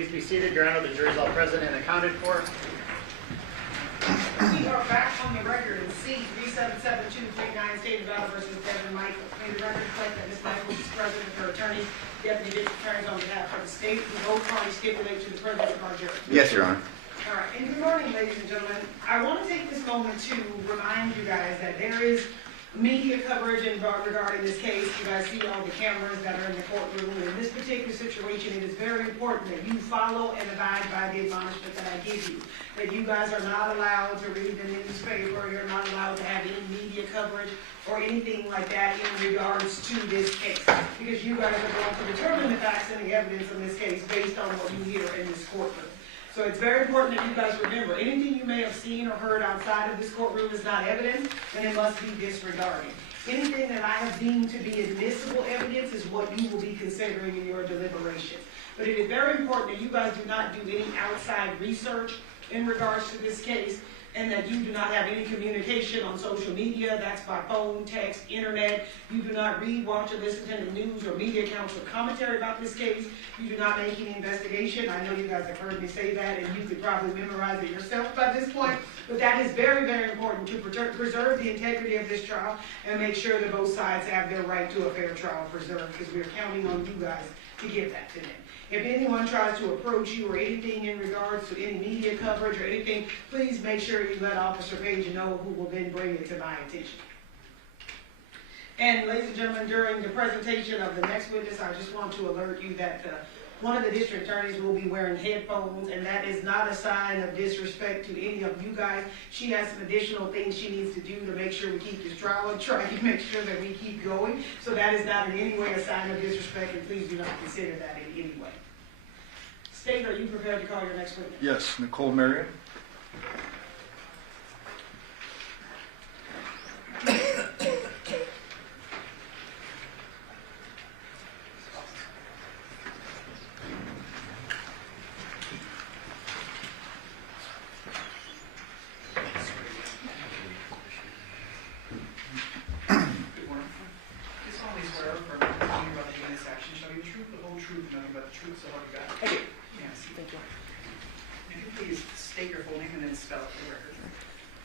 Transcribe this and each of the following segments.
Please be seated. Your Honor, the jury's all present and accounted for. We are back on the record in C-377239 State of Nevada versus Devyn Michaels. May the record reflect that Ms. Michaels is present with her attorney, Deputy District Attorneys on behalf of the state. We both parties stipulate to the presence of our jury. Yes, Your Honor. All right, and good morning, ladies and gentlemen. I want to take this moment to remind you guys that there is media coverage regarding this case. You guys see all the cameras that are in the courtroom. In this particular situation, it is very important that you follow and abide by the admonishment that I give you. That you guys are not allowed to read the newspaper, you're not allowed to have any media coverage or anything like that in regards to this case. Because you guys are going to determine the facts and the evidence in this case based on what you hear in this courtroom. So it's very important that you guys remember, anything you may have seen or heard outside of this courtroom is not evidence, and it must be disregarded. Anything that I have deemed to be admissible evidence is what you will be considering in your deliberation. But it is very important that you guys do not do any outside research in regards to this case, and that you do not have any communication on social media, that's by phone, text, internet. You do not read, watch, or listen to any news or media accounts or commentary about this case. You do not make any investigation. I know you guys have heard me say that, and you could probably memorize it yourself by this point, but that is very, very important to preserve the integrity of this trial and make sure that both sides have their right to a fair trial preserved, because we're counting on you guys to give that to them. If anyone tries to approach you or anything in regards to any media coverage or anything, please make sure you let Officer Page know, who will then bring it to my attention. And ladies and gentlemen, during the presentation of the next witness, I just want to alert you that one of the district attorneys will be wearing headphones, and that is not a sign of disrespect to any of you guys. She has some additional things she needs to do to make sure we keep this trial on track and make sure that we keep going. So that is not in any way a sign of disrespect, and please do not consider that in any way. State, are you prepared to call your next witness? Yes, Nicole Marion.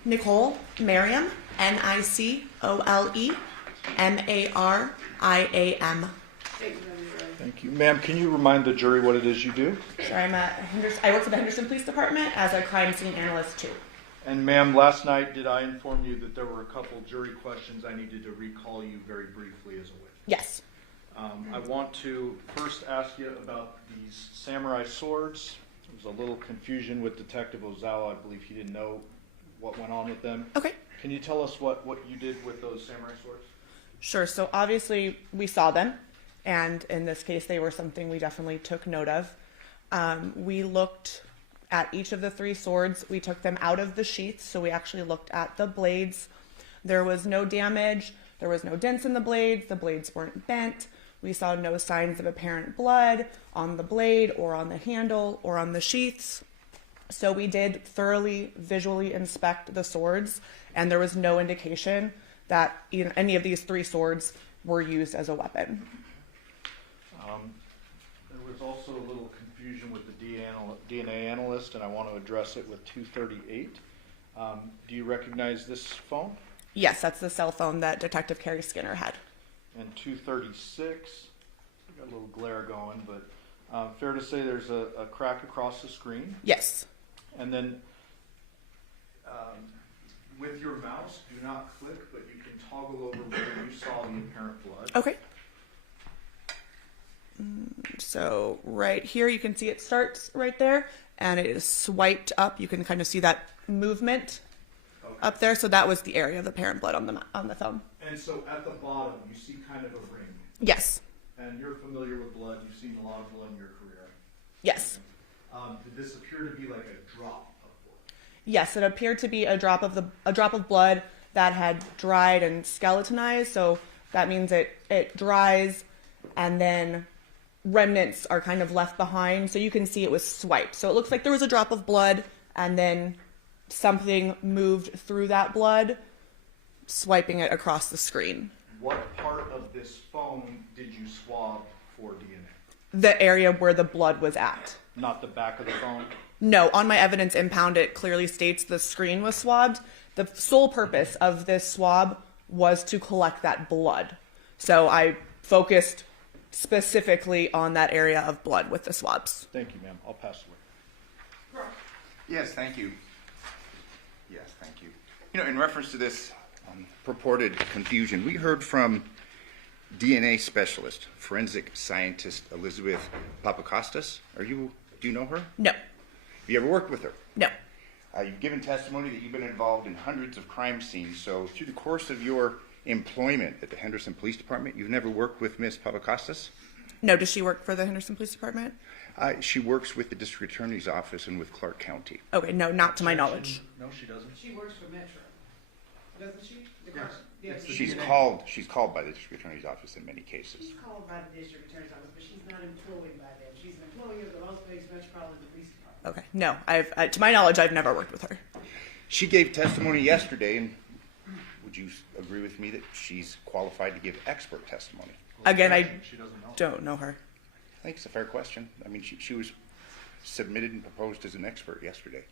Nicole Mariam, Nicolemariam. Thank you. Ma'am, can you remind the jury what it is you do? Sure, I work for the Henderson Police Department as a crime scene analyst too. And ma'am, last night did I inform you that there were a couple jury questions I needed to recall you very briefly as a witness? Yes. I want to first ask you about these samurai swords. There was a little confusion with Detective Ozawa. I believe he didn't know what went on with them. Okay. Can you tell us what you did with those samurai swords? Sure. So obviously we saw them, and in this case they were something we definitely took note of. We looked at each of the three swords. We took them out of the sheaths, so we actually looked at the blades. There was no damage. There was no dents in the blades. The blades weren't bent. We saw no signs of apparent blood on the blade or on the handle or on the sheaths. So we did thoroughly visually inspect the swords, and there was no indication that any of these three swords were used as a weapon. There was also a little confusion with the DNA analyst, and I want to address it with 238. Do you recognize this phone? Yes, that's the cell phone that Detective Carrie Skinner had. And 236, we got a little glare going, but fair to say there's a crack across the screen? Yes. And then with your mouse, do not click, but you can toggle over where you saw the apparent blood. Okay. So right here, you can see it starts right there, and it is swiped up. You can kind of see that movement up there. So that was the area of apparent blood on the thumb. And so at the bottom, you see kind of a ring. Yes. And you're familiar with blood. You've seen a lot of blood in your career. Yes. Did this appear to be like a drop of blood? Yes, it appeared to be a drop of blood that had dried and skeletonized. So that means it dries, and then remnants are kind of left behind. So you can see it was swiped. So it looks like there was a drop of blood, and then something moved through that blood, swiping it across the screen. What part of this phone did you swab for DNA? The area where the blood was at. not the back of the phone? No, on my evidence impound, it clearly states the screen was swabbed. The sole purpose of this swab was to collect that blood. So I focused specifically on that area of blood with the swabs. Thank you, ma'am. I'll pass it away. Yes, thank you. Yes, thank you. You know, in reference to this purported confusion, we heard from DNA specialist, forensic scientist Elizabeth Papakostas. Do you know her? No, Have you ever worked with her? no. You've given testimony that you've been involved in hundreds of crime scenes. So through the course of your employment at the Henderson Police Department, you've never worked with Ms. Papakostas? No, does she work for the Henderson Police Department? She works with the District Attorney's Office and with Clark County. Okay, no, not to my knowledge. No, she doesn't. She works for Metro, doesn't she? Yes. She's called by the District Attorney's Office in many cases. She's called by the district attorney's office, but she's not employed by them. She's an employee of the Las Vegas Metropolitan Police Department. Okay, no, to my knowledge, I've never worked with her. She gave testimony yesterday, and would you agree with me that she's qualified to give expert testimony? Again, I She doesn't know. don't know her. I think it's a fair question. I mean, she was submitted and proposed as an expert yesterday.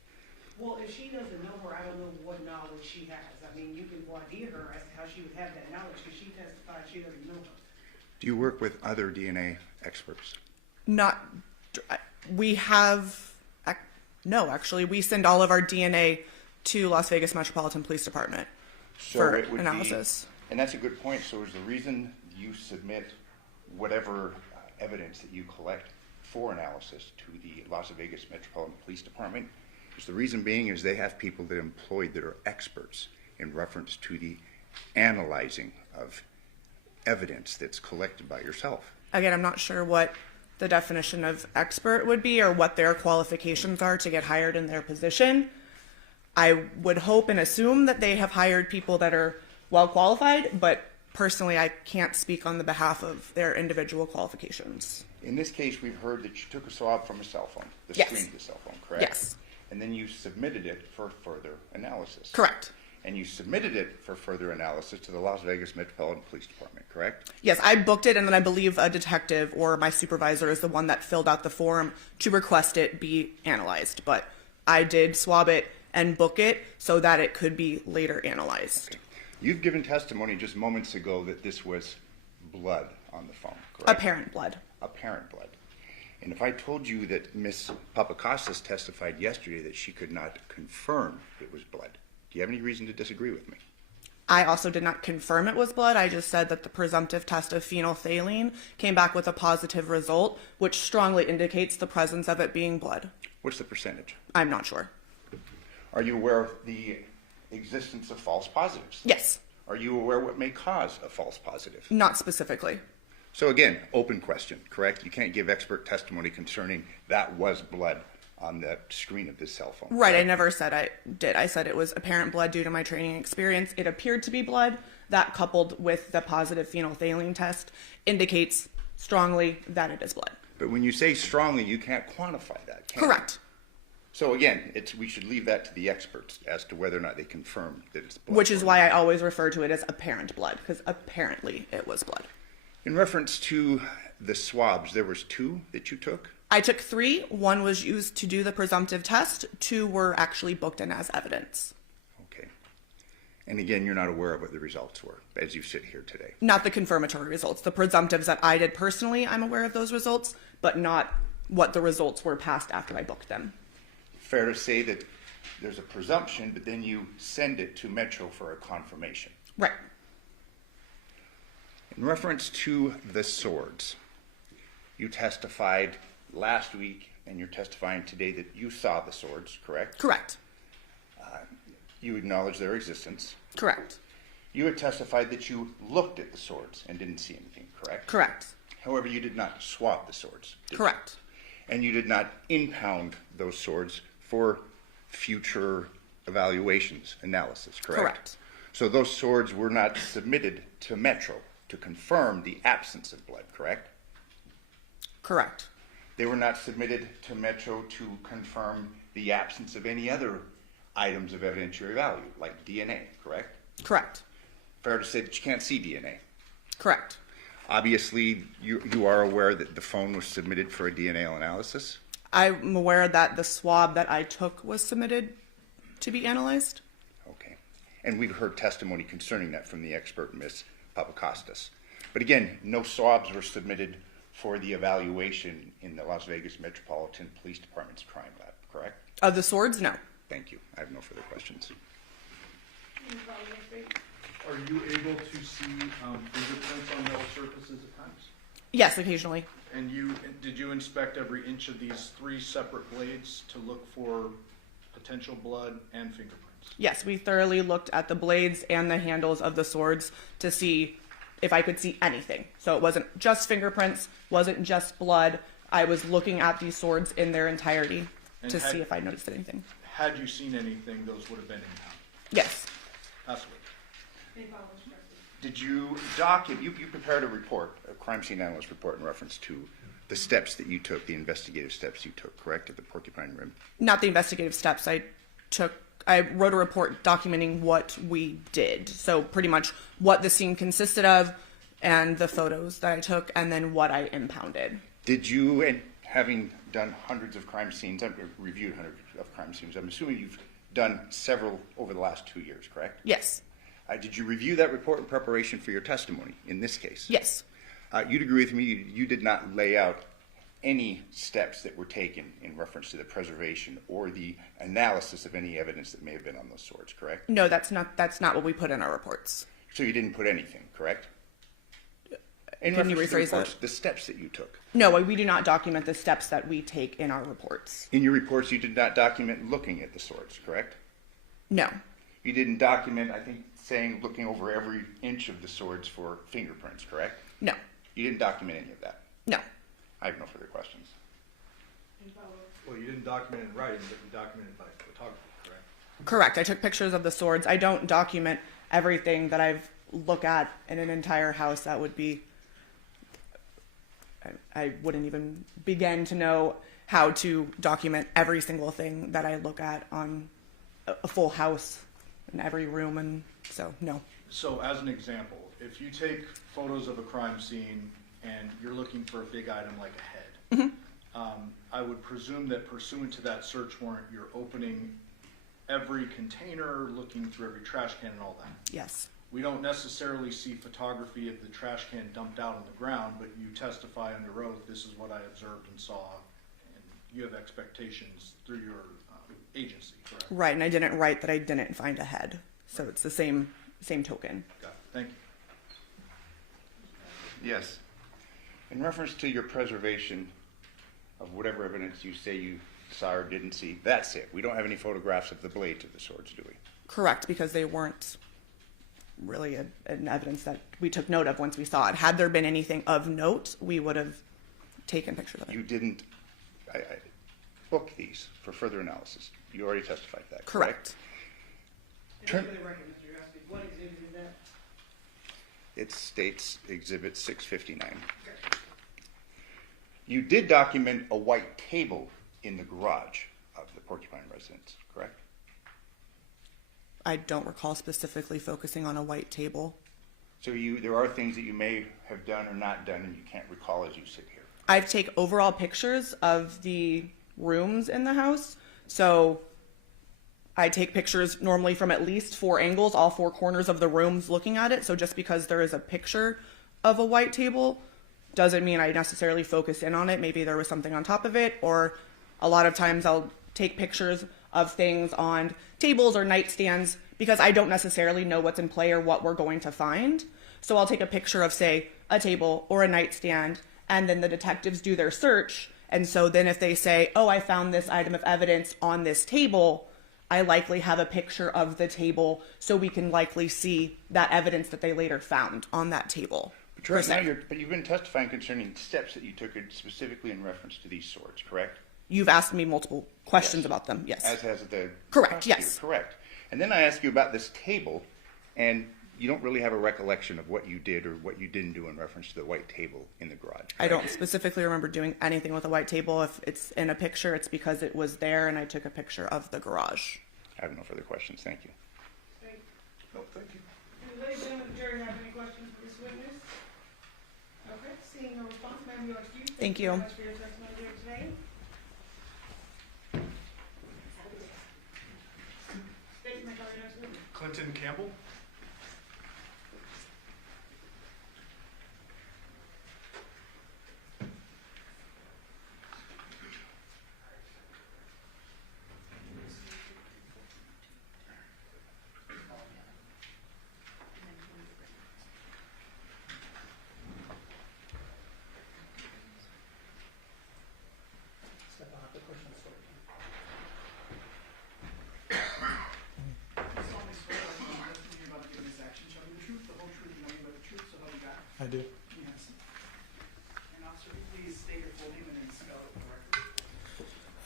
Well, if she doesn't know her, I don't know what knowledge she has. I mean, you can voir dire her as to how she would have that knowledge, because she testified she doesn't know her. Do you work with other DNA experts? Not, we have, no, actually, we send all of our DNA to Las Vegas Metropolitan Police Department for it would analysis. And that's a good point. So is the reason you submit whatever evidence that you collect for analysis to the Las Vegas Metropolitan Police Department, is the reason being is they have people that are employed that are experts in reference to the analyzing of evidence that's collected by yourself. Again, I'm not sure what the definition of expert would be or what their qualifications are to get hired in their position. I would hope and assume that they have hired people that are well qualified, but personally, I can't speak on the behalf of their individual qualifications. In this case, we've heard that you took a swab from a cell phone, the Yes. screen of the cell phone, correct? Yes. And then you submitted it for further analysis. Correct. And you submitted it for further analysis to the Las Vegas Metropolitan Police Department, correct? Yes, I booked it, and then I believe a detective or my supervisor is the one that filled out the form to request it be analyzed. But I did swab it and book it so that it could be later analyzed. You've given testimony just moments ago that this was blood on the phone, correct? Apparent blood. Apparent blood. And if I told you that Ms. Papakostas testified yesterday that she could not confirm it was blood, do you have any reason to disagree with me? I also did not confirm it was blood. I just said that the presumptive test of phenolphthalein came back with a positive result, which strongly indicates the presence of it being blood. What's the percentage? I'm not sure. Are you aware of the existence of false positives? Yes, Are you aware what may cause a false positive? not specifically. So again, open question, correct? You can't give expert testimony concerning that was blood on the screen of this cell phone. Right, I correct? never said I did. I said it was apparent blood due to my training experience. It appeared to be blood. That, coupled with the positive phenolphthalein test, indicates strongly that it is blood. But when you say strongly, you can't quantify that, can you? Correct. So again, we should leave that to the experts as to whether or not they confirm that it's blood. Which is why I always refer to it as apparent blood, because apparently it was blood. In reference to the swabs, there was 2 that you took? I took 3. 1 was used to do the presumptive test. 2 were actually booked in as evidence. Okay. And again, you're not aware of what the results were as you sit here today. Not the confirmatory results. The presumptives that I did personally, I'm aware of those results, but not what the results were passed after I booked them. Fair to say that there's a presumption, but then you send it to Metro for a confirmation. Right. In reference to the swords, you testified last week and you're testifying today that you saw the swords, correct? Correct. You acknowledge their existence. Correct. You had testified that you looked at the swords and didn't see anything, correct? Correct. However, you did not swab the swords. did you? Correct. And you did not impound those swords for future evaluations, analysis, correct? Correct. So those swords were not submitted to Metro to confirm the absence of blood, correct? Correct. They were not submitted to Metro to confirm the absence of any other items of evidentiary value, like DNA, correct? Correct. Fair to say that you can't see DNA. Correct. Obviously, you are aware that the phone was submitted for a DNA analysis. I'm aware that the swab that I took was submitted to be analyzed. Okay. And we've heard testimony concerning that from the expert, Ms. Papakostas. But again, no swabs were submitted for the evaluation in the Las Vegas Metropolitan Police Department's crime lab, correct? Of the swords, no. Thank you. I have no further questions. Are you able to see fingerprints on metal surfaces at times? Yes, occasionally. And did you inspect every inch of these 3 separate blades to look for potential blood and fingerprints? Yes, we thoroughly looked at the blades and the handles of the swords to see if I could see anything. So it wasn't just fingerprints, wasn't just blood. I was looking at these swords in their entirety to see if I noticed anything. Had you seen anything, those would have been impounded. Yes. Absolutely. Did you document, you prepared a report, a crime scene analyst report in reference to the steps that you took, the investigative steps you took, correct, at the Porcupine Rim? Not the investigative steps. I wrote a report documenting what we did. So pretty much what the scene consisted of and the photos that I took and then what I impounded. Did you, and having done hundreds of crime scenes, I've reviewed hundreds of crime scenes, I'm assuming you've done several over the last 2 years, correct? Yes. Did you review that report in preparation for your testimony in this case? Yes. You'd agree with me, you did not lay out any steps that were taken in reference to the preservation or the analysis of any evidence that may have been on those swords, correct? No, that's not what we put in our reports. So you didn't put anything, correct? In Can you reference to the rephrase that? reports, the steps that you took. No, we do not document the steps that we take in our reports. In your reports, you did not document looking at the swords, correct? No. You didn't document, I think, saying looking over every inch of the swords for fingerprints, correct? No. You didn't document any of that. No. I have no further questions. Well, you didn't document in writing, but you documented by photography, correct? Correct. I took pictures of the swords. I don't document everything that I've looked at in an entire house. That would be, I wouldn't even begin to know how to document every single thing that I look at on a full house in every room, and so no. So as an example, if you take photos of a crime scene and you're looking for a big item like a head, I would presume that pursuant to that search warrant, you're opening every container, looking through every trash can and all that. Yes. We don't necessarily see photography of the trash can dumped out on the ground, but you testify under oath, this is what I observed and saw, and you have expectations through your agency, correct? Right, and I didn't write that I didn't find a head, so it's the same token. Got it. Thank you. Yes. In reference to your preservation of whatever evidence you say you saw or didn't see, that's it. We don't have any photographs of the blades of the swords, do we? Correct, because they weren't really an evidence that we took note of once we saw it. Had there been anything of note, we would have taken pictures of it. You didn't book these for further analysis. You already testified that, Correct. Turn- For the record, Mr. Yossi, what exhibit is that? It states Exhibit 659. You did document a white table in the garage of the Porcupine residence, correct? I don't recall specifically focusing on a white table. So there are things that you may have done or not done and you can't recall as you sit here. I take overall pictures of the rooms in the house, so I take pictures normally from at least 4 angles, all 4 corners of the rooms looking at it. So just because there is a picture of a white table doesn't mean I necessarily focus in on it. Maybe there was something on top of it, or a lot of times I'll take pictures of things on tables or nightstands because I don't necessarily know what's in play or what we're going to find. So I'll take a picture of, say, a table or a nightstand, and then the detectives do their search. And so then if they say, oh, I found this item of evidence on this table, I likely have a picture of the table so we can likely see that evidence that they later found on that table. But right now, you've been testifying concerning steps that you took specifically in reference to these swords, correct? You've asked me multiple questions Yes. about them, yes. As has the Correct, prosecutor, yes. Correct. And then I ask you about this table, and you don't really have a recollection of what you did or what you didn't do in reference to the white table in the garage. I don't specifically remember doing anything with a white table. If it's in a picture, it's because it was there and I took a picture of the garage. I have no further questions. Thank you. No, thank you. Do the ladies and gentlemen of the jury have any questions for this witness? Okay, seeing no response, ma'am, you are excused. Thank you. Very much for your testimony here today. Clinton Campbell. I do. Yes. And officer, please state your full name and then spell it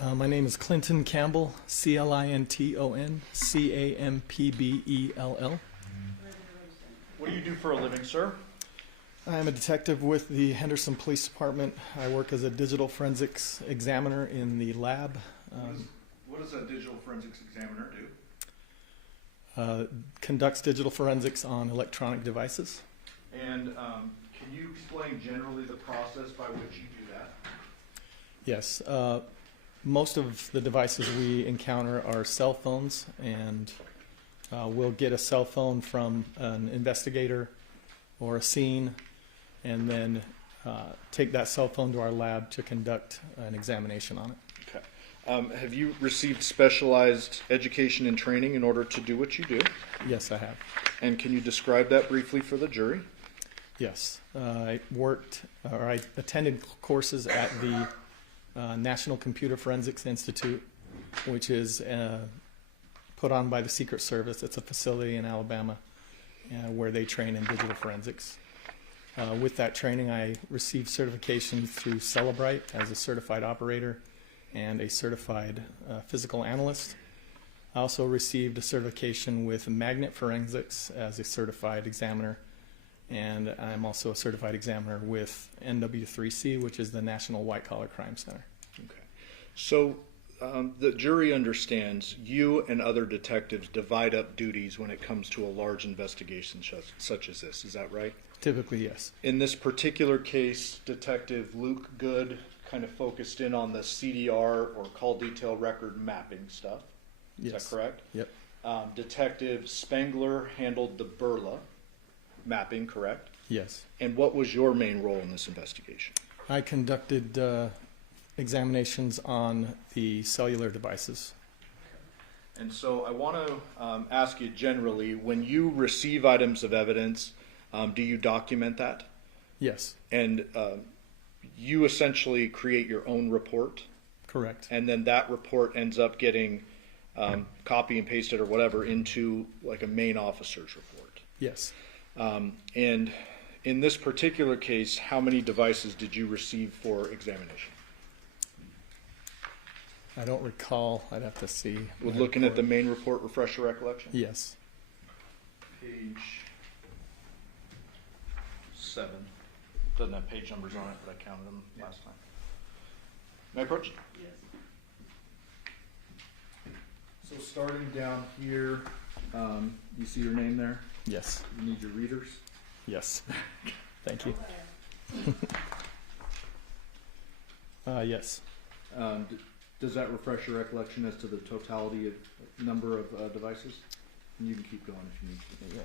correctly. My name is Clinton Campbell, Clinton Campbell. What do you do for a living, sir? I am a detective with the Henderson Police Department. I work as a digital forensics examiner in the lab. What does a digital forensics examiner do? Conducts digital forensics on electronic devices. And can you explain generally the process by which you do that? Yes. Most of the devices we encounter are cell phones, and we'll get a cell phone from an investigator or a scene, and then take that cell phone to our lab to conduct an examination on it. Okay. Have you received specialized education and training in order to do what you do? Yes, I have. And can you describe that briefly for the jury? Yes, I attended courses at the National Computer Forensics Institute, which is put on by the Secret Service. It's a facility in Alabama where they train in digital forensics. With that training, I received certification through Celebrite as a certified operator and a certified physical analyst. I also received a certification with Magnet Forensics as a certified examiner. And I'm also a certified examiner with NW3C, which is the National White Collar Crime Center. Okay. So the jury understands you and other detectives divide up duties when it comes to a large investigation such as this. Is that right? Typically, yes. In this particular case, Detective Luke Good kind of focused in on the CDR or call detail record mapping stuff. Is Yes. that correct? Yep. Detective Spangler handled the Burla mapping, correct? Yes. And what was your main role in this investigation? I conducted examinations on the cellular devices. And so I want to ask you generally, when you receive items of evidence, do you document that? Yes. And you essentially create your own report, Correct. and then that report ends up getting copy and pasted or whatever into like a main officer's report. Yes. And in this particular case, how many devices did you receive for examination? I don't recall. I'd have to see. With my looking at the report. main report, refresh your recollection? Yes. Page 7. Doesn't have page numbers on it, but I counted them last time. May I approach? Yes. So starting down here, you see your name there? Yes. You need your readers. Yes. Thank you. Yes. Does that refresh your recollection as to the totality of number of devices? And you can keep going if you need to.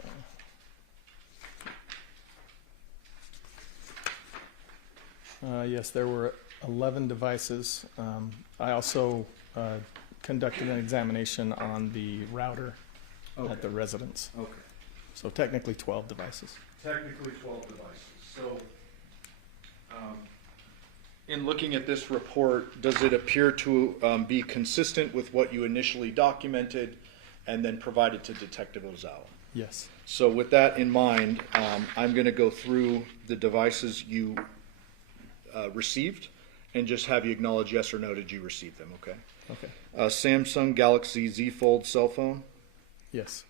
Yeah. Yes, there were 11 devices. I also conducted an examination on the router Okay. at the residence. Okay. So technically 12 devices. Technically 12 devices. So, in looking at this report, does it appear to be consistent with what you initially documented and then provided to Detective Ozawa? Yes. So with that in mind, I'm going to go through the devices you received and just have you acknowledge yes or no did you receive them, okay? Okay. Samsung Galaxy Z Fold cell phone, Yes.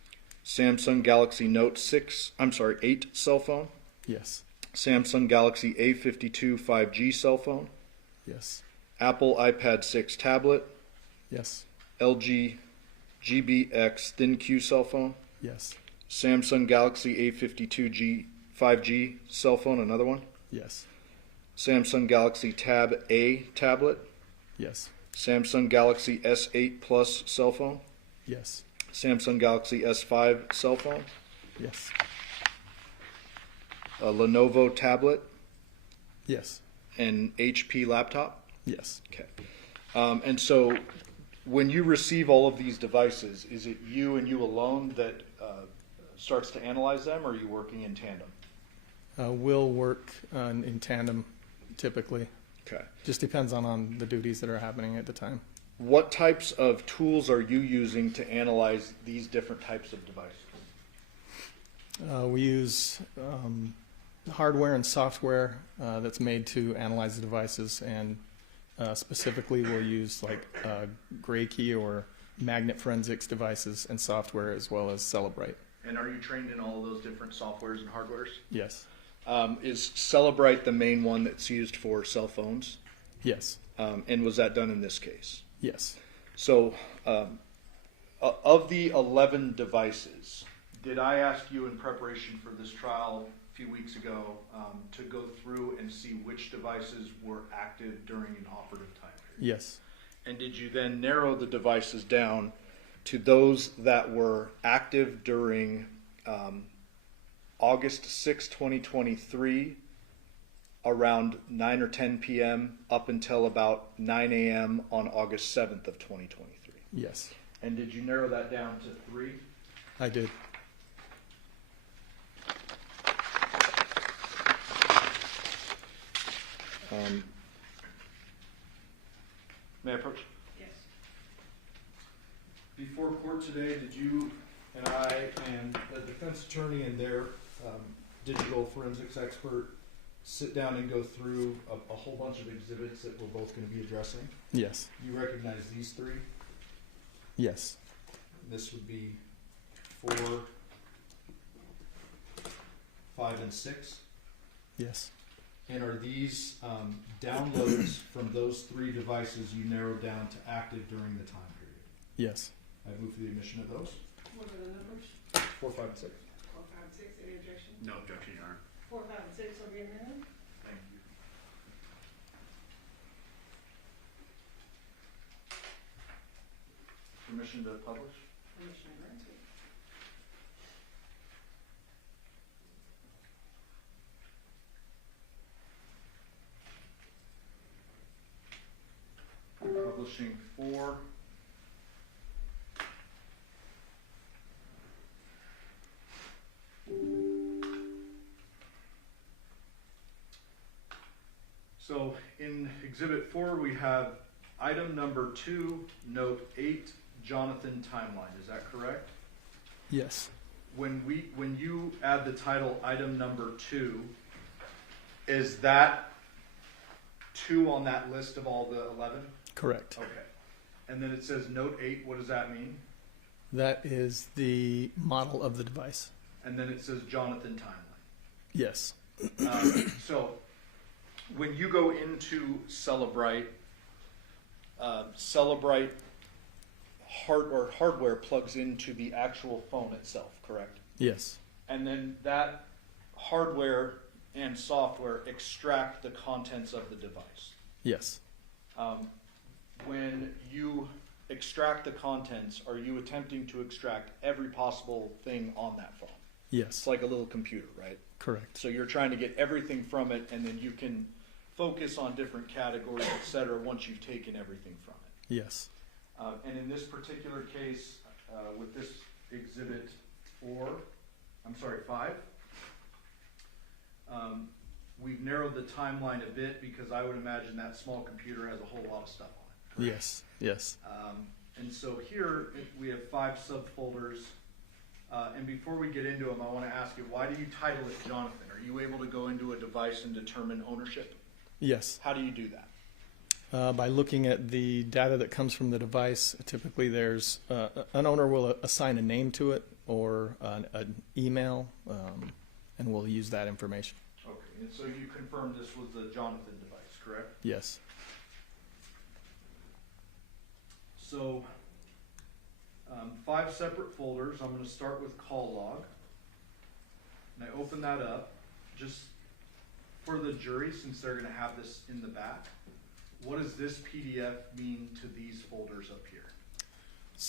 Samsung Galaxy Note 8 cell phone, Yes. Samsung Galaxy A52 5G cell phone, Yes. Apple iPad 6 tablet, Yes. LG GBX ThinQ cell phone, Yes. Samsung Galaxy A52 5G cell phone, another one, Yes. Samsung Galaxy Tab A tablet, Yes. Samsung Galaxy S8 Plus cell phone, Yes. Samsung Galaxy S5 cell phone, Yes. a Lenovo tablet, Yes. and HP laptop? Yes. Okay. And so when you receive all of these devices, is it you and you alone that starts to analyze them, or are you working in tandem? We'll work in tandem typically. Okay. Just depends on the duties that are happening at the time. What types of tools are you using to analyze these different types of devices? We use hardware and software that's made to analyze the devices, and specifically we'll use like gray key or magnet forensics devices and software, as well as Celebrite. And are you trained in all of those different softwares and hardwares? Yes. Is Celebrite the main one that's used for cell phones? Yes. And was that done in this case? Yes. So, of the 11 devices, did I ask you in preparation for this trial a few weeks ago to go through and see which devices were active during an operative time period? Yes. And did you then narrow the devices down to those that were active during August 6, 2023, around 9 or 10 p.m. up until about 9 a.m. on August 7th of 2023? Yes. And did you narrow that down to 3? I did. May I approach? Yes. Before court today, did you and I and the defense attorney and their digital forensics expert sit down and go through a whole bunch of exhibits that we're both going to be addressing? Yes. You recognize these 3? Yes. This would be 4, 5, and 6. Yes. And are these downloads from those 3 devices you narrowed down to active during the time period? Yes. I move for the admission of those. What are the numbers? 4, 5, and 6. 4, 5, 6, any objection? No objection, Your Honor. 4, 5, and 6 will be amended. Thank you. Permission to publish? Permission granted. Publishing 4. So in Exhibit 4, we have item number 2, note 8, Johnathan timeline. Is that correct? Yes. When you add the title item number 2, is that 2 on that list of all the 11? Correct. Okay. And then it says note 8. What does that mean? That is the model of the device. And then it says Johnathan timeline. Yes. So when you go into Celebrite, Celebrite hardware plugs into the actual phone itself, correct? Yes. And then that hardware and software extract the contents of the device. Yes. When you extract the contents, are you attempting to extract every possible thing on that phone? Yes. It's like a little computer, right? Correct. So you're trying to get everything from it, and then you can focus on different categories, et cetera, once you've taken everything from it. Yes. And in this particular case, with this exhibit 5, we've narrowed the timeline a bit because I would imagine that small computer has a whole lot of stuff on it. Yes. Yes. And so here we have 5 subfolders. And before we get into them, I want to ask you, why do you title it Johnathan? Are you able to go into a device and determine ownership? Yes. How do you do that? By looking at the data that comes from the device, typically there's an owner will assign a name to it or an email, and we'll use that information. Okay, and so you confirmed this was the Johnathan device, correct? Yes. So 5 separate folders. I'm going to start with call log. And I open that up just for the jury, since they're going to have this in the back. What does this PDF mean to these folders up here?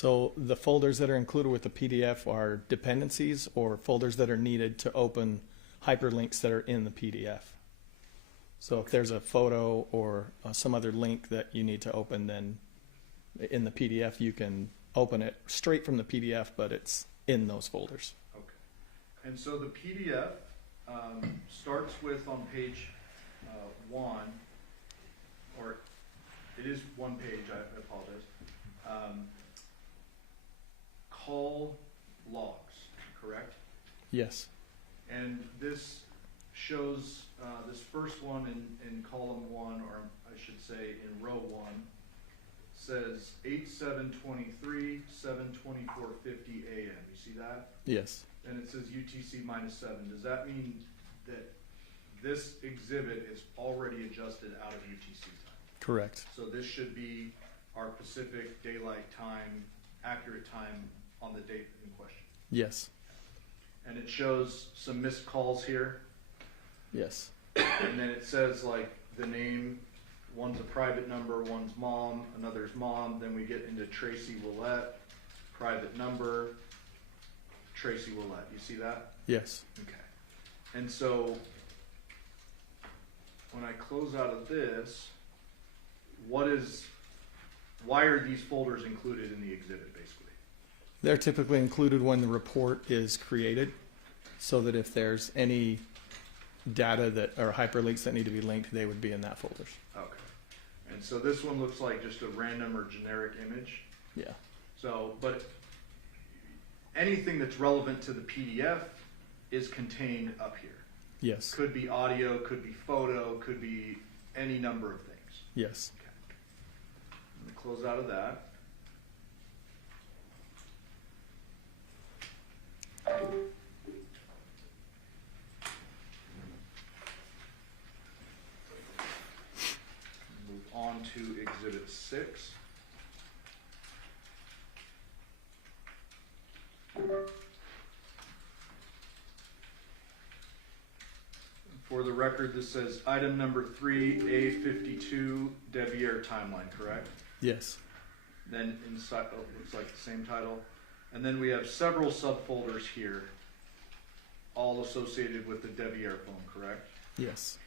So the folders that are included with the PDF are dependencies or folders that are needed to open hyperlinks that are in the PDF. So if there's a photo or some other link that you need to open, then in the PDF you can open it straight from the PDF, but it's in those folders. Okay. And so the PDF starts with on page 1, or it is one page, I apologize. Call logs, correct? Yes. And this shows this first one in column 1, or I should say in row 1, says 8/7/23, 7:24:50 a.m. You see that? Yes. And it says UTC -7. Does that mean that this exhibit is already adjusted out of UTC time? Correct. So this should be our Pacific Daylight Time, accurate time on the date in question. Yes. And it shows some missed calls here. Yes. And then it says like the name, one's a private number, one's mom, another's mom. Then we get into Tracy Willette, private number, Tracy Willette. You see that? Yes. Okay. And so when I close out of this, why are these folders included in the exhibit basically? They're typically included when the report is created, so that if there's any data that or hyperlinks that need to be linked, they would be in that folders. Okay. And so this one looks like just a random or generic image. Yeah. So, but anything that's relevant to the PDF is contained up here. Yes. Could be audio, could be photo, could be any number of things. Yes. Okay. Let me close out of that. Move on to Exhibit 6. For the record, this says item number 3A52 Devier timeline, correct? Yes. Then inside, oh, looks like the same title. And then we have several subfolders here, all associated with the Devier phone, correct? Yes.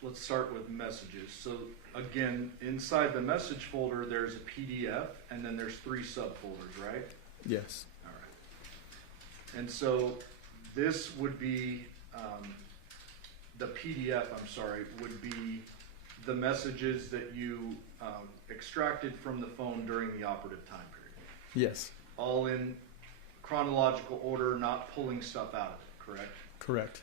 Let's start with messages. So again, inside the message folder, there's a PDF, and then there's 3 subfolders, right? Yes. All right. And so this would be, the PDF, would be the messages that you extracted from the phone during the operative time period. Yes. All in chronological order, not pulling stuff out of it, correct? Correct.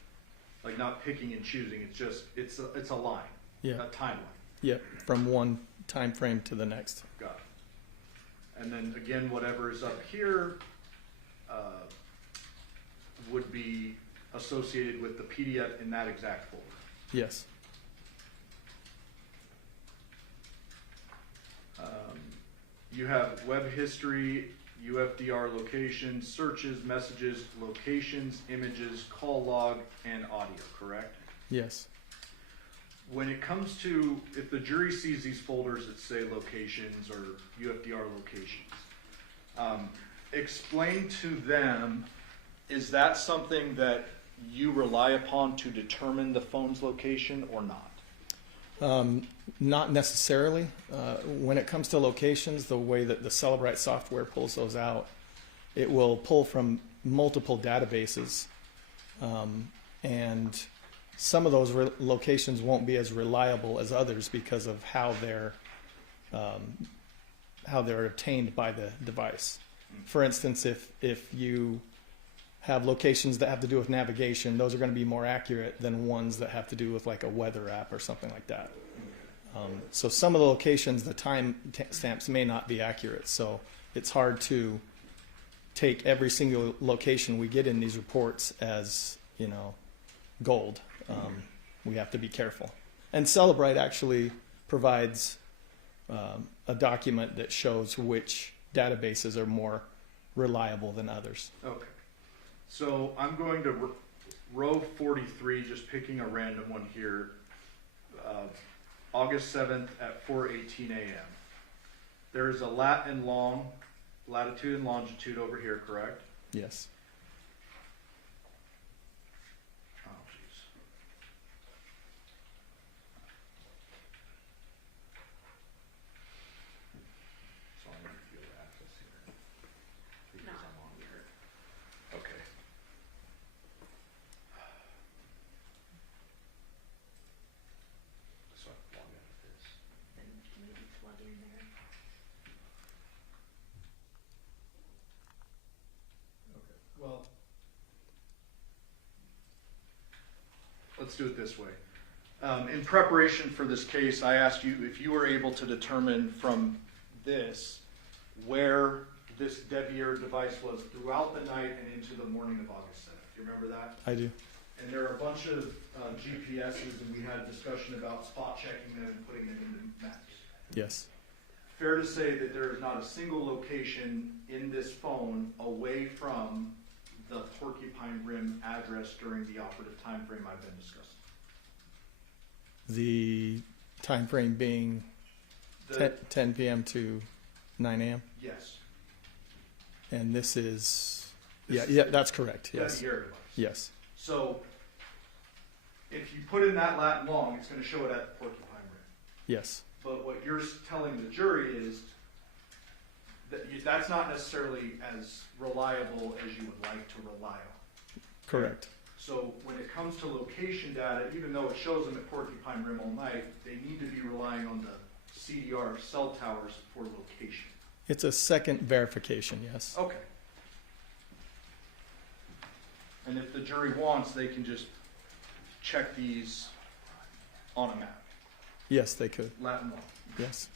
Like not picking and choosing, it's just, it's a line, Yeah. a timeline. Yep. From one time frame to the next. Got it. And then again, whatever is up here would be associated with the PDF in that exact folder. Yes. You have web history, UFDR locations, searches, messages, locations, images, call log, and audio, correct? Yes. When it comes to, if the jury sees these folders that say locations or UFDR locations, explain to them, is that something that you rely upon to determine the phone's location or not? Not necessarily. When it comes to locations, the way that the Celebrite software pulls those out, it will pull from multiple databases, and some of those locations won't be as reliable as others because of how they're obtained by the device. For instance, if you have locations that have to do with navigation, those are going to be more accurate than ones that have to do with like a weather app or something like that. So some of the locations, the time stamps may not be accurate. So it's hard to take every single location we get in these reports as, gold. We have to be careful. And Celebrite actually provides a document that shows which databases are more reliable than others. Okay. So I'm going to row 43, just picking a random one here, August 7th at 4:18 a.m. There's a latitude and longitude over here, correct? Yes. Oh, jeez. So I'm going to feel access here. Because I'm on here. Okay. So I can log out of this. Then maybe plug in there. Okay. Well, let's do it this way. In preparation for this case, I asked you if you were able to determine from this where this Devier device was throughout the night and into the morning of August 7th. Do you remember that? I do. And there are a bunch of GPSs, and we had a discussion about spot checking them and putting them into maps. Yes. Fair to say that there is not a single location in this phone away from the Porcupine Rim address during the operative time frame I've been discussing. The time frame being 10 p.m. to 9 a.m. Yes. And this is, This yeah, that's correct. That's Yes. your device. Yes. So if you put in that lat long, it's going to show it at the Porcupine Rim. Yes. But what you're telling the jury is that that's not necessarily as reliable as you would like to rely on. Correct. So when it comes to location data, even though it shows them at Porcupine Rim all night, they need to be relying on the CDR cell towers for location. It's a second verification. Yes. Okay. And if the jury wants, they can just check these on a map. Yes, they could. Latin law. Yes.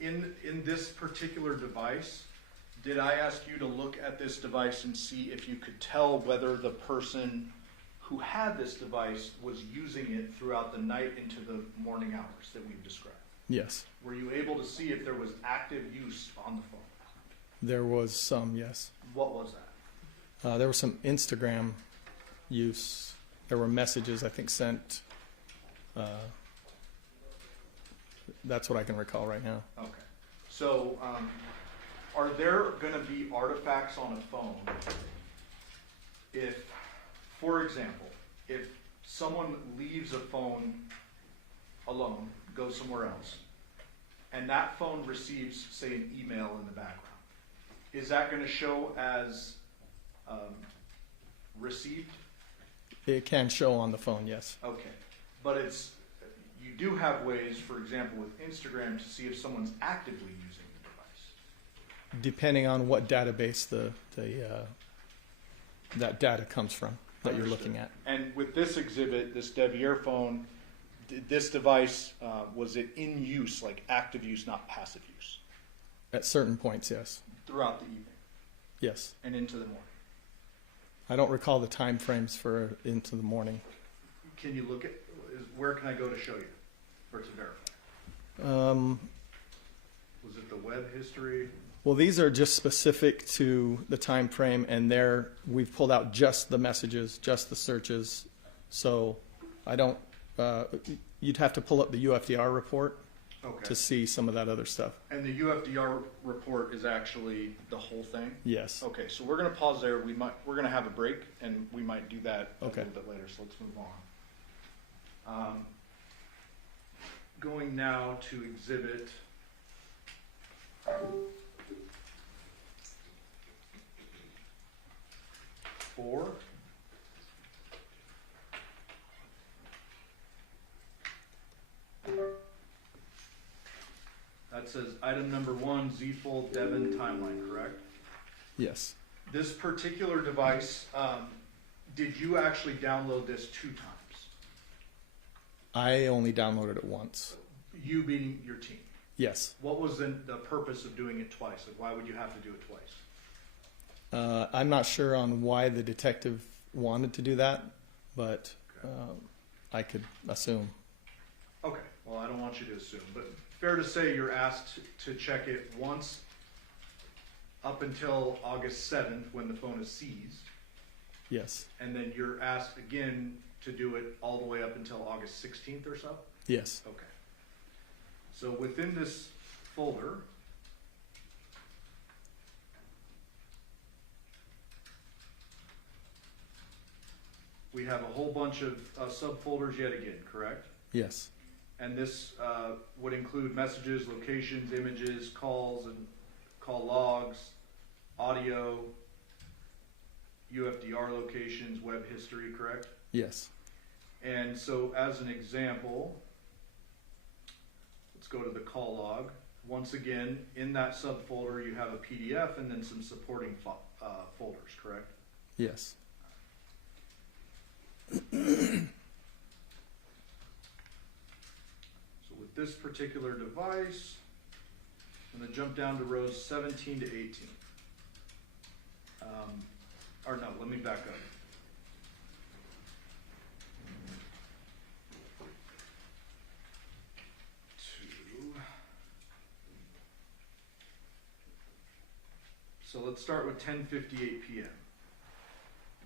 In this particular device, did I ask you to look at this device and see if you could tell whether the person who had this device was using it throughout the night into the morning hours that we've described? Yes. Were you able to see if there was active use on the phone? There was some. Yes. What was that? There was some Instagram use. There were messages I think sent. That's what I can recall right now. Okay. So, are there going to be artifacts on a phone if, for example, if someone leaves a phone alone, goes somewhere else, and that phone receives, say, an email in the background, is that going to show as received? It can show on the phone. Yes. Okay. But you do have ways, for example, with Instagram to see if someone's actively using the device. Depending on what database that data comes from that you're Understood. looking at. And with this exhibit, this Devier phone, this device, was it in use, like active use, not passive use, At certain points, yes. throughout the evening Yes. and into the morning? I don't recall the time frames for into the morning. Can you look at, where can I go to show you, or to verify? Was it the web history? Well, these are just specific to the time frame, and there we've pulled out just the messages, just the searches. So I don't. You'd have to pull up the UFDR report Okay. to see some of that other stuff. And the UFDR report is actually the whole thing? Yes. Okay, so we're going to pause there. We're going to have a break, and we might do that Okay. a little bit later. So let's move on. Going now to exhibit 4. That says item number 1, Z-Fold Devyn timeline, correct? Yes. This particular device, did you actually download this 2 times? I only downloaded it once. You being your team. Yes. What was the purpose of doing it twice? Like, why would you have to do it twice? I'm not sure on why the detective wanted to do that, but I could assume. Okay, well, I don't want you to assume, but fair to say you're asked to check it once up until August 7th when the phone is seized, Yes. and then you're asked again to do it all the way up until August 16th or so? Yes. Okay. So within this folder, we have a whole bunch of subfolders yet again, correct? Yes. And this would include messages, locations, images, calls and call logs, audio, UFDR locations, web history, correct? Yes. And so as an example, let's go to the call log. Once again, in that subfolder, you have a PDF and then some supporting folders, correct? Yes. So with this particular device, I'm going to jump down to rows 17 to 18. Or no, let me back up. So let's start with 10:58 p.m.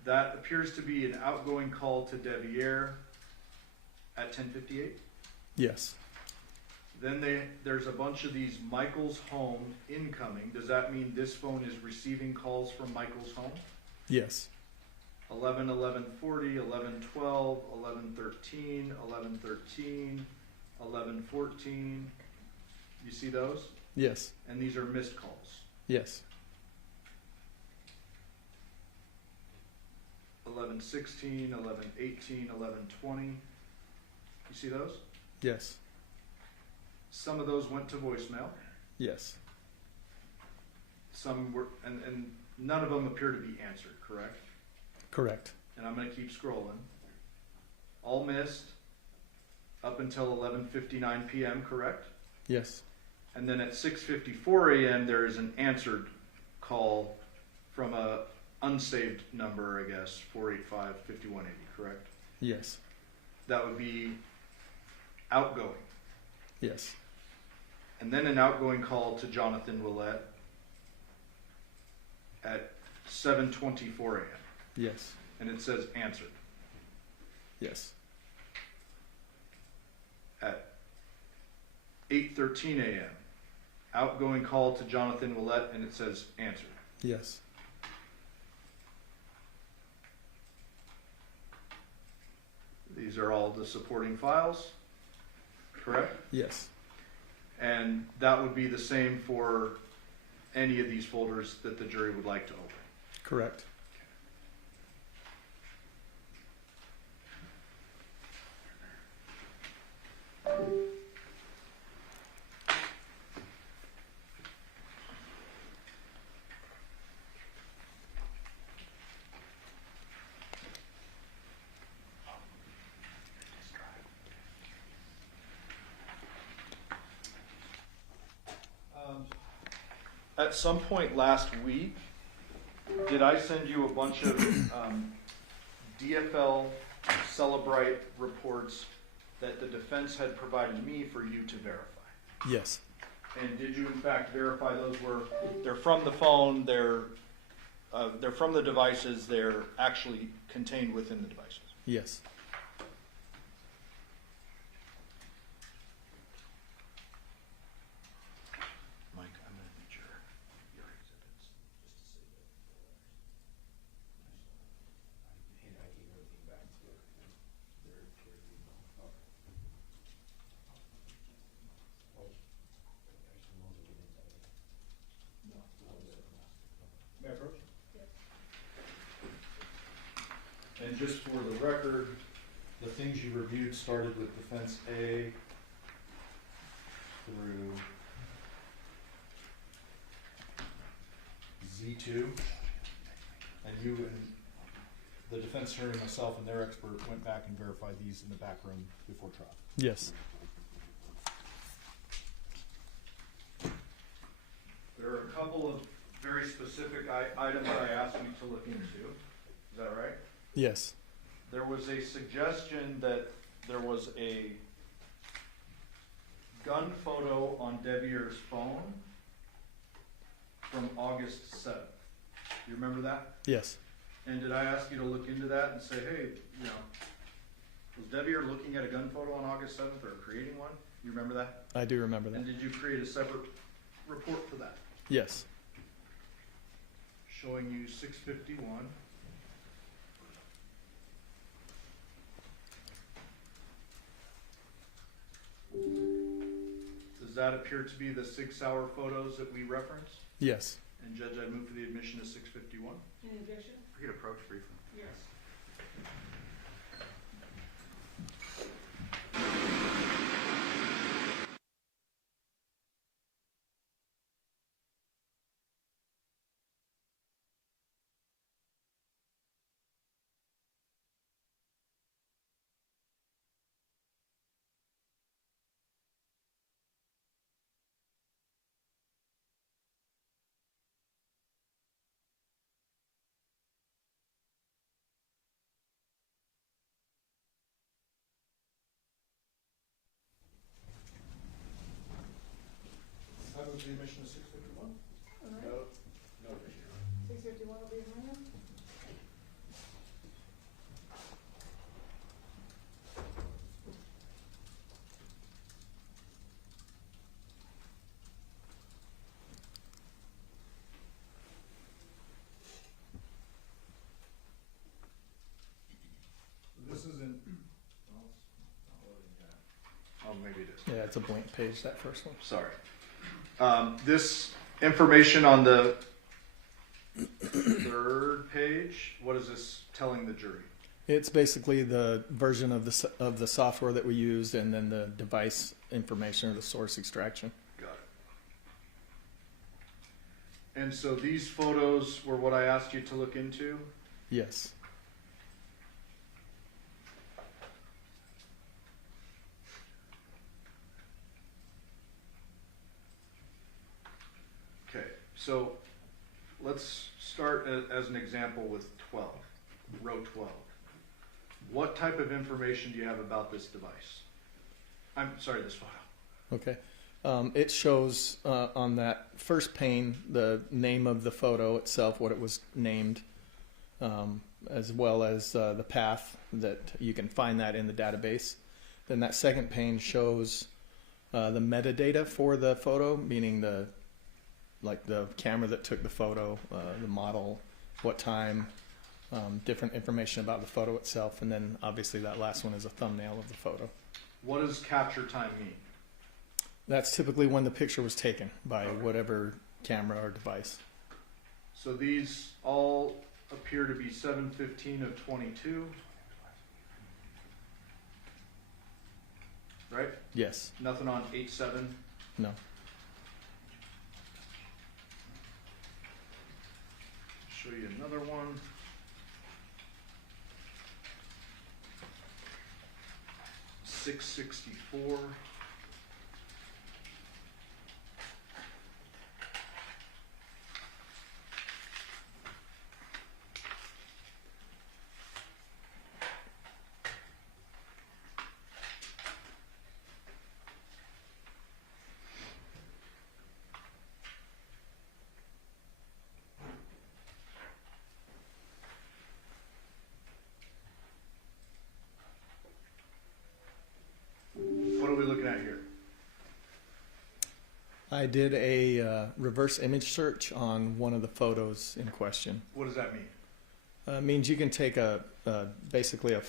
That appears to be an outgoing call to Devyn at 10:58. Yes. Then there's a bunch of these Michaels home incoming. Does that mean this phone is receiving calls from Michaels home? Yes. 11, 11:40, 11:12, 11:13, 11:13, 11:14. You see those? Yes. And these are missed calls. Yes. 11:16, 11:18, 11:20. You see those? Yes. Some of those went to voicemail. Yes. Some were, and none of them appear to be answered, correct? Correct. And I'm going to keep scrolling. All missed up until 11:59 p.m., correct? Yes. And then at 6:54 a.m. there is an answered call from a unsaved number, I guess, 485-5180, correct? Yes. That would be outgoing. Yes. And then an outgoing call to Johnathan Willette at 7:24 a.m. Yes. And it says answered. Yes. At 8:13 a.m. outgoing call to Johnathan Willette and it says answered. Yes. These are all the supporting files, correct? Yes. And that would be the same for any of these folders that the jury would like to open. Correct. At some point last week, did I send you a bunch of DFL Celebrite reports that the defense had provided me for you to verify? Yes. And did you in fact verify those they're from the phone, they're from the devices, they're actually contained within the devices? Yes. Mike, I'm going to need your exhibits just to say that. And I gave everything back to their email. Oh, actually, no, they didn't have it. No. May I approach? And just for the record, the things you reviewed started with defense A through Z2, and you and the defense attorney, myself, and their expert went back and verified these in the back room before trial. Yes. There are a couple of very specific items that I asked you to look into. Is that right? Yes. There was a suggestion that there was a gun photo on Devier's phone from August 7th. You remember that? Yes. And did I ask you to look into that and say, hey, you know, was Devier looking at a gun photo on August 7th or creating one? You remember that? I do remember that. And did you create a separate report for that? Yes. Showing you 651. Does that appear to be the 6-hour photos that we referenced? Yes. And Judge, I move for the admission of 651. Any objection? We could approach briefly. Yes. I move the admission of 651. No, no, Commissioner. 651 will be in hand. This isn't. Oh, maybe it is. Yeah, it's a blank page, that first one. Sorry. This information on the third page, what is this telling the jury? It's basically the version of the software that we used, and then the device information or the source extraction. Got it. And so these photos were what I asked you to look into? Yes. Okay, so let's start as an example with 12, row 12. What type of information do you have about this device? I'm sorry, this photo. Okay. It shows on that first pane the name of the photo itself, what it was named, as well as the path that you can find that in the database. Then that second pane shows the metadata for the photo, meaning the camera that took the photo, the model, what time, different information about the photo itself, and then obviously that last one is a thumbnail of the photo. What does capture time mean? That's typically when the picture was taken by whatever camera or device. So these all appear to be 7:15 of 22, right? Yes. Nothing on 8/7. No. Show you another one. $664. What are we looking at here? I did a reverse image search on one of the photos in question. What does that mean? Means you can take basically a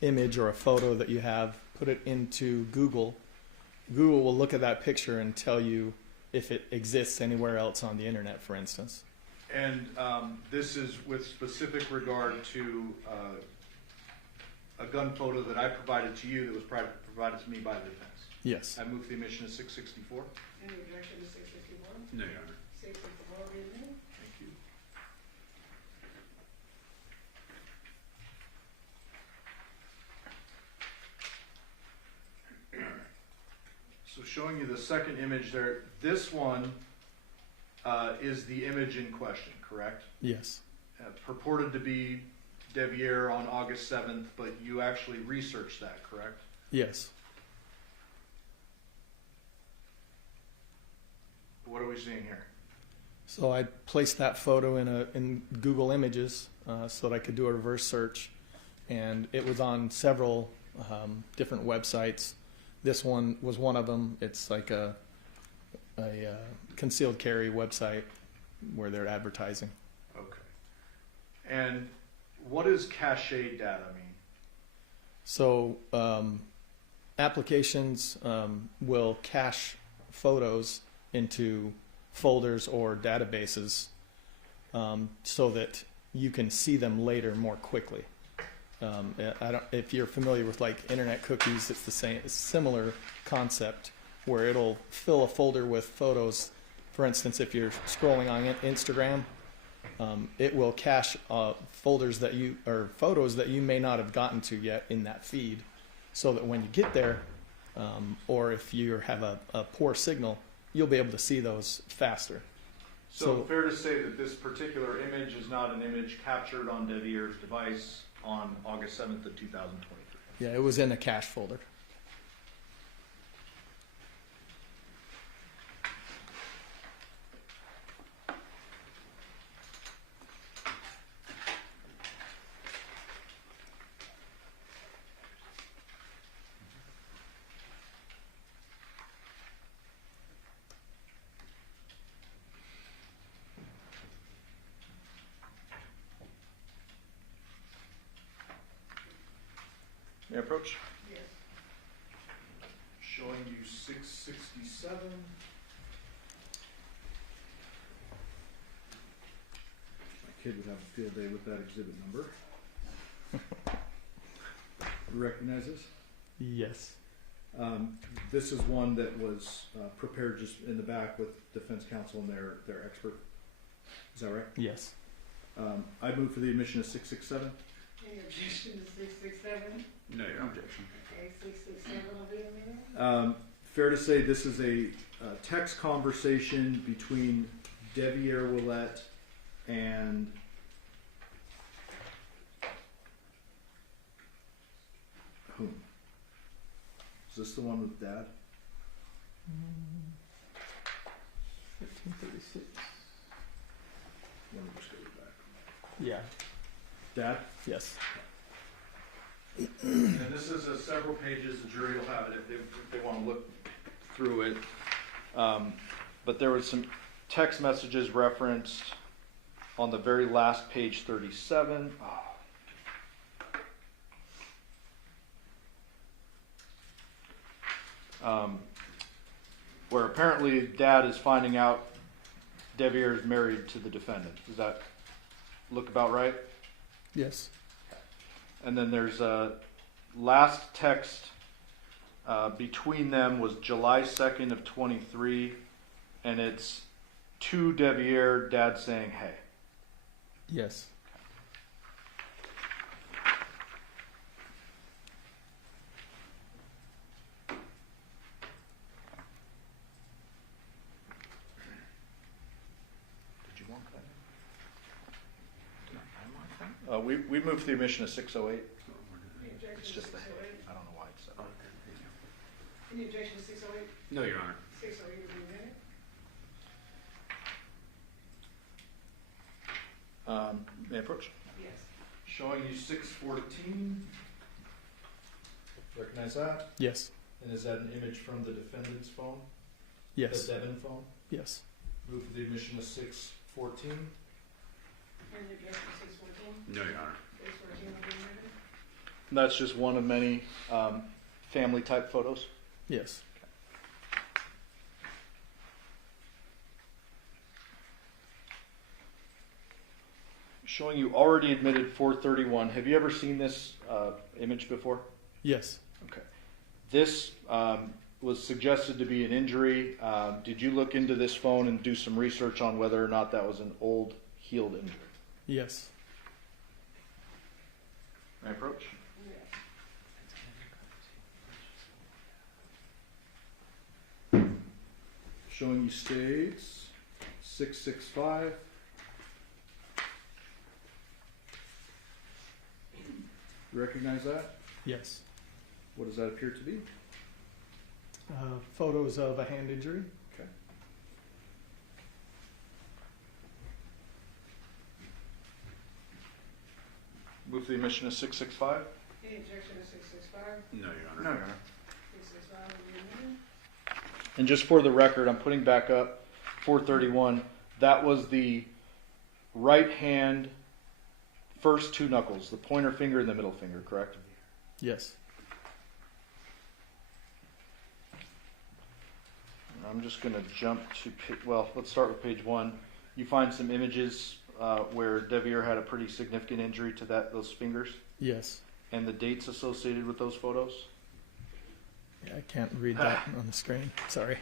image or a photo that you have, put it into Google. Google will look at that picture and tell you if it exists anywhere else on the internet, for instance. And this is with specific regard to a gun photo that I provided to you that was provided to me by the defense. Yes. I move the admission of 664. Any objection to 651? No, Your Honor. 654 will be in hand. Thank you. So showing you the second image there, this one is the image in question, correct? Yes. Purported to be Devier on August 7th, but you actually researched that, correct? Yes. What are we seeing here? So I placed that photo in Google Images so that I could do a reverse search, and it was on several different websites. This one was one of them. It's like a concealed carry website where they're advertising. Okay. And what does cache data mean? So applications will cache photos into folders or databases so that you can see them later more quickly. If you're familiar with like internet cookies, it's the same, it's a similar concept where it'll fill a folder with photos. For instance, if you're scrolling on Instagram, it will cache folders that you or photos that you may not have gotten to yet in that feed, so that when you get there, or if you have a poor signal, you'll be able to see those faster. So fair to say that this particular image is not an image captured on Devier's device on August 7th of 2023. Yeah, it was in a cache folder. May I approach? Yes. Showing you 667. My kid would have a field day with that exhibit number. You recognize this? Yes. This is one that was prepared just in the back with defense counsel and their expert. Is that right? Yes. I move for the admission of 667. Any objection to 667? No, your objection. Okay, 667 will be a minute. Fair to say this is a text conversation between Devyn Willette and whom? Is this the one with Dad? 1536. Let me just go back. Yeah. Dad? Yes. And this is several pages. The jury will have it if they want to look through it. But there was some text messages referenced on the very last page, 37. Where apparently Dad is finding out Devyer is married to the defendant. Does that look about right? Yes. And then there's a last text between them was July 2nd of 23, and it's to Devyer, Dad saying, hey. Yes. Did you want that? Did I mark that? We moved the admission of 608. Any objection It's to just the 608? head. I don't know why it's that. Any objection to 608? No, Your Honor. 608 will be a minute. May I approach? Yes. Showing you 614. Recognize that? Yes. And is that an image from the defendant's phone? Yes. The Devyn phone? Yes. Move for the admission of 614. Any objection to 614? No, Your Honor. 614 will be a minute. That's just one of many family type photos. Yes. Showing you already admitted 431. Have you ever seen this image before? Yes. Okay. This was suggested to be an injury. Did you look into this phone and do some research on whether or not that was an old healed injury? Yes. May I approach? Yes. Showing you states 665. You recognize that? Yes. What does that appear to be? Photos of a hand injury. Okay. the omission of 665. Any objection to 665? No, Your Honor. No, Your Honor. 665 will be omitted. And just for the record, I'm putting back up 431. That was the right hand first two knuckles, the pointer finger and the middle finger, correct? Yes. I'm just going to jump to, well, let's start with page 1. You find some images where Devere had a pretty significant injury to those fingers, Yes. and the dates associated with those photos? Yeah, I can't read that on the screen. Sorry.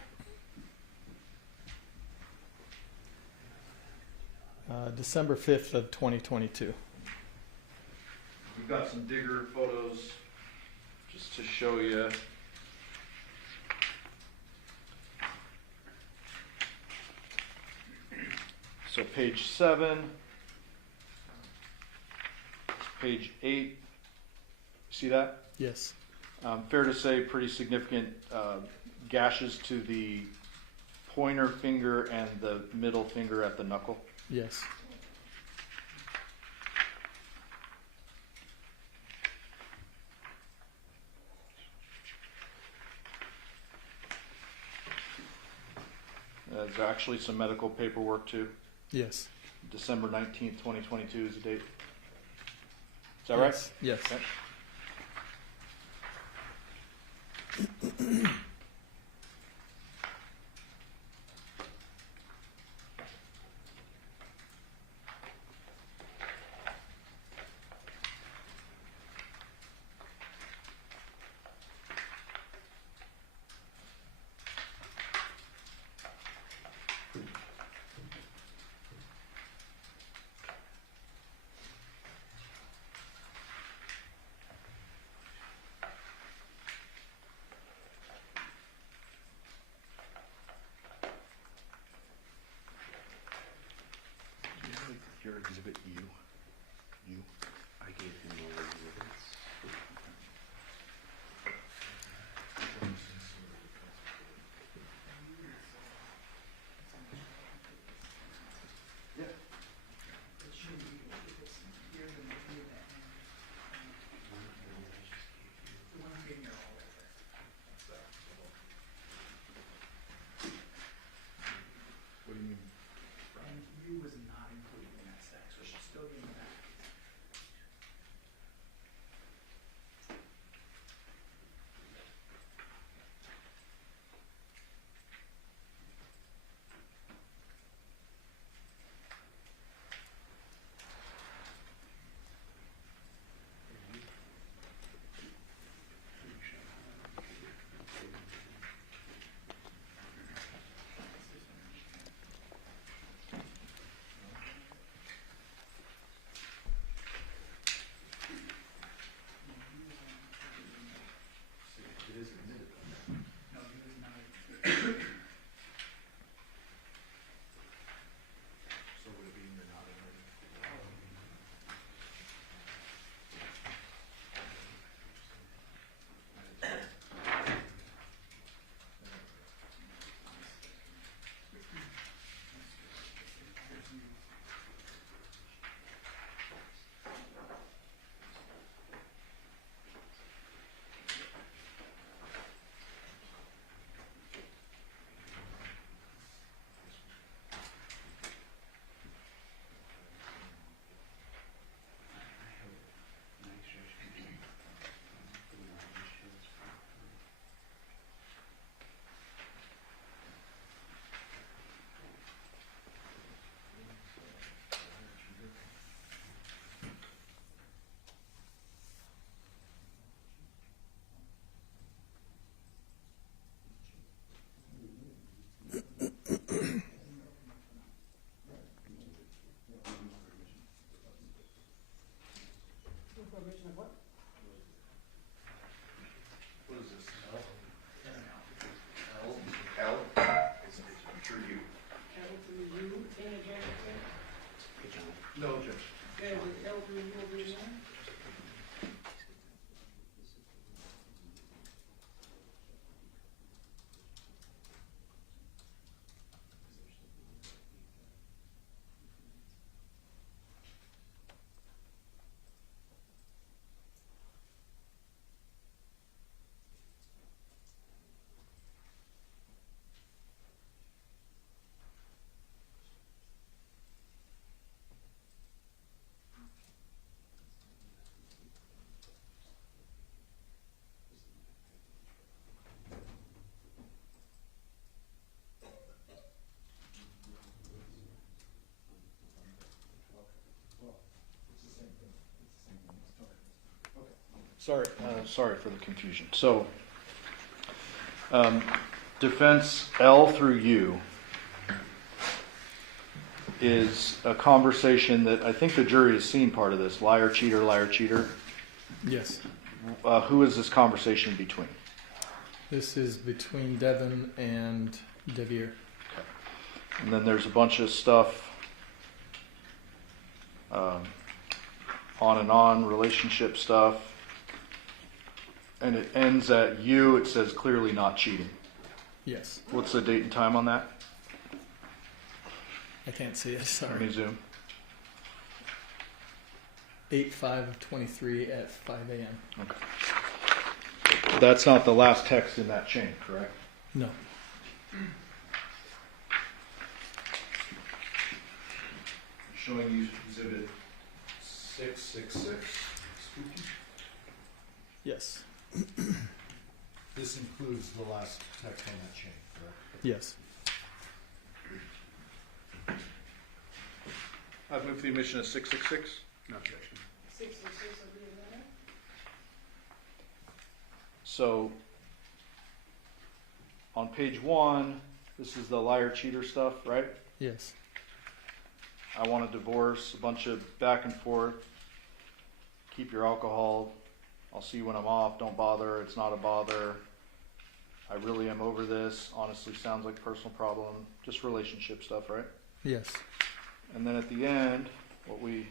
December 5th of 2022. We've got some digger photos just to show you. So page 7, page 8, see that? Yes. Fair to say pretty significant gashes to the pointer finger and the middle finger at the knuckle. Yes. There's actually some medical paperwork too. Yes. December 19th, 2022 is the date. Is that right? Yes. Yes. Okay. Your exhibit U. I gave him all the exhibits. What do you mean? U was not included in that stack, so it should still be in the back. No, U was not included. So would it be in your not admitted? Prohibition of what? What is this? L? It's through you. L through U, any objection to? No, Judge. Yeah, with L through U will be omitted. Sorry for the confusion. So, defense L through U is a conversation that I think the jury has seen part of this. Liar, cheater, liar, cheater. Yes. Who is this conversation between? This is between Devyn and Devere. And then there's a bunch of stuff on and on, relationship stuff. And it ends at U, it says clearly not cheating. Yes. What's the date and time on that? I can't see it, Let sorry. me zoom. 8/5/23 at 5 a.m. Okay. That's not the last text in that chain, correct? No. Showing you exhibit 666. Yes. This includes the last text on that chain, correct? Yes. I've moved the admission of 666. No objection. 666 will be in there. So, on page 1, this is the liar cheater stuff, right? Yes. I want a divorce, a bunch of back and forth. Keep your alcohol. I'll see you when I'm off. Don't bother. It's not a bother. I really am over this. Honestly, sounds like a personal problem. Just relationship stuff, right? Yes. And then at the end, what we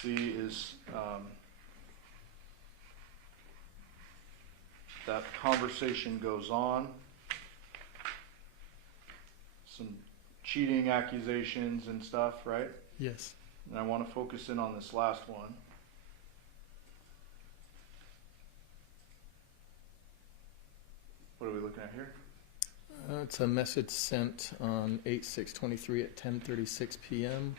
see is that conversation goes on. Some cheating accusations and stuff, right? Yes. And I want to focus in on this last one. What are we looking at here? It's a message sent on 8/6/23 at 10:36 p.m.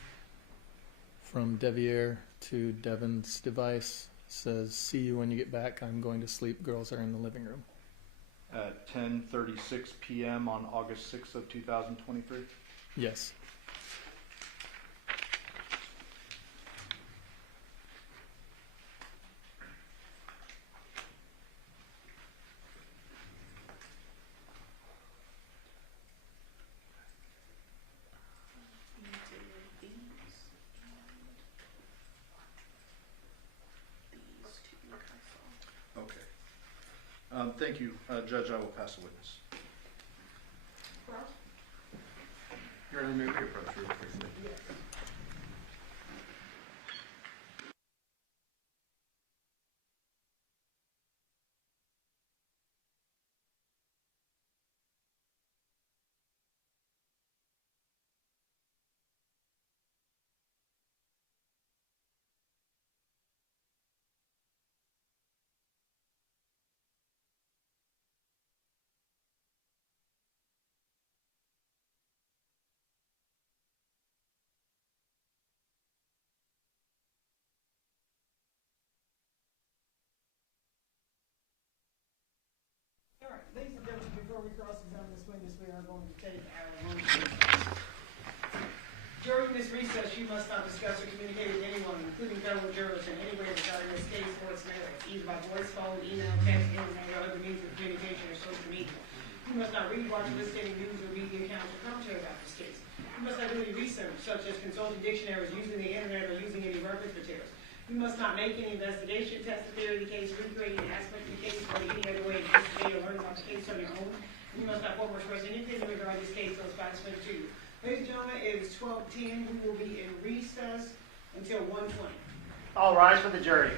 from Devier to Devyn's device. Says, "See you when you get back. I'm going to sleep. Girls are in the living room." At 10:36 p.m. on August 6th of 2023. Yes. Okay. Thank you, Judge. I will pass the witness. Your Honor, may we approach real quickly? All right, ladies and gentlemen, before we cross-examine this witness, we are going to take our room. During this recess, you must not discuss or communicate with anyone, including fellow jurors, in any way regarding this case or its merits, either by voice, phone, email, text, internet, or other means of communication or social media. You must not read, watch, or listen to any news or media accounts or commentary about this case. You must not do any research, such as consulting dictionaries, using the internet, or using any reference materials. You must not make any investigation, test the theory of the case, recreate any aspect of the case, or in any other way anticipate or learn about the case on your own. You must not form or express any opinion regarding this case unless facts are to you. Ladies and gentlemen, it is 12:10. We will be in recess until 1:20. All rise for the jury.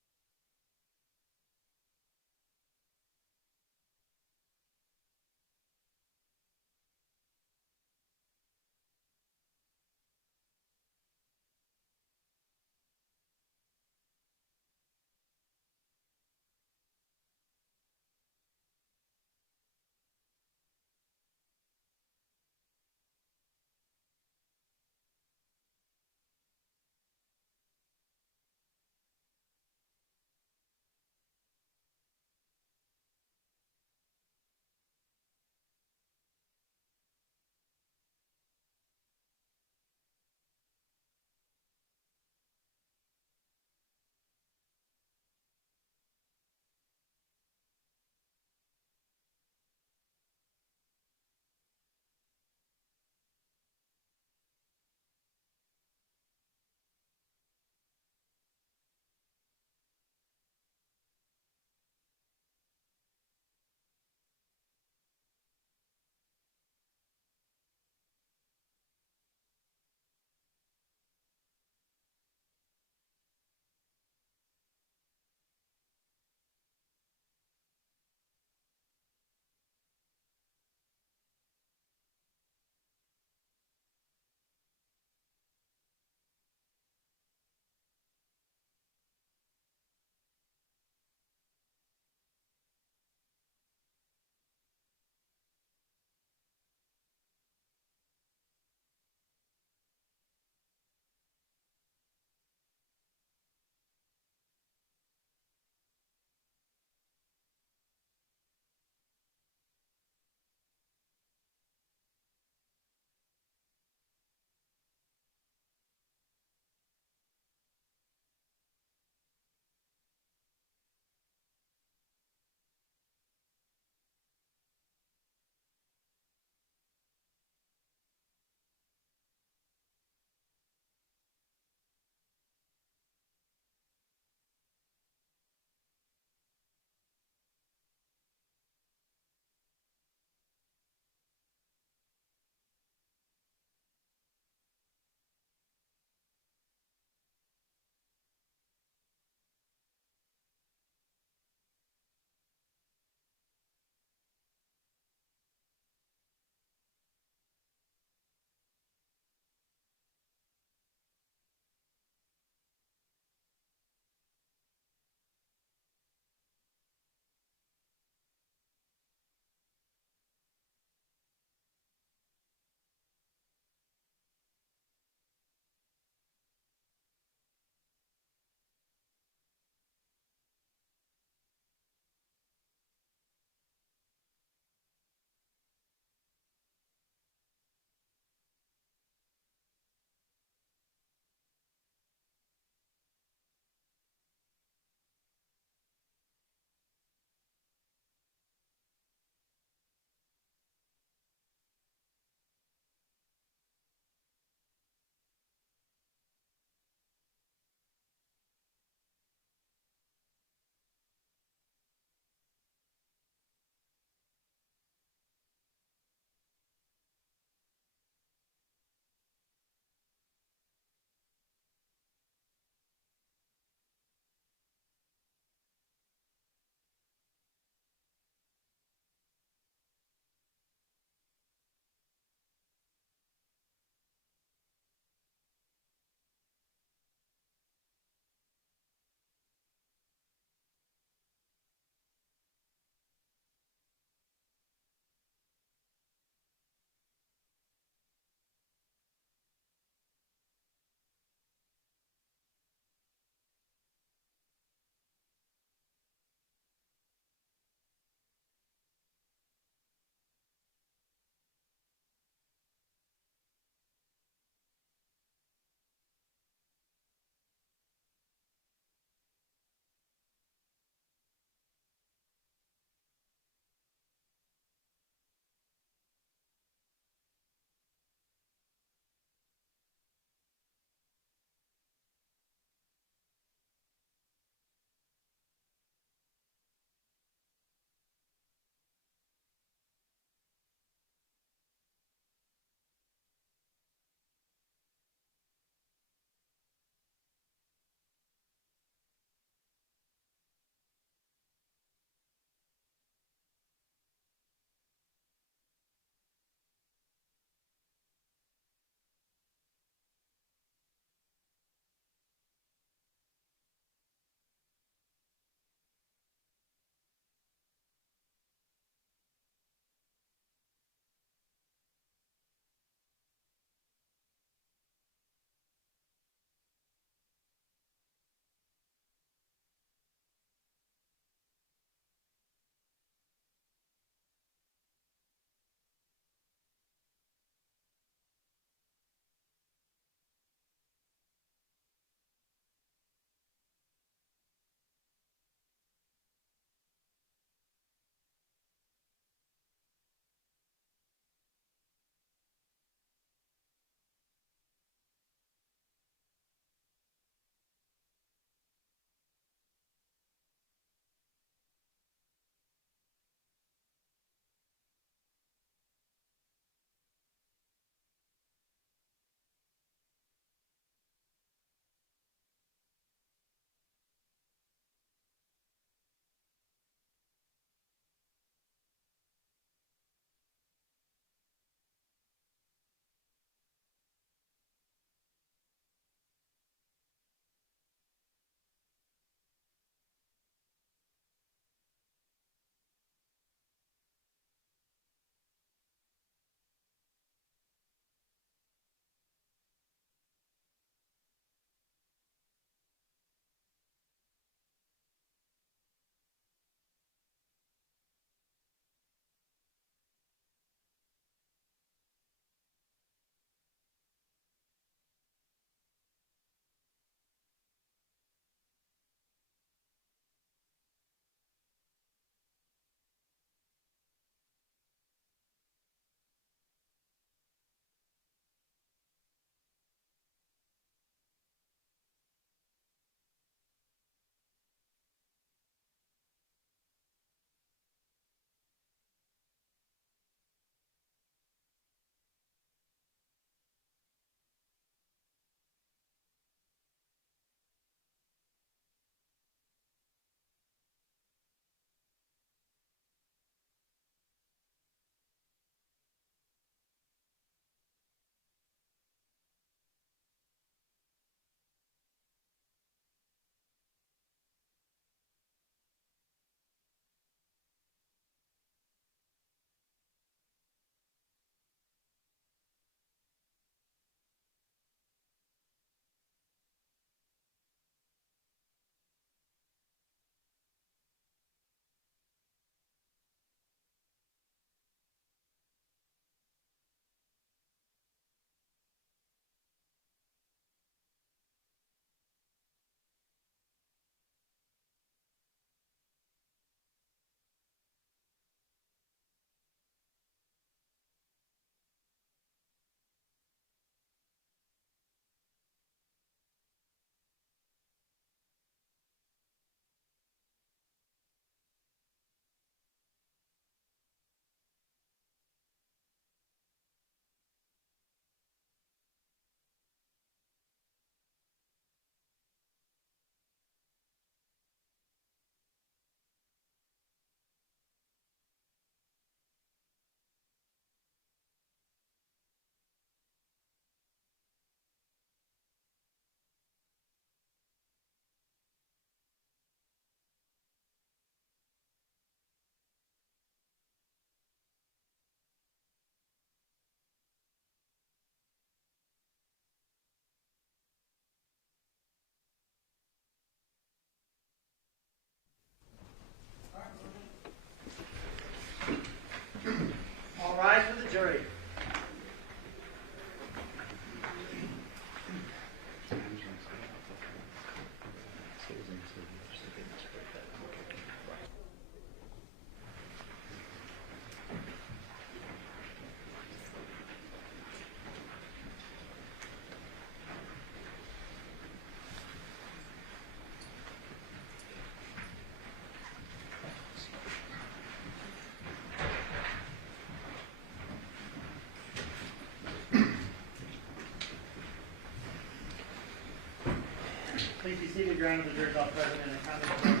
seated, Your Honor. The jury's all present and accounted.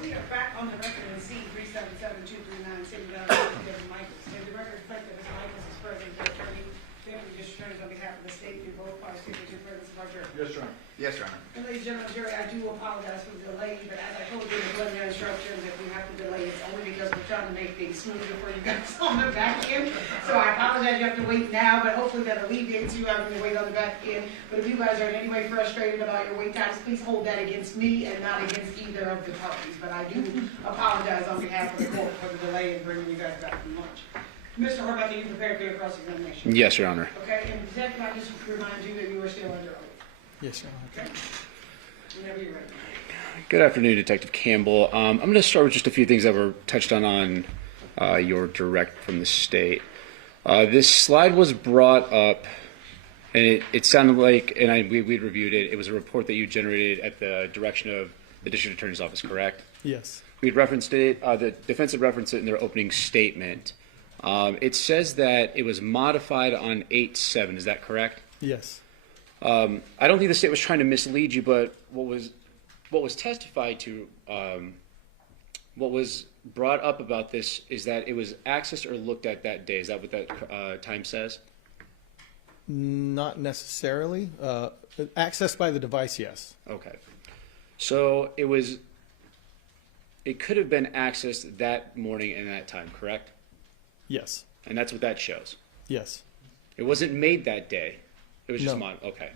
We are back on the record in C 377-239, City Manager Devyn Michaels. May the record reflect that Ms. Michaels is present, the attorney, deputy district attorneys on behalf of the state, do both prosecutors in presence of our jury. Yes, Your Honor. Yes, Your Honor. And ladies and gentlemen, jury, I do apologize for the delay, but as I told you in the preliminary instructions, if we have to delay, it's only because we're trying to make things smoother for you guys on the back end. So I apologize you have to wait now, but hopefully that alleviates you having to wait on the back end. But if you guys are in any way frustrated about your wait times, please hold that against me and not against either of the parties. But I do apologize on behalf of the court for the delay in bringing you guys back from lunch. Mr. Horvath, are you prepared for your cross-examination? Yes, Your Honor. Okay, and Detective, I just remind you that you are still under oath. Yes, Your Honor. Okay? Whenever you're ready. Good afternoon, Detective Campbell. I'm going to start with just a few things that were touched on your direct from the state. This slide was brought up, and it sounded like, and we reviewed it, it was a report that you generated at the direction of the District Attorney's Office, correct? Yes. We'd referenced it, the defense had referenced it in their opening statement. It says that it was modified on 8/7, is that correct? Yes. I don't think the state was trying to mislead you, but what was testified to, what was brought up about this is that it was accessed or looked at that day. Is that what that time says? Not necessarily. Accessed by the device, yes. Okay. So it could have been accessed that morning and that time, correct? Yes. And that's what that shows. Yes. It wasn't made that day. It was just No. okay.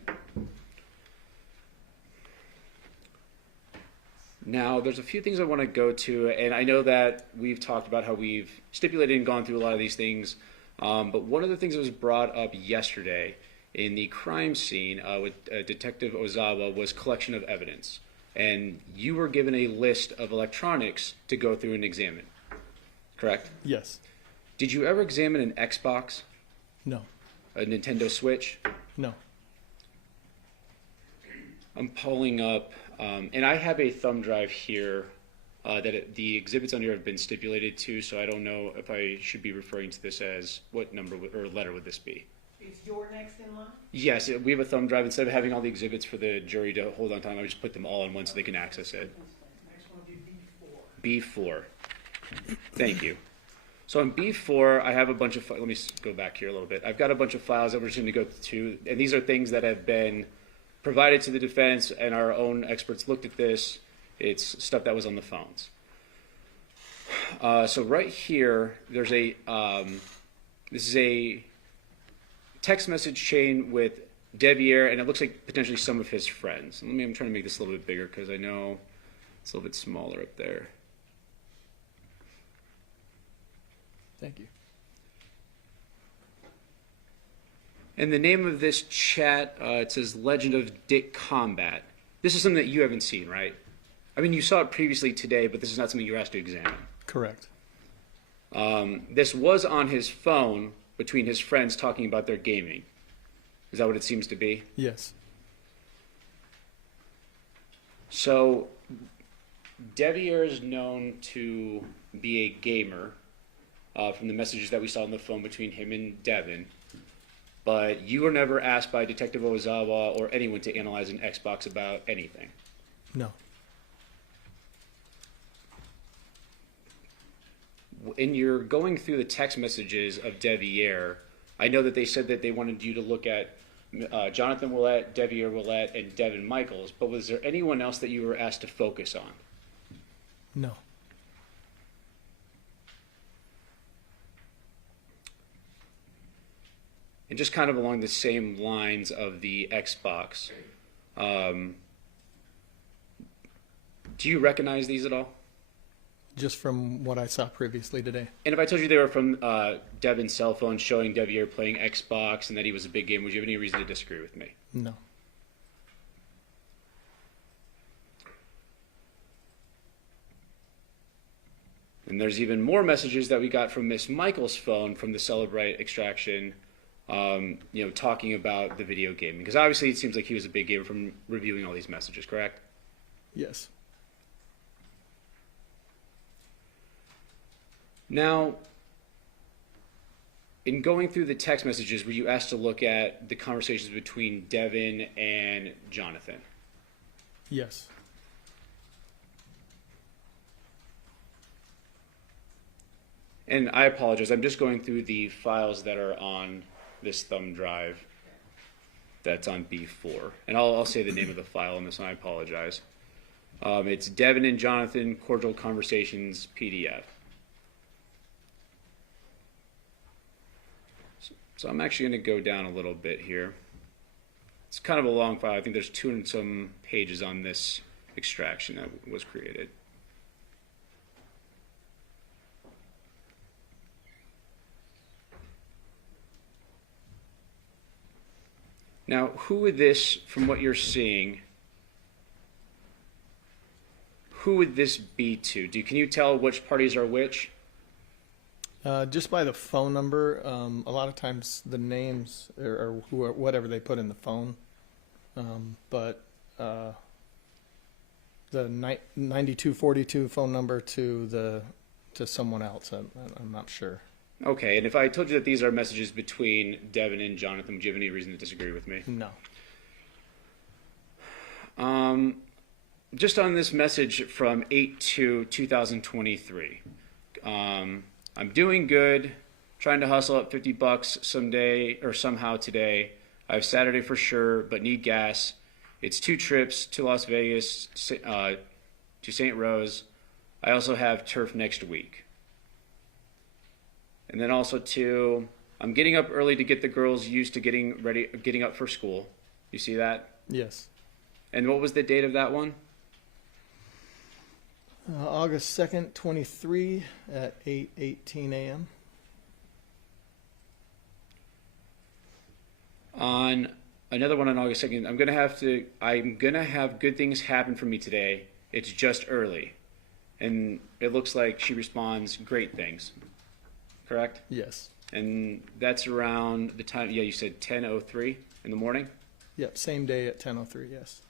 Now, there's a few things I want to go to, and I know that we've talked about how we've stipulated and gone through a lot of these things, but one of the things that was brought up yesterday in the crime scene with Detective Ozawa was collection of evidence. And you were given a list of electronics to go through and examine, correct? Yes. Did you ever examine an Xbox, No. a Nintendo Switch? No. I'm pulling up, and I have a thumb drive here the exhibits on here have been stipulated to, so I don't know if I should be referring to this as what number or letter would this be? Is your next in line? Yes, we have a thumb drive. Instead of having all the exhibits for the jury to hold on time, I just put them all in one so they can access it. Next one will be B4. B4. Thank you. So in B4, I have a bunch of, let me go back here a little bit. I've got a bunch of files that we're just going to go to, and these are things that have been provided to the defense, and our own experts looked at this. It's stuff that was on the phones. So right here, there's a, this is a text message chain with Devier, and it looks like potentially some of his friends. I'm trying to make this a little bit bigger because I know it's a little bit smaller up there. Thank you. And the name of this chat, it says Legend of Dick Combat. This is something that you haven't seen, right? I mean, you saw it previously today, but this is not something you were asked to examine. Correct. This was on his phone between his friends talking about their gaming. Is that what it seems to be? Yes. So, Devier is known to be a gamer from the messages that we saw on the phone between him and Devyn. But you were never asked by Detective Ozawa or anyone to analyze an Xbox about anything. No. In your going through the text messages of Devier, I know that they said that they wanted you to look at Johnathan Willette, Devier Willette, and Devyn Michaels, but was there anyone else that you were asked to focus on? No. And just kind of along the same lines of the Xbox, do you recognize these at all? Just from what I saw previously today. And if I told you they were from Devyn's cell phone showing Devier playing Xbox and that he was a big gamer, would you have any reason to disagree with me? No. And there's even more messages that we got from Miss Michaels' phone from the Celebrite extraction, talking about the video gaming. Because obviously it seems like he was a big gamer from reviewing all these messages, correct? Yes. Now, in going through the text messages, were you asked to look at the conversations between Devyn and Johnathan? Yes. And I apologize. I'm just going through the files that are on this thumb drive that's on B4. And I'll say the name of the file on this one. I apologize. It's Devyn and Johnathan Cordial Conversations PDF. So I'm actually going to go down a little bit here. It's kind of a long file. I think there's 200 and some pages on this extraction that was created. Now, who would this, from what you're seeing, who would this be to? Can you tell which parties are which? Just by the phone number, a lot of times the names or whatever they put in the phone, but the 9242 phone number to someone else, I'm not sure. Okay, and if I told you that these are messages between Devyn and Johnathan, would you have any reason to disagree with me? No. Just on this message from 8/2/2023. I'm doing good, trying to hustle up $50 someday or somehow today. I have Saturday for sure, but need gas. It's 2 trips to Las Vegas, to St. Rose. I also have turf next week. And then also I'm getting up early to get the girls used to getting up for school. You see that? Yes. And what was the date of that one? August 2nd, 23 at 8:18 a.m. On another one on August 2nd, I'm gonna have good things happen for me today. It's just early. And it looks like she responds, great things. Correct? Yes. And that's around the time, you said 10:03 in the morning? Yep, same day at 10:03, yes.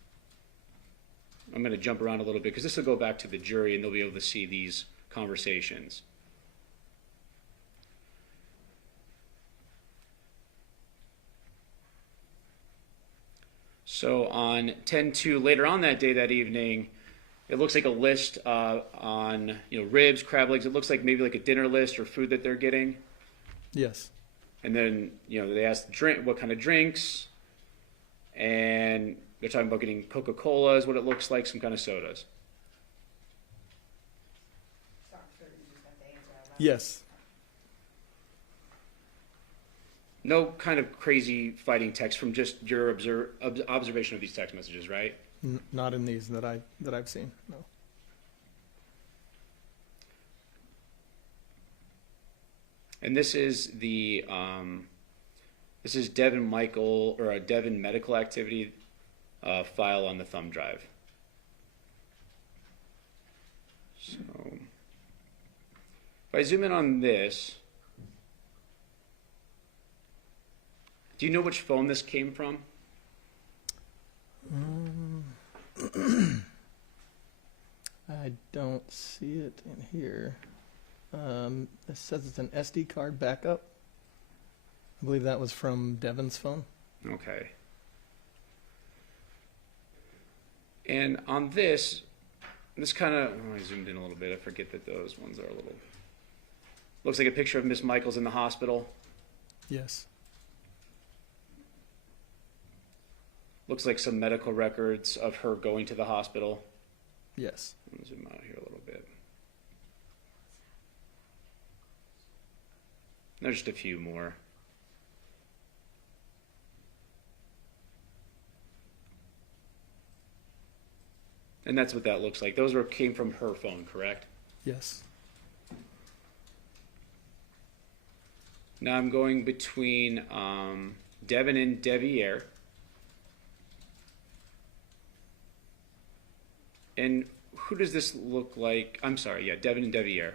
I'm going to jump around a little bit because this will go back to the jury and they'll be able to see these conversations. So on 10/2, later on that day, that evening, it looks like a list on ribs, crab legs. It looks like maybe like a dinner list or food that they're getting. Yes. And then they ask what kind of drinks, and they're talking about getting Coca-Cola is what it looks like, some kind of sodas. Yes. No kind of crazy fighting text from just your observation of these text messages, right? Not in these that I've seen. No. And this is Devyn Michael or a Devyn medical activity file on the thumb drive. So if I zoom in on this, do you know which phone this came from? I don't see it in here. It says it's an SD card backup. I believe that was from Devyn's phone. Okay. And on this kind of, I zoomed in a little bit. I forget that those ones are a little, looks like a picture of Miss Michaels in the hospital. Yes. Looks like some medical records of her going to the hospital. Yes. Let me zoom out here a little bit. There's just a few more. And that's what that looks like. Those came from her phone, correct? Yes. Now I'm going between Devyn and Devier. And who does this look like? I'm sorry, yeah, Devyn and Devier.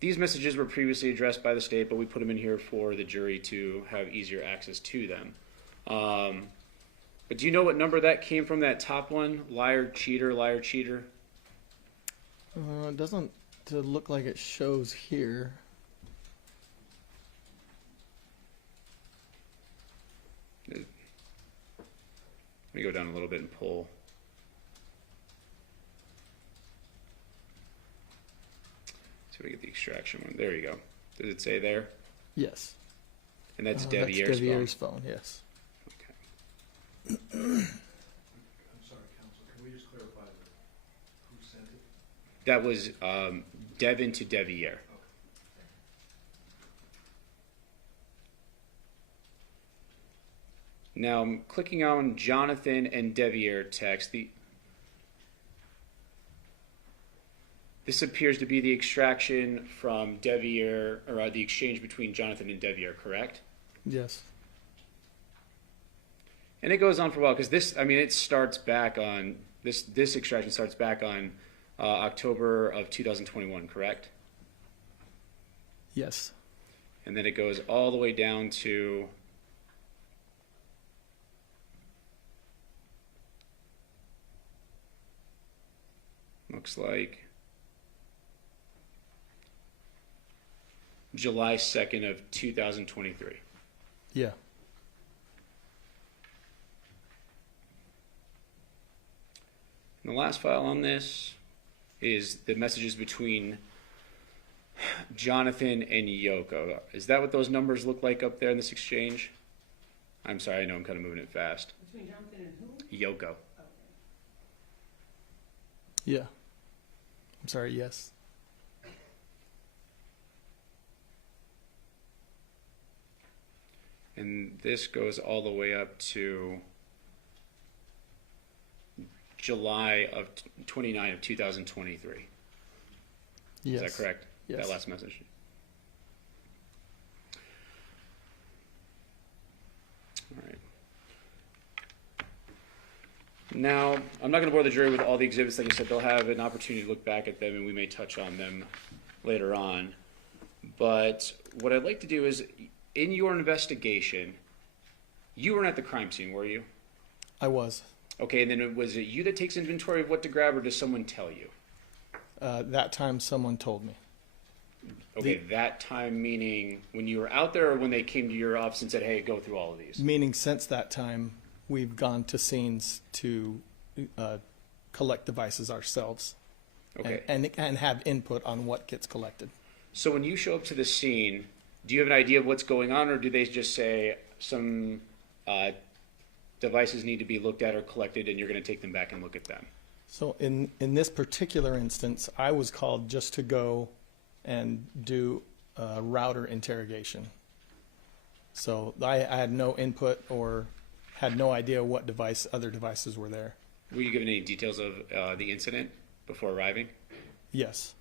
These messages were previously addressed by the state, but we put them in here for the jury to have easier access to them. But do you know what number that came from, that top one? Liar, cheater, liar, cheater? It doesn't look like it shows here. Let me go down a little bit and pull. So we get the extraction one. There you go. Does it say there? Yes. And that's That's Devier's Devier's phone, yes. Okay. I'm sorry, counsel, can we just clarify who sent it? That was Devyn to Devier. Now I'm clicking on Johnathan and Devier text. This appears to be the extraction from Devier, or the exchange between Johnathan and Devier, correct? Yes. And it goes on for a while because this, I mean, it starts back on this extraction starts back on October of 2021, correct? Yes. And then it goes all the way down to looks like July 2nd of 2023. Yeah. And the last file on this is the messages between Johnathan and Yoko. Is that what those numbers look like up there in this exchange? I'm sorry, I know I'm kind of moving it fast. Between Johnathan and who? Yoko. Yeah. I'm sorry, yes. And this goes all the way up to July of 29 of 2023. Yes. Is that correct? Yes. That last message. All right. Now, I'm not going to bore the jury with all the exhibits. Like I said, they'll have an opportunity to look back at them, and we may touch on them later on. But what I'd like to do is, in your investigation, you weren't at the crime scene, were you? I was. Okay, and then was it you that takes inventory of what to grab, or does someone tell you? That time someone told me. Okay, that time meaning when you were out there or when they came to your office and said, hey, go through all of these? Meaning since that time, we've gone to scenes to collect devices ourselves. Okay. And have input on what gets collected. So when you show up to the scene, do you have an idea of what's going on, or do they just say some devices need to be looked at or collected and you're going to take them back and look at them? So in this particular instance, I was called just to go and do a router interrogation. So I had no input or had no idea what other devices were there. Were you given any details of the incident before arriving? Yes.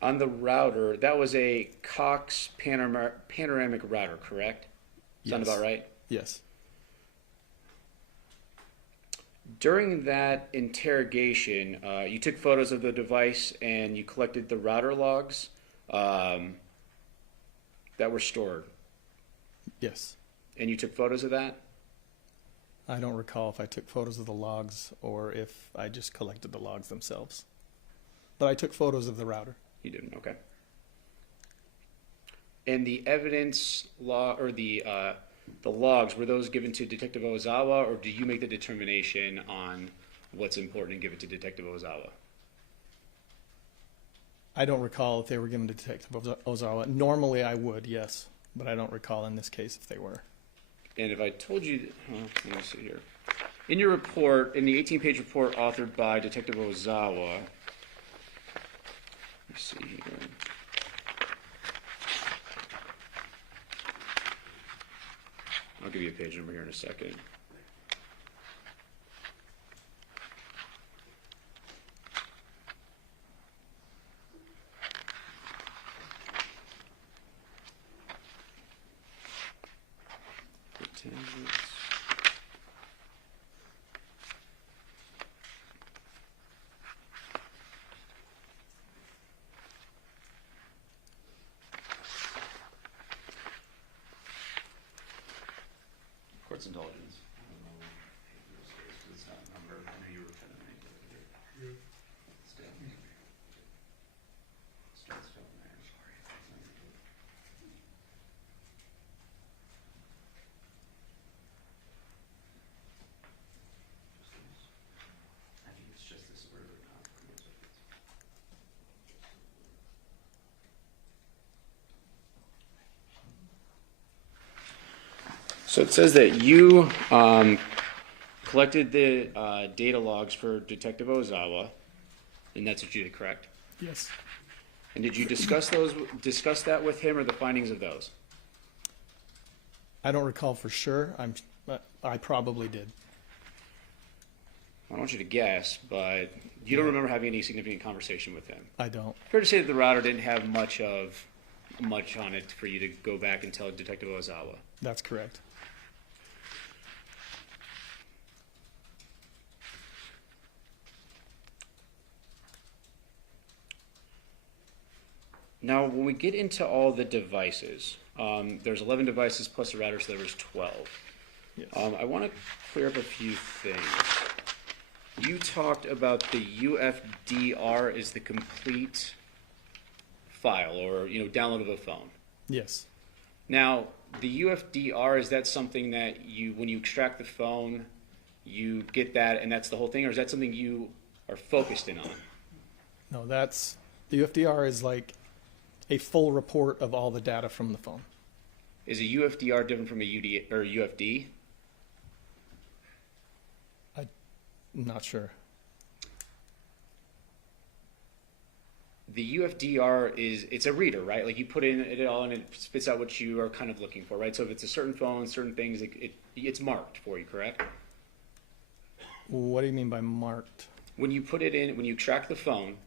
On the router, that was a Cox panoramic router, correct? Sound Yes. about right? Yes. During that interrogation, you took photos of the device and you collected the router logs that were stored. Yes. And you took photos of that? I don't recall if I took photos of the logs or if I just collected the logs themselves. But I took photos of the router. You didn't, okay. And the evidence law or the logs, were those given to Detective Ozawa, or do you make the determination on what's important and give it to Detective Ozawa? I don't recall if they were given to Detective Ozawa. Normally I would, yes, but I don't recall in this case if they were. And if I told you, let me see here. In your report, in the 18-page report authored by Detective Ozawa, let's see here. I'll give you a page number here in a second. Court's indulgence. I don't know if it's not a number. I know you were trying to make it here. Still. Still there. So it says that you collected the data logs for Detective Ozawa, and that's what you did, correct? Yes. And did you discuss that with him, or the findings of those? I don't recall for sure. I probably did. I don't want you to guess, but you don't remember having any significant conversation with him. I don't. Fair to say that the router didn't have much on it for you to go back and tell Detective Ozawa. That's correct. Now, when we get into all the devices, there's 11 devices plus the router, so there was 12. Yes. I want to clear up a few things. You talked about the UFDR is the complete file, or download of a phone. Yes. Now, the UFDR, is that something that when you extract the phone, you get that, and that's the whole thing, or is that something you are focused in on? No, the UFDR is like a full report of all the data from the phone. Is a UFDR different from a UD or UFD? I'm not sure. The UFDR it's a reader, right? Like you put in it all and it spits out what you are kind of looking for, right? So if it's a certain phone, certain things, it's marked for you, correct? What do you mean by marked? When you put it in, when you extract the phone,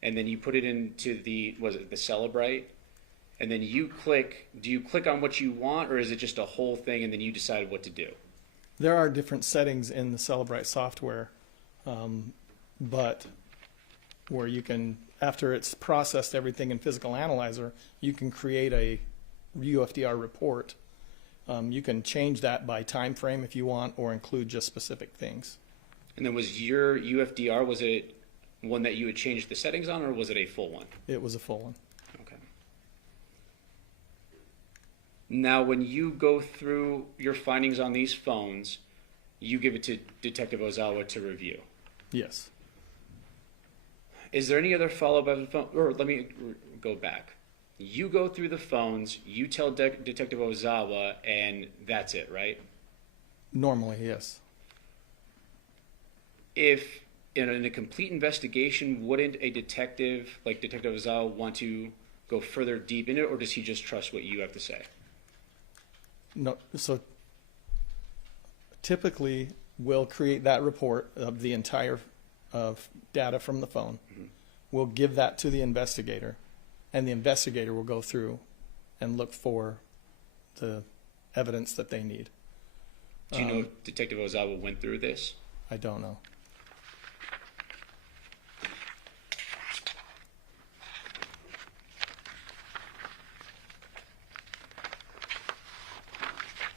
and then you put it into the Celebrite, and then do you click on what you want, or is it just a whole thing and then you decide what to do? There are different settings in the Celebrite software, but where you can, after it's processed everything in Physical Analyzer, you can create a UFDR report. You can change that by time frame if you want, or include just specific things. And then was your UFDR, was it one that you had changed the settings on, or was it a full one? It was a full one. Okay. Now, when you go through your findings on these phones, you give it to Detective Ozawa to review. Yes. Is there any other follow-up of the phone? Or let me go back. You go through the phones, you tell Detective Ozawa, and that's it, right? Normally, yes. If in a complete investigation, wouldn't a detective like Detective Ozawa want to go further deep into it, or does he just trust what you have to say? No, so typically we'll create that report of the entire data from the phone. Mm-hmm. We'll give that to the investigator, and the investigator will go through and look for the evidence that they need. Do you know if Detective Ozawa went through this? I don't know.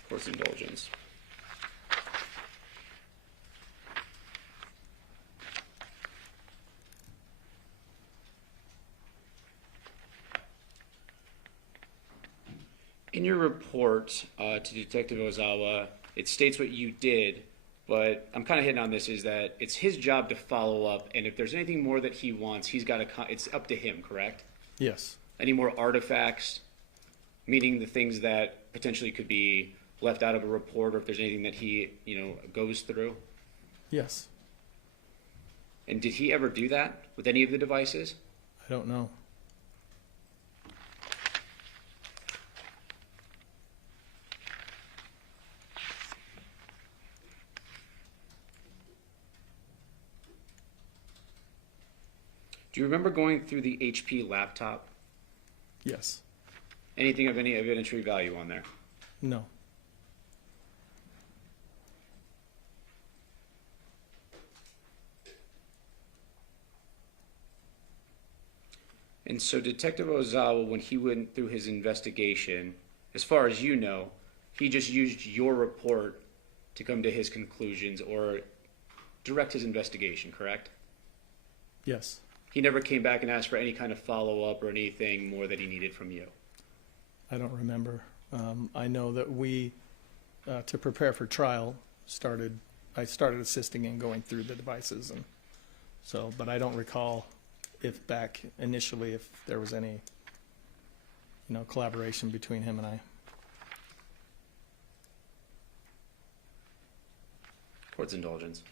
Court's indulgence. In your report to Detective Ozawa, it states what you did, but I'm kind of hitting on this is that it's his job to follow up, and if there's anything more that he wants, he's got to. It's up to him, correct? Yes. Any more artifacts, meaning the things that potentially could be left out of a report, or if there's anything that he, goes through? Yes. And did he ever do that with any of the devices? I don't know. Do you remember going through the HP laptop? Yes. Anything of any evidentiary value on there? No. And so Detective Ozawa, when he went through his investigation, as far as you know, he just used your report to come to his conclusions or direct his investigation, correct? Yes. He never came back and asked for any kind of follow-up or anything more that he needed from you? I don't remember. I know that we, to prepare for trial, I started assisting in going through the devices, and so, but I don't recall if back initially if there was any, collaboration between him and I. Court's indulgence.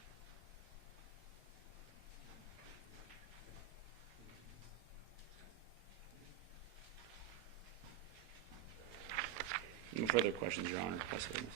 No further questions, Your Honor. Pass the witness.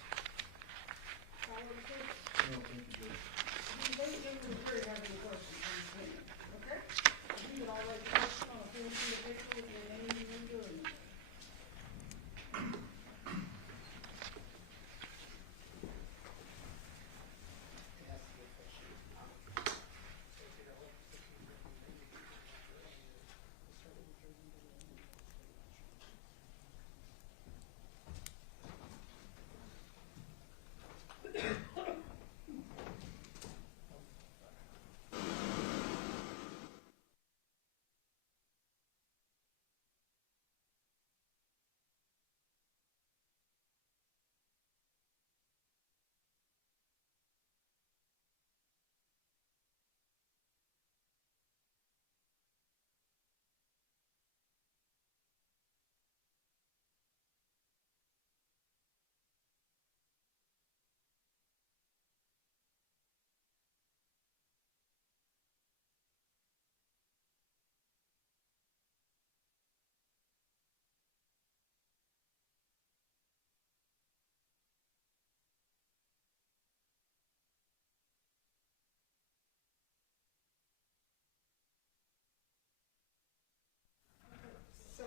Sir,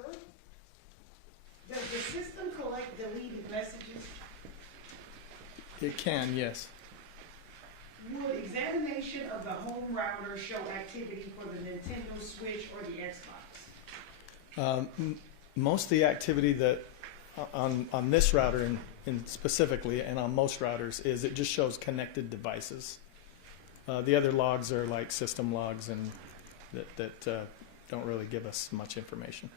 does the system collect deleted messages? It can, yes. Would examination of the home router show activity for the Nintendo Switch or the Xbox? Most of the activity that on this router in specifically and on most routers is it just shows connected devices. The other logs are like system logs and that don't really give us much information.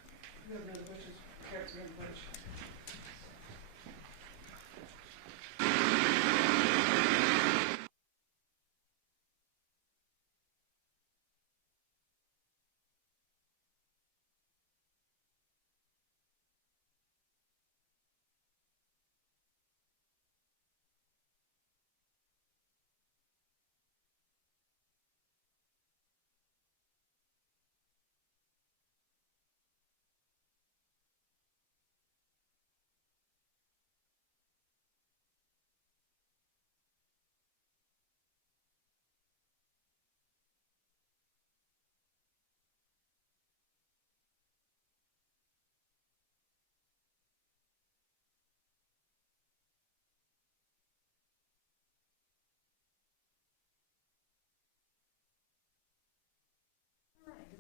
You have another question? Carrots, you have a question?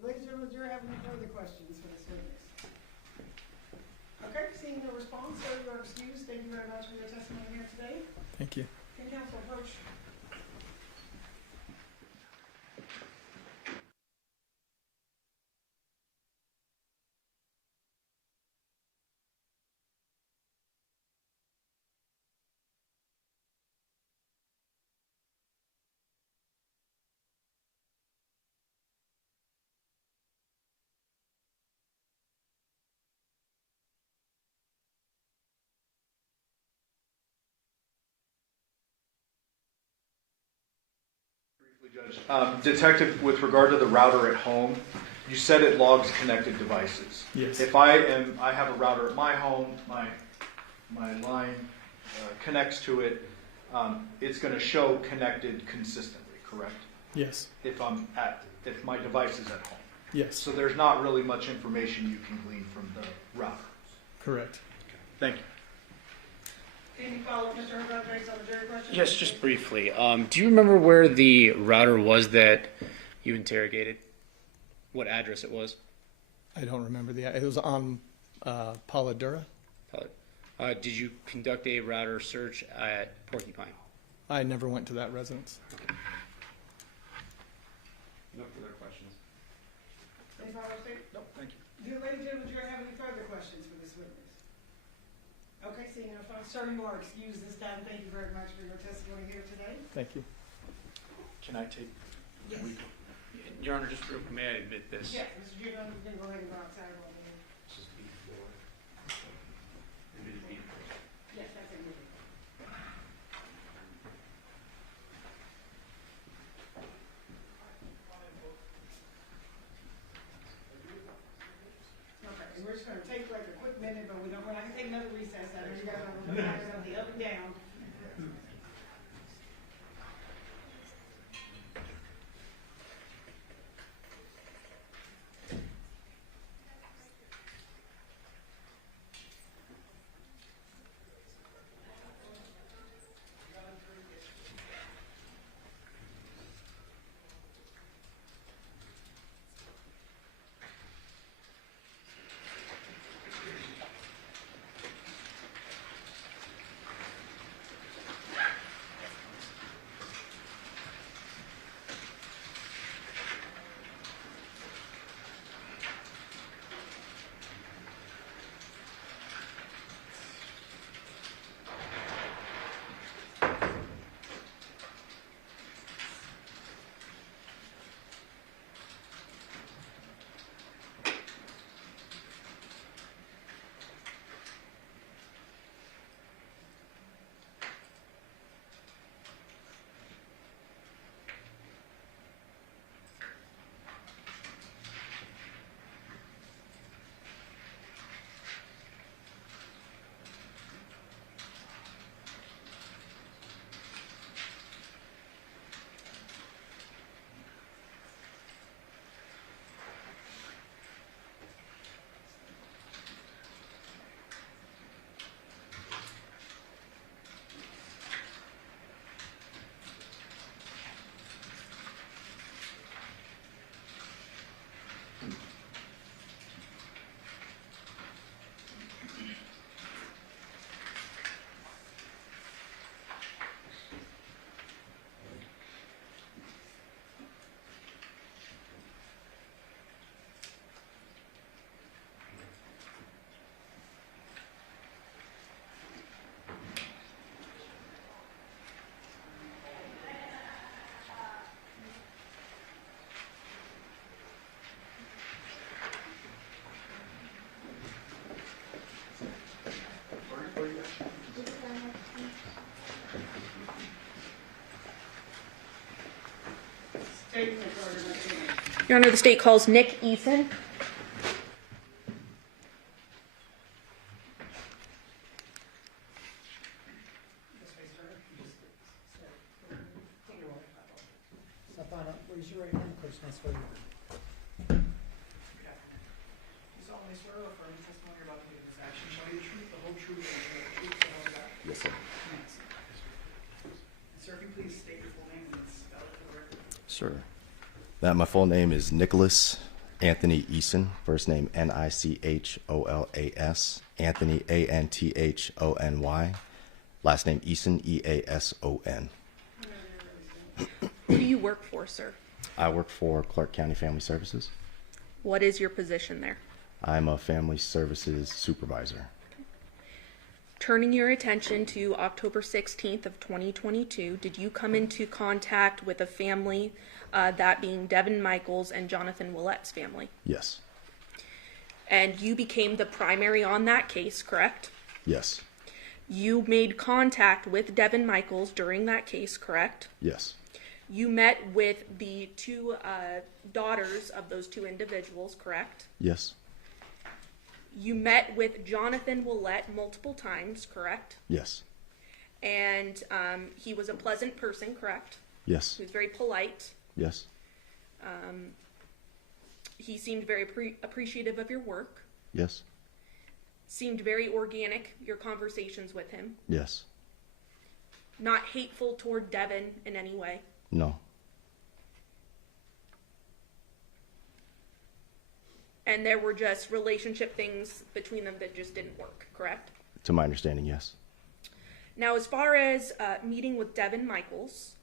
Ladies and gentlemen, do you have any further questions for this witness? Okay, seeing no response, sir, you are excused. Thank you very much for your testimony here today. Thank you. Can counsel approach? Judge. Detective, with regard to the router at home, you said it logs connected devices. Yes. If I have a router at my home, my line connects to it, it's going to show connected consistently, correct? Yes. If my device is at home. Yes. So there's not really much information you can glean from the router. Correct. Thank you. Any follow-up, Mr. Herbert, based on the jury question? Yes, just briefly. Do you remember where the router was that you interrogated? What address it was? I don't remember it was on Pauladura. Did you conduct a router search at Porcupine? I never went to that residence. No further questions. Any follow-up, State? Nope, thank you. Do ladies and gentlemen, do you have any further questions for this witness? Okay, seeing no response, sir, you are excused this time. Thank you very much for your testimony here today. Thank you. Can I take? Yes. Your Honor, just real, may I admit this? Yeah, Mr. Giovanni, you can go ahead and go outside while we're here. Yes, that's it. state and the charge of Your Honor, the state calls Nick Eason. Step on up, raise your right hand, please, and swear. You solemnly swear or affirm the testimony you're about to give this action shall be the truth, the whole truth, and nothing but the truth, so help you God? Yes, sir. Yes. And sir, if you please state your full name and spell it for the record. Sure. My full name is Nicholas Anthony Eason. First name Nicholas, Anthony Anthony. Last name Eason, Eason. Who do you work for, sir? I work for Clark County Family Services. What is your position there? I'm a family services supervisor. Turning your attention to October 16th of 2022, did you come into contact with a family, that being Devyn Michaels and Johnathan Willette's family? Yes. And you became the primary on that case, correct? Yes. You made contact with Devyn Michaels during that case, correct? Yes. You met with the two daughters of those two individuals, correct? Yes. You met with Johnathan Willette multiple times, correct? Yes. And he was a pleasant person, correct? Yes. He was very polite. Yes. He seemed very appreciative of your work. Yes. Seemed very organic, your conversations with him. Yes. Not hateful toward Devyn in any way. No. And there were just relationship things between them that just didn't work, correct? To my understanding, yes. Now, as far as meeting with Devyn Michaels,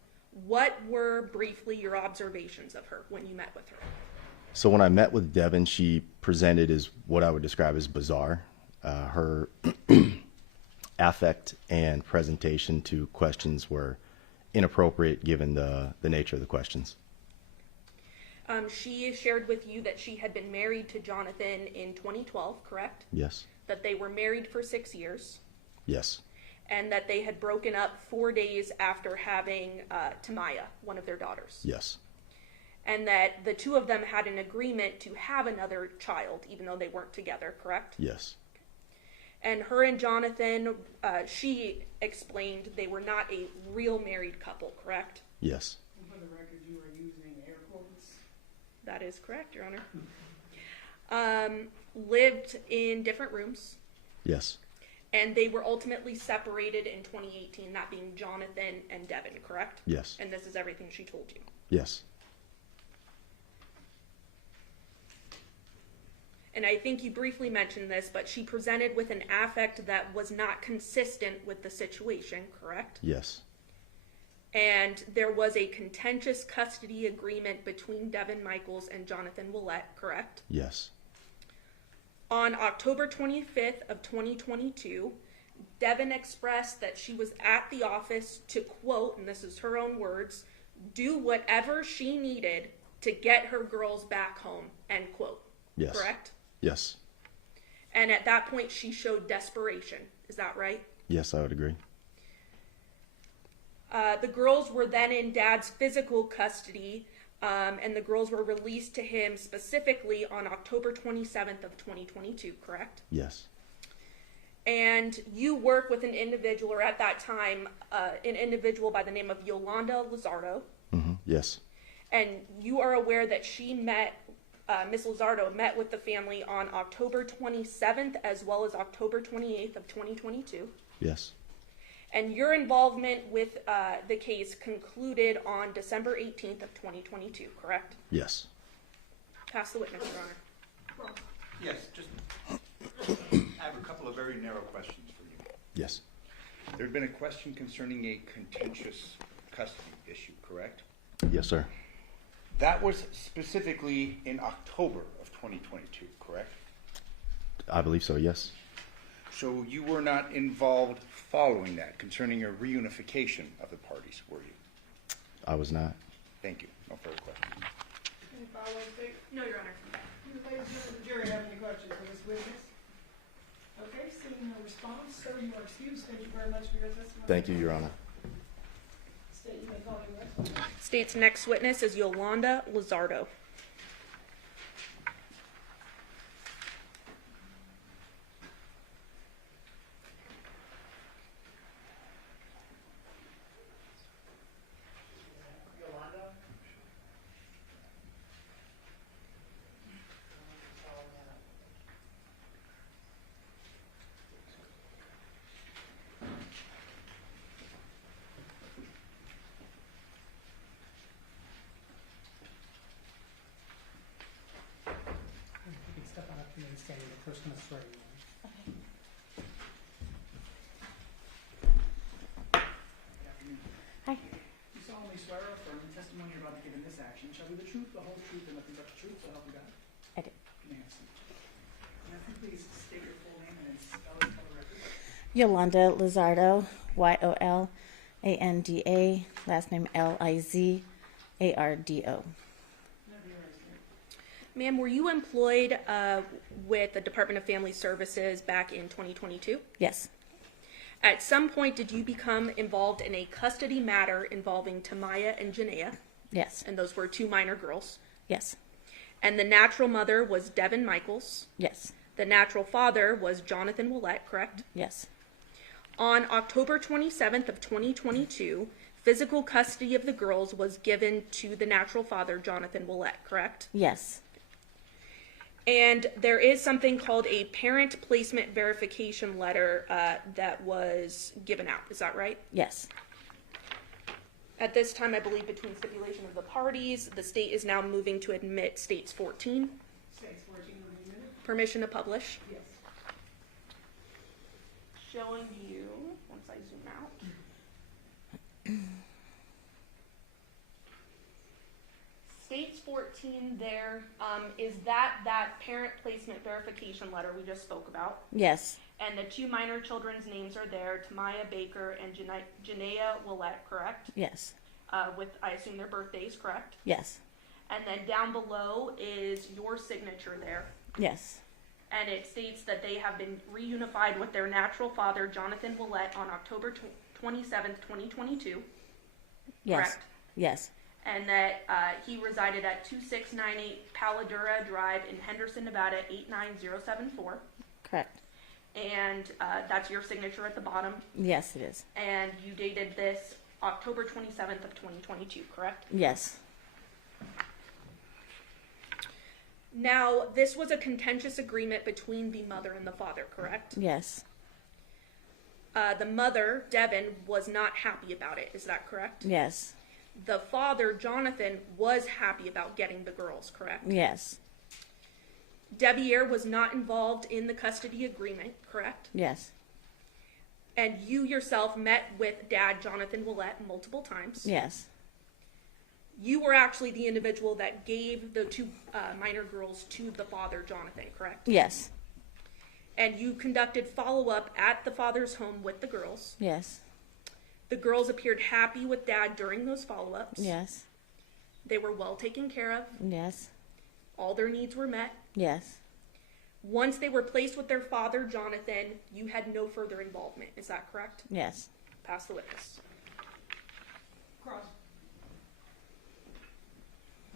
what were briefly your observations of her when you met with her? So when I met with Devyn, she presented as what I would describe as bizarre. Her affect and presentation to questions were inappropriate given the nature of the questions. She shared with you that she had been married to Johnathan in 2012, correct? Yes. That they were married for 6 years. Yes. And that they had broken up 4 days after having Tamaya, one of their daughters. Yes. And that the two of them had an agreement to have another child, even though they weren't together, correct? Yes. And her and Johnathan, she explained they were not a real married couple, correct? Yes. For the record, you are using air quotes. That is correct, Your Honor. Lived in different rooms. Yes. And they were ultimately separated in 2018, that being Johnathan and Devyn, correct? Yes. And this is everything she told you. Yes. And I think you briefly mentioned this, but she presented with an affect that was not consistent with the situation, correct? Yes. And there was a contentious custody agreement between Devyn Michaels and Johnathan Willette, correct? Yes. On October 25th of 2022, Devyn expressed that she was at the office to, quote, and this is her own words, do whatever she needed to get her girls back home, end quote. Yes. Correct? Yes. And at that point, she showed desperation. Is that right? Yes, I would agree. The girls were then in Dad's physical custody, and the girls were released to him specifically on October 27th of 2022, correct? Yes. And you work with an individual, or at that time, an individual by the name of Yolanda Lizardo. Mm-hmm. Yes. And you are aware that she met, Miss Lizardo met with the family on October 27th as well as October 28th of 2022. Yes. And your involvement with the case concluded on December 18th of 2022, correct? Yes. Pass the witness, Your Honor. Yes, just, I have a couple of very narrow questions for you. Yes. There had been a question concerning a contentious custody issue, correct? Yes, sir. That was specifically in October of 2022, correct? I believe so, yes. So you were not involved following that concerning a reunification of the parties, were you? I was not. Thank you. No further questions. Any follow-up statement? No, Your Honor. Do the ladies and gentlemen of the jury have any questions for this witness? Okay, seeing no response, sir, you are excused. Thank you very much for your testimony. Thank you, Your Honor. State, you may call your witness. State's next witness is Yolanda Lizardo. Yolanda? You can step on up to me and stand. The person that's swearing you in. Good afternoon. Hi. You solemnly swear or affirm the testimony you're about to give in this action shall be the truth, the whole truth, and nothing but the truth, so help you God? I do. You may have a seat. Now, if you please state your full name and then spell it for the record. Yolanda Lizardo, Yolanda, last name Lizardo. Ma'am, were you employed with the Department of Family Services back in 2022? Yes, At some point, did you become involved in a custody matter involving Tamaya and Janaea? yes, And those were two minor girls. yes, And the natural mother was Devyn Michaels. yes, The natural father was Johnathan Willette, correct? yes, On October 27th of 2022, physical custody of the girls was given to the natural father, Johnathan Willette, correct? yes, And there is something called a parent placement verification letter that was given out. Is that right? yes, At this time, I believe between stipulation of the parties, the state is now moving to admit States 14. States 14 will be admitted? Permission to publish. Yes. Showing you, once I zoom out. States 14 there, is that parent placement verification letter we just spoke about? yes, And the two minor children's names are there, Tamaya Baker and Janaea Willette, correct? yes, With, I assume, their birthdays, correct? yes, And then down below is your signature there. yes, And it states that they have been reunified with their natural father, Johnathan Willette, on October 27th, 2022. yes, Correct. yes, And that he resided at 2698 Paladura Drive in Henderson, Nevada, 89074. correct. And that's your signature at the bottom. Yes, it is. And you dated this October 27th of 2022, correct? Yes, Now, this was a contentious agreement between the mother and the father, correct? yes, The mother, Devyn, was not happy about it. Is that correct? yes, The father, Johnathan, was happy about getting the girls, correct? yes, Devier was not involved in the custody agreement, correct? yes, And you yourself met with Dad, Johnathan Willette, multiple times. yes, You were actually the individual that gave the two minor girls to the father, Johnathan, correct? yes, And you conducted follow-up at the father's home with the girls. yes, The girls appeared happy with Dad during those follow-ups. yes, They were well taken care of. yes, All their needs were met. yes, Once they were placed with their father, Johnathan, you had no further involvement. Is that correct? yes, Pass the witness. Cross.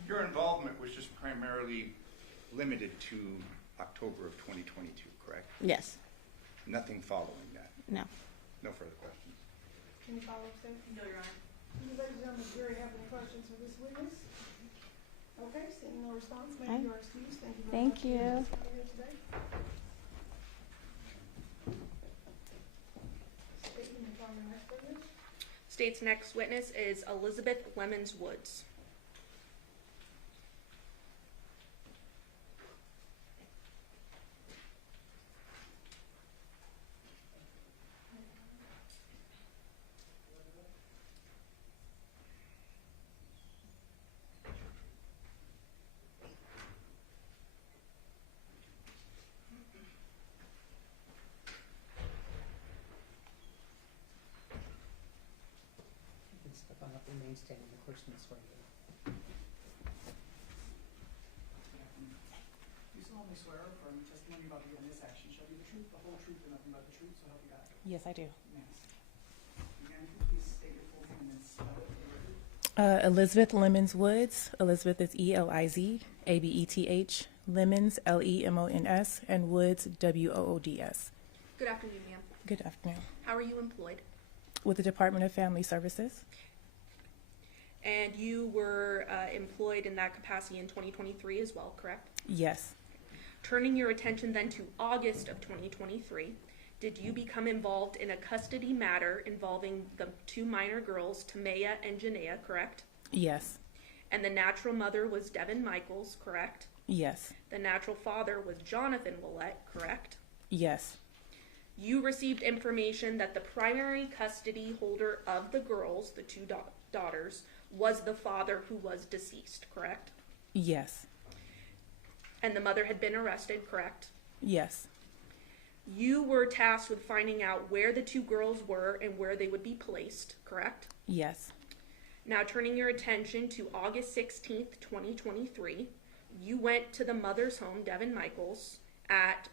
Your involvement was just primarily limited to October of 2022, correct? yes, Nothing following that? no. No further questions? Can you follow up, Sam? No, Your Honor. Do you ladies and gentlemen of the jury have any questions for this witness? Okay, seeing no response, Aye. ma'am, you are excused. Thank you very Thank much for you. coming here today. State, you may call your next witness. State's next witness is Elizabeth Lemons Woods. You can step on up and remain standing. The person that's swearing you in. Good afternoon. You solemnly swear or affirm the testimony about to give in this action shall be the truth, the whole truth, and nothing but the truth, so help you God? Yes, I do. Yes. Again, if you please state your full name and then spell it for the Elizabeth Lemons Woods. Elizabeth is Eliz, Abeth. Lemons, Lemons, and Woods, Woods. Good afternoon, ma'am. Good afternoon. How are you employed? With the Department of Family Services. And you were employed in that capacity in 2023 as well, correct? Yes. Turning your attention then to August of 2023, did you become involved in a custody matter involving the two minor girls, Tamaya and Janaea, correct? Yes. And the natural mother was Devyn Michaels, correct? Yes. The natural father was Johnathan Willette, correct? Yes. You received information that the primary custody holder of the girls, the two daughters, was the father who was deceased, correct? Yes. And the mother had been arrested, correct? Yes. You were tasked with finding out where the two girls were and where they would be placed, correct? Yes. Now turning your attention to August 16th, 2023, you went to the mother's home, Devyn Michaels, at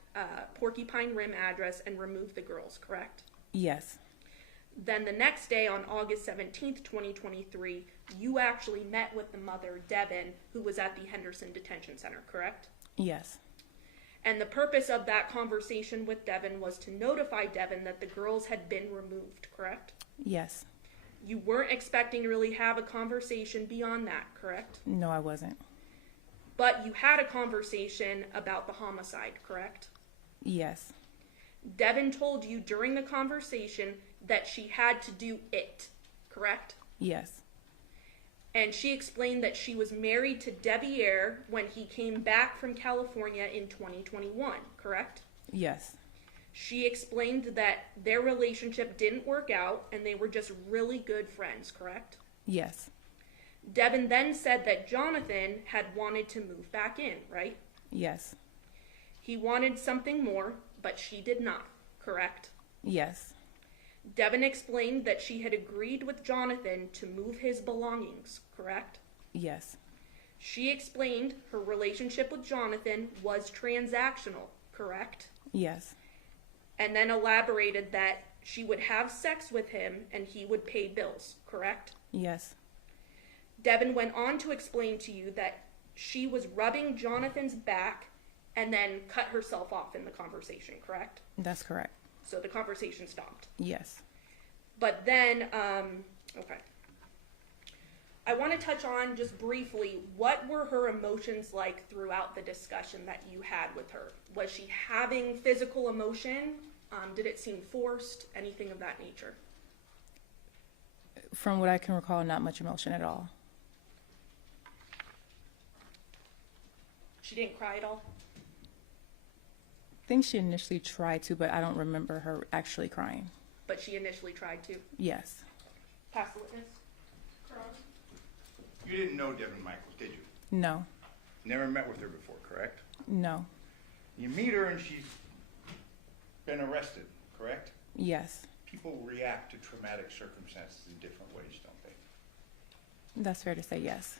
Porcupine Rim address and removed the girls, correct? Yes. Then the next day on August 17th, 2023, you actually met with the mother, Devyn, who was at the Henderson Detention Center, correct? Yes. And the purpose of that conversation with Devyn was to notify Devyn that the girls had been removed, correct? Yes. You weren't expecting to really have a conversation beyond that, correct? No, I wasn't. But you had a conversation about the homicide, correct? Yes. Devyn told you during the conversation that she had to do it, correct? Yes. And she explained that she was married to Devier when he came back from California in 2021, correct? Yes. She explained that their relationship didn't work out and they were just really good friends, correct? Yes. Devyn then said that Johnathan had wanted to move back in, right? Yes. He wanted something more, but she did not, correct? Yes. Devyn explained that she had agreed with Johnathan to move his belongings, correct? Yes. She explained her relationship with Johnathan was transactional, correct? Yes. And then elaborated that she would have sex with him and he would pay bills, correct? Yes. Devyn went on to explain to you that she was rubbing Jonathan's back and then cut herself off in the conversation, correct? That's correct. So the conversation stopped. Yes. But then, okay. I want to touch on just briefly, what were her emotions like throughout the discussion that you had with her? Was she having physical emotion? Did it seem forced? Anything of that nature? From what I can recall, not much emotion at all. She didn't cry at all? I think she initially tried to, but I don't remember her actually crying. But she initially tried to? Yes. Pass the witness. You didn't know Devyn Michaels, did you? No. Never met with her before, correct? No. You meet her and she's been arrested, correct? Yes. People react to traumatic circumstances in different ways, don't they? That's fair to say, yes.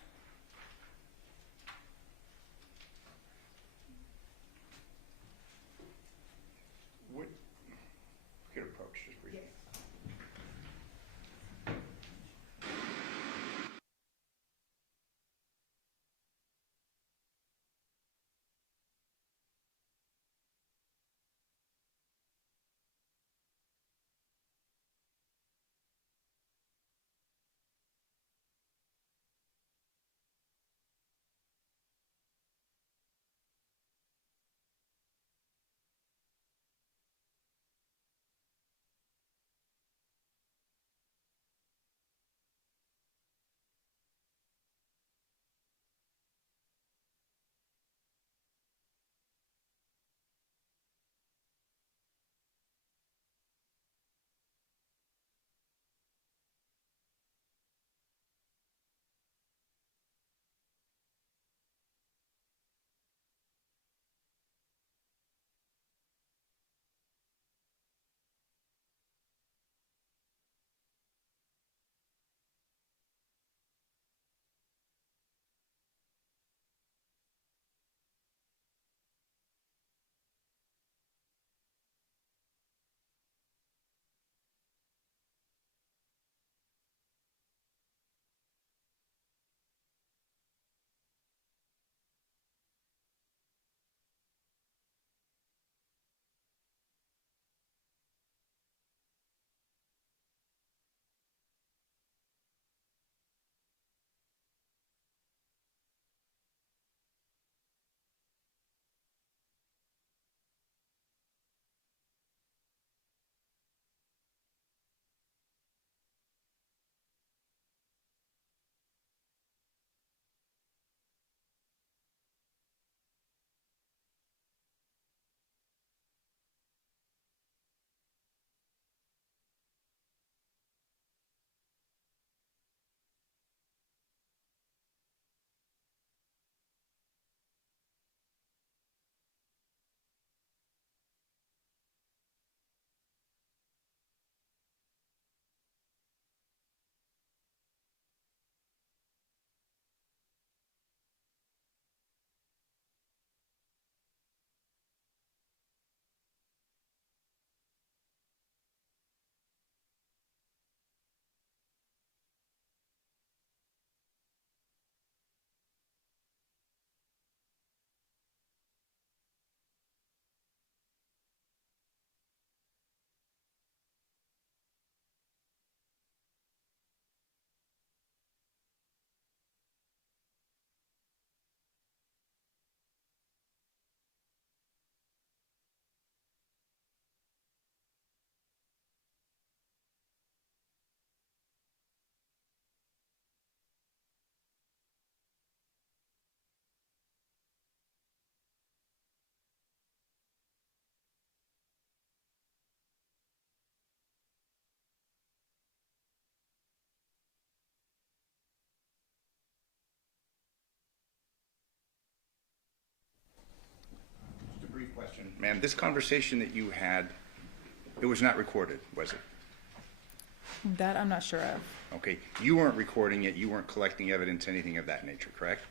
Ma'am, this conversation that you had, it was not recorded, was it? That I'm not sure of. Okay, you weren't recording it, you weren't collecting evidence, anything of that nature, correct?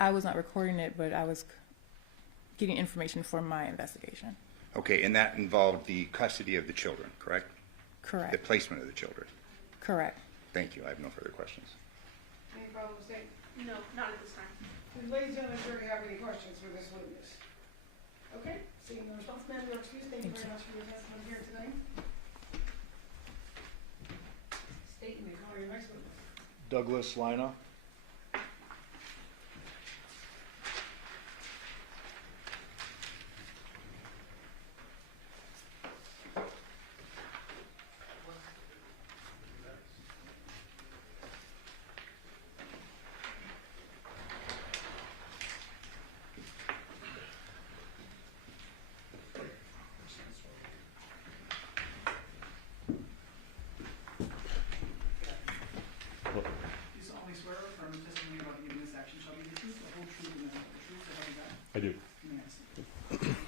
I was not recording it, but I was getting information for my investigation. Okay, and that involved the custody of the children, correct? The Correct. placement of the children. Correct. Thank you, I have no further questions. Any problems, State? No, not at this time. Ladies and gentlemen, do you have any questions for this witness? Okay, seeing no response, ma'am, you're excused. Thank you very much for your testimony here today. State, you may call your next witness. Douglas Lina. You solemnly swear or affirm the testimony about to give in this action shall be the truth, the whole truth, and nothing but the truth, so help you God? I do. You may have a seat.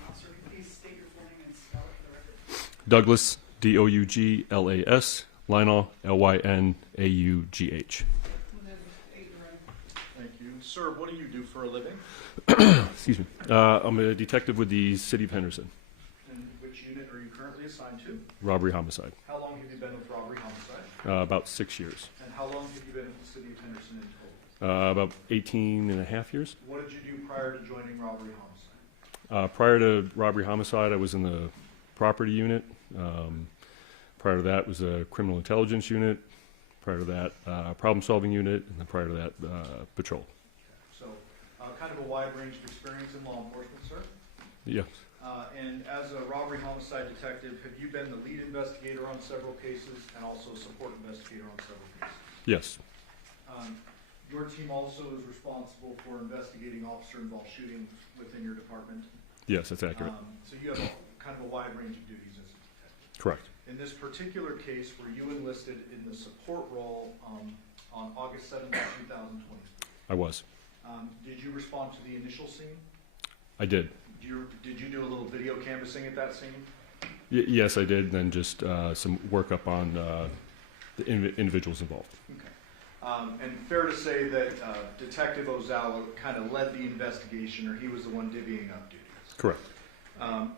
Officer, please state your full name and spell it for the record. Douglas, Douglas, Lionel, Lynaugh. Thank you. Sir, what do you do for a living? Excuse me. I'm a detective with the City of Henderson. And which unit are you currently assigned to? Robbery homicide. How long have you been with robbery homicide? About 6 years. And how long have you been with the City of Henderson in total? About 18 and a half years. What did you do prior to joining robbery homicide? Prior to robbery homicide, I was in the property unit. Prior to that was a criminal intelligence unit. Prior to that, problem solving unit. And then prior to that, patrol. So, kind of a wide range of experience in law enforcement, sir. Yes. And as a robbery homicide detective, have you been the lead investigator on several cases and also support investigator on several cases? Yes. Your team also is responsible for investigating officer-involved shootings within your department. Yes, that's accurate. So you have kind of a wide range of duties as a detective. Correct. In this particular case, were you enlisted in the support role on August 7th, 2023? I was. Did you respond to the initial scene? I did. Did you do a little video canvassing at that scene? Yes, I did. Then just some work up on the individuals involved. Okay. And fair to say that Detective Ozawa kind of led the investigation, or he was the one divvying up duties? Correct.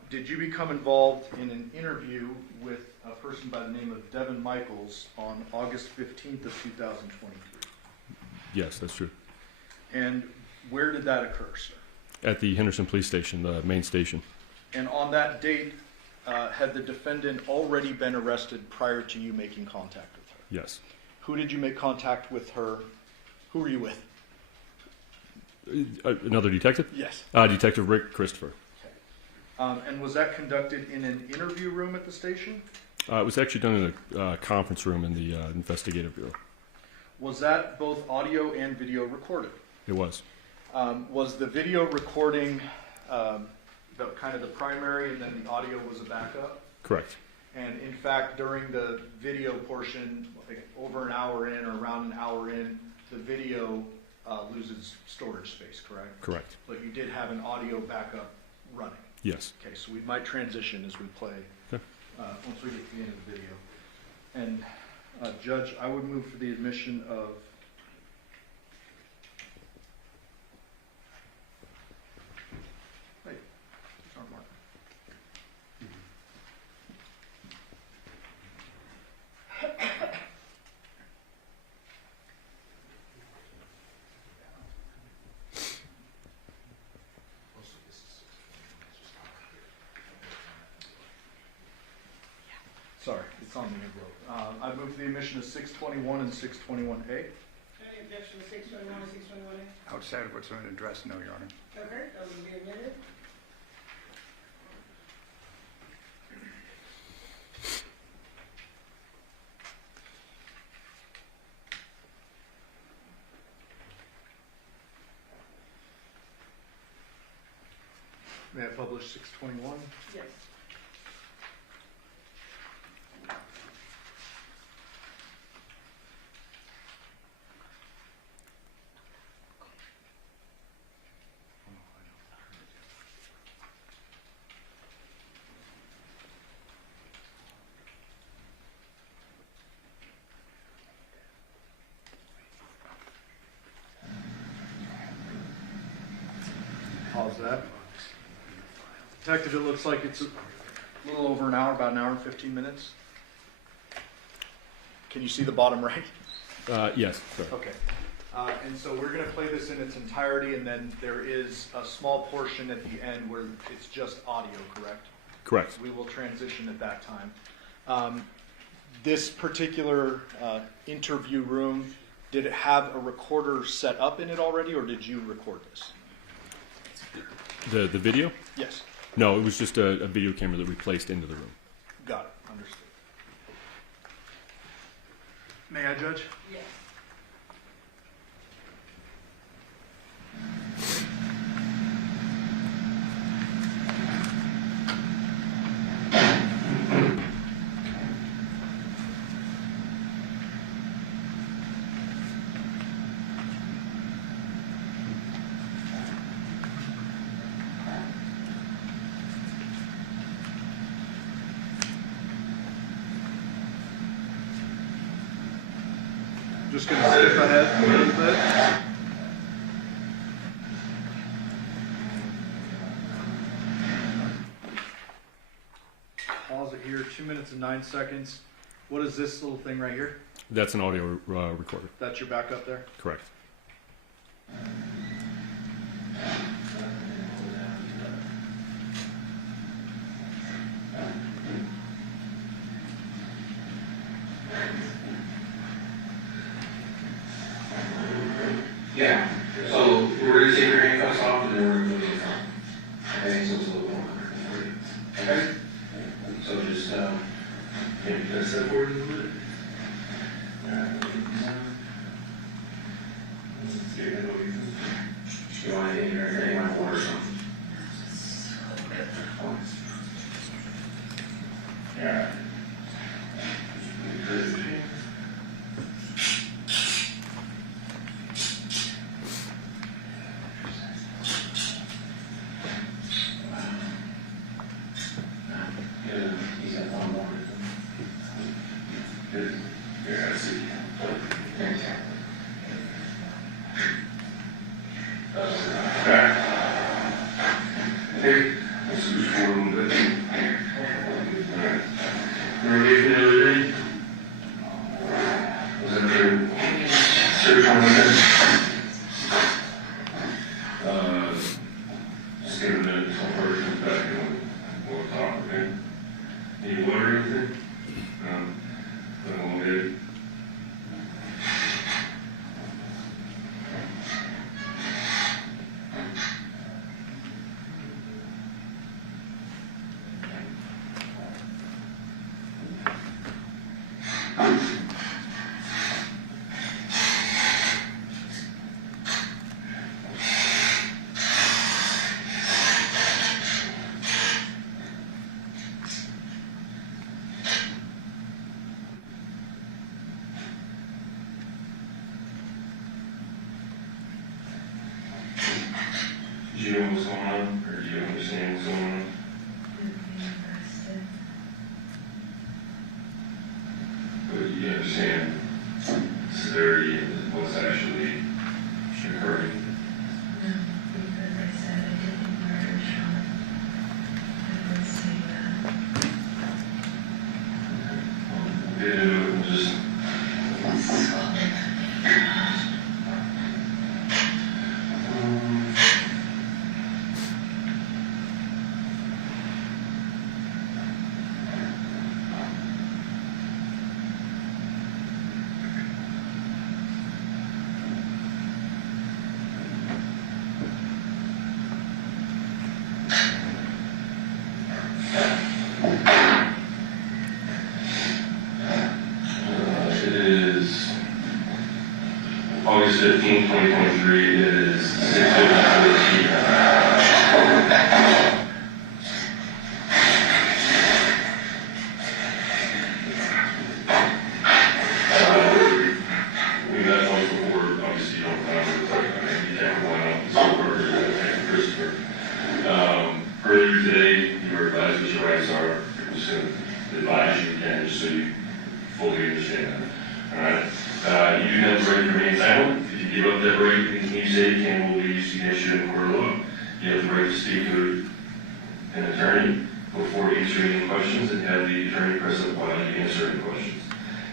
Did you become involved in an interview with a person by the name of Devyn Michaels on August 15th of 2023? Yes, that's true. And where did that occur, sir? At the Henderson Police Station, the main station. And on that date, had the defendant already been arrested prior to you making contact with her? Yes. Who did you make contact with her? Who were you with? Another detective? Yes. Detective Rick Christopher. And was that conducted in an interview room at the station? It was actually done in a conference room in the investigative bureau. Was that both audio and video recorded? It was. Was the video recording kind of the primary and then the audio was a backup? Correct. And in fact, during the video portion, like over an hour in or around an hour in, the video loses storage space, correct? Correct. But you did have an audio backup running? Yes. Okay, so we might transition as we play, Okay. once we get to the end of the video. And Judge, I would move for the admission of Sergeant Mark. Sorry, it's on the envelope. I move for the admission of 621 and 621A. Any objection to 621 and 621A? Outside of what's on the address, no, Your Honor. Okay, that will be admitted. May I publish 621? Yes. Pause that. Detective, it looks like it's a little over an hour, about an hour and 15 minutes. Can you see the bottom right? Yes. Sorry. Okay. And so we're going to play this in its entirety, and then there is a small portion at the end where it's just audio, correct? Correct. We will transition at that time. This particular interview room, did it have a recorder set up in it already, or did you record this? The video? Yes. No, it was just a video camera that we placed into the room. Got it. Understood. May I judge? Yes. Just going to skip ahead a little bit. Pause it here, 2 minutes and 9 seconds. What is this little thing right here? That's an audio recorder. That's your backup there? Correct. Yeah, so we're going to take your handcuffs off and then we're going to move you front. Okay, so it's a little more comfortable for you. Okay? So just, maybe kind of step forward a little bit. You want to enter anything on water or something? Yeah. Do you know what's going on, or do you understand what's going on? But you understand the severity and what's actually occurring? No, because I said I didn't murder Sean. I didn't say that. Yeah, just... August 15, 2023, it is 6:54 p.m. We met once before, obviously you don't remember, but you can't point out the support and Christopher. Earlier today, you were advised what your rights are. I'm just going to advise you again, just so you fully understand that. All right? You do have the right to remain silent. If you give up that right, anything you say can will be used against you in court of law. You have the right to speak to an attorney before answering any questions and have the attorney present while you answer any questions.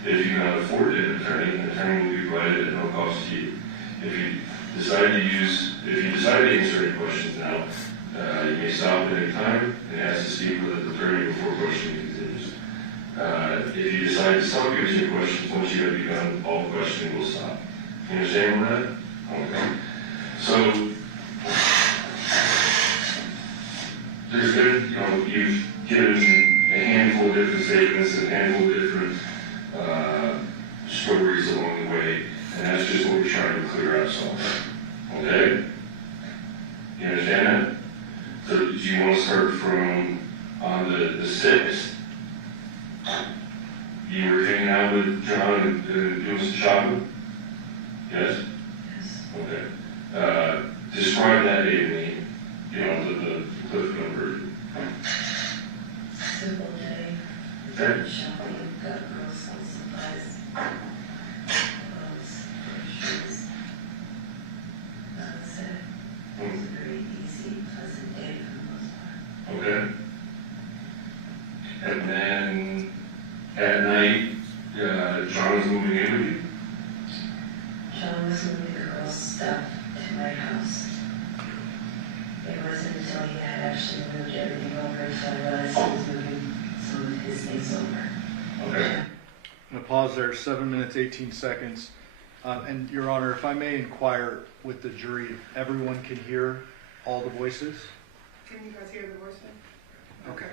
If you cannot afford an attorney will be provided at no cost to you. If you decide to answer any questions now, you may stop at any time and ask to speak with an attorney before questioning continues. If you decide to stop answering questions once you have begun, all questioning will stop. You understand that? Okay. So, there's been, you've given a handful of different statements and a handful of different stories along the way, and that's just what we're trying to clear out some. Okay? You understand that? So, do you want to start from on the 6th? You were hanging out with John and doing some shopping? Yes? Okay. Describe that day to me, the Cliff Note version. Simple day. Okay. Shopping, got girls some supplies. Clothes, groceries. That's it. It was a very easy, pleasant day for the most part. Okay. And then at night, John was moving in with you? John was moving the girls' stuff to my house. It wasn't until he had actually moved everything over until I realized he was moving some of his things over. Okay. I'm going to pause there, 7 minutes, 18 seconds. And Your Honor, if I may inquire with the jury, if everyone can hear all the voices? Can you guys hear the voice then? Okay.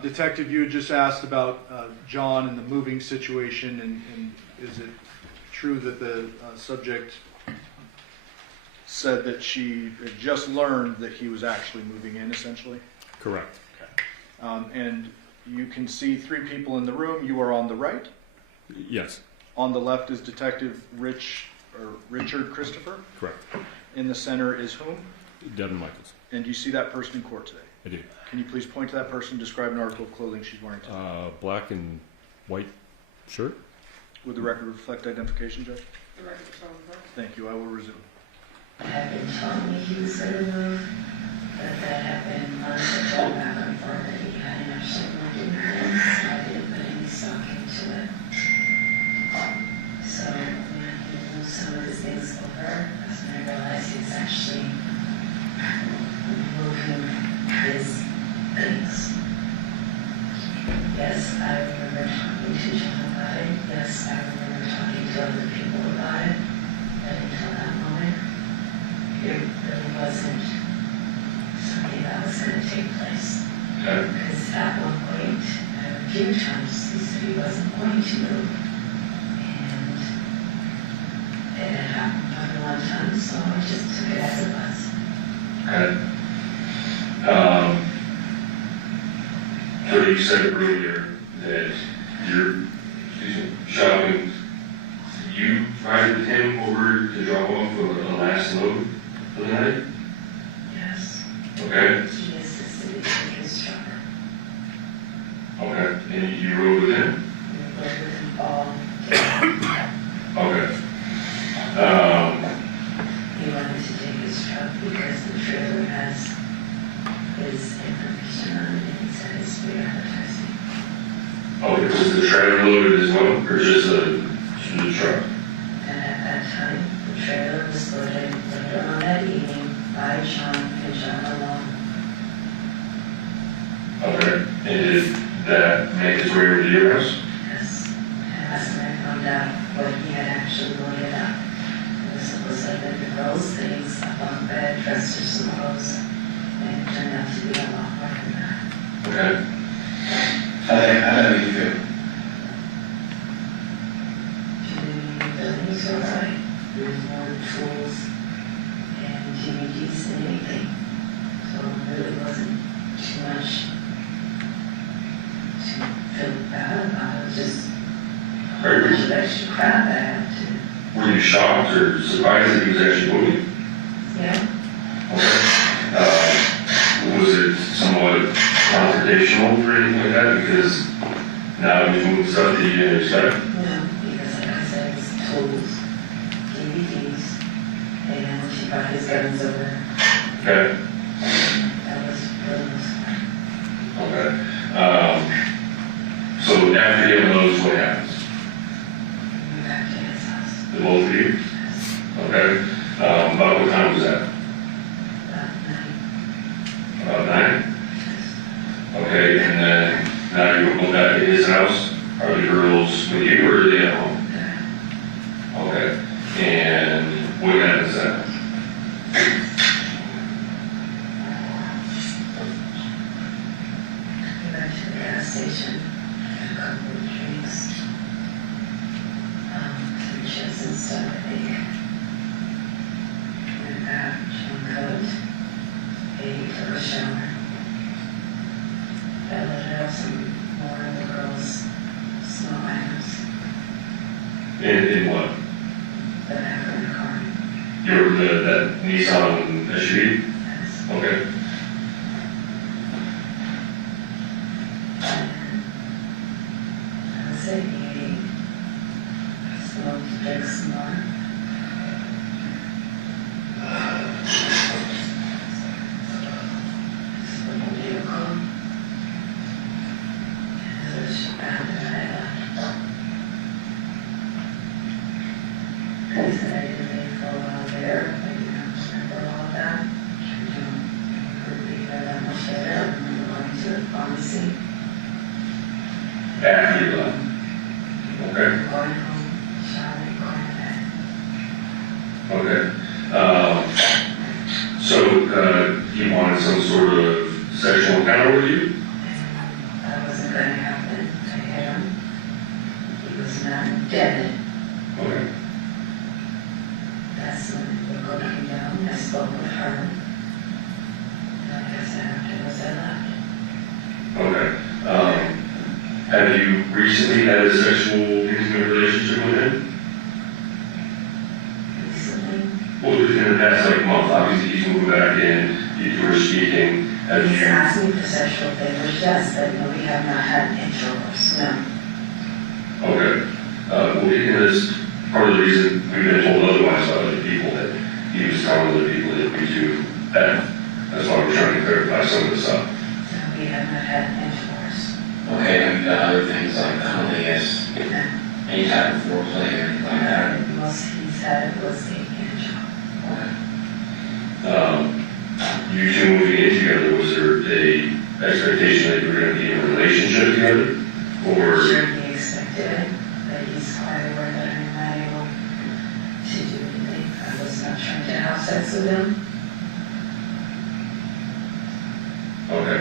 Detective, you had just asked about John and the moving situation, and is it true that the subject said that she had just learned that he was actually moving in, essentially? Correct. Okay. And you can see 3 people in the room. You are on the right? Yes. On the left is Detective Richard Christopher? Correct. In the center is whom? Devyn Michaels. And do you see that person in court today? I do. Can you please point to that person, describe an article of clothing she's wearing today? Black and white shirt. Would the record reflect identification, Judge? The record shows that. Thank you. I will resume. Had been told me he was going to move, but that happened months ago back and forth that he hadn't actually moved in her, so I didn't put any stock into it. So when he moved some of his things over, that's when I realized he was actually moving his things. Yes, I remember talking to John about it. Yes, I remember talking to other people about it. But until that moment, it really wasn't something that was going to take place. Okay. Because at one point, a few times, he said he wasn't going to move. And it had happened more than one time, so I just took it as it was. Okay. So you said earlier that you're shopping. You invited him over to drop off a last load for the night? Yes. Okay. He assisted me in his truck. Okay. And you rode with him? We rode with him all day. Okay. He wanted to take his truck because the trailer has his information on it, and he said it's free advertising. Oh, was the trailer loaded as well, or just the truck? And at that time, the trailer was loaded later on that evening by John and John alone. Okay. And did that make its way over to your house? Yes. And that's when I found out what he had actually loaded up. It was supposed to have been the girls' things up on the bed, dressed or some clothes, and it turned out to be a lot more than that. Okay. How do you feel? Buildings were right. There was more tools and DVDs than anything. So it really wasn't too much to feel bad about. It was just a bunch of extra crap I had to. Were you shocked or surprised that he was actually moving? Yeah. Okay. Was it somewhat confrontational or anything like that? Because now he's moving stuff that you didn't expect? No, because like I said, it's tools, DVDs, and she brought his guns over. Okay. In what? The back of the car. That Nissan SUV? Okay. I was at eating. Smoked, drank some more. After you left. Okay. Okay. So he wanted some sort of sexual encounter with you? That wasn't going to happen. I hit him. He was not dead. Okay. That's when the girl came down. I spoke with her. And I guess afterwards I left. Okay. Have you recently had a sexual intimate relationship with him? Recently? Well, within the past month, obviously he's moving back in, you were speaking, have He's you? asked me for sexual favors, yes, but no, we have not had intercourse, no. Okay. Well, because part of the reason we've been told otherwise by other people that he was telling other people that we do that. That's why we're trying to clarify some of this stuff. No, we have not had intercourse. Okay, have you done other things like cunnilingus, any type of foreplay or anything like that? The most he's had was a hand job. You two moving in together, was there a expectation that you were going to be in a relationship together? Or? Sure, he expected it, but he's quite aware that I'm not able to do anything. I was not trying to have sex with him. Okay.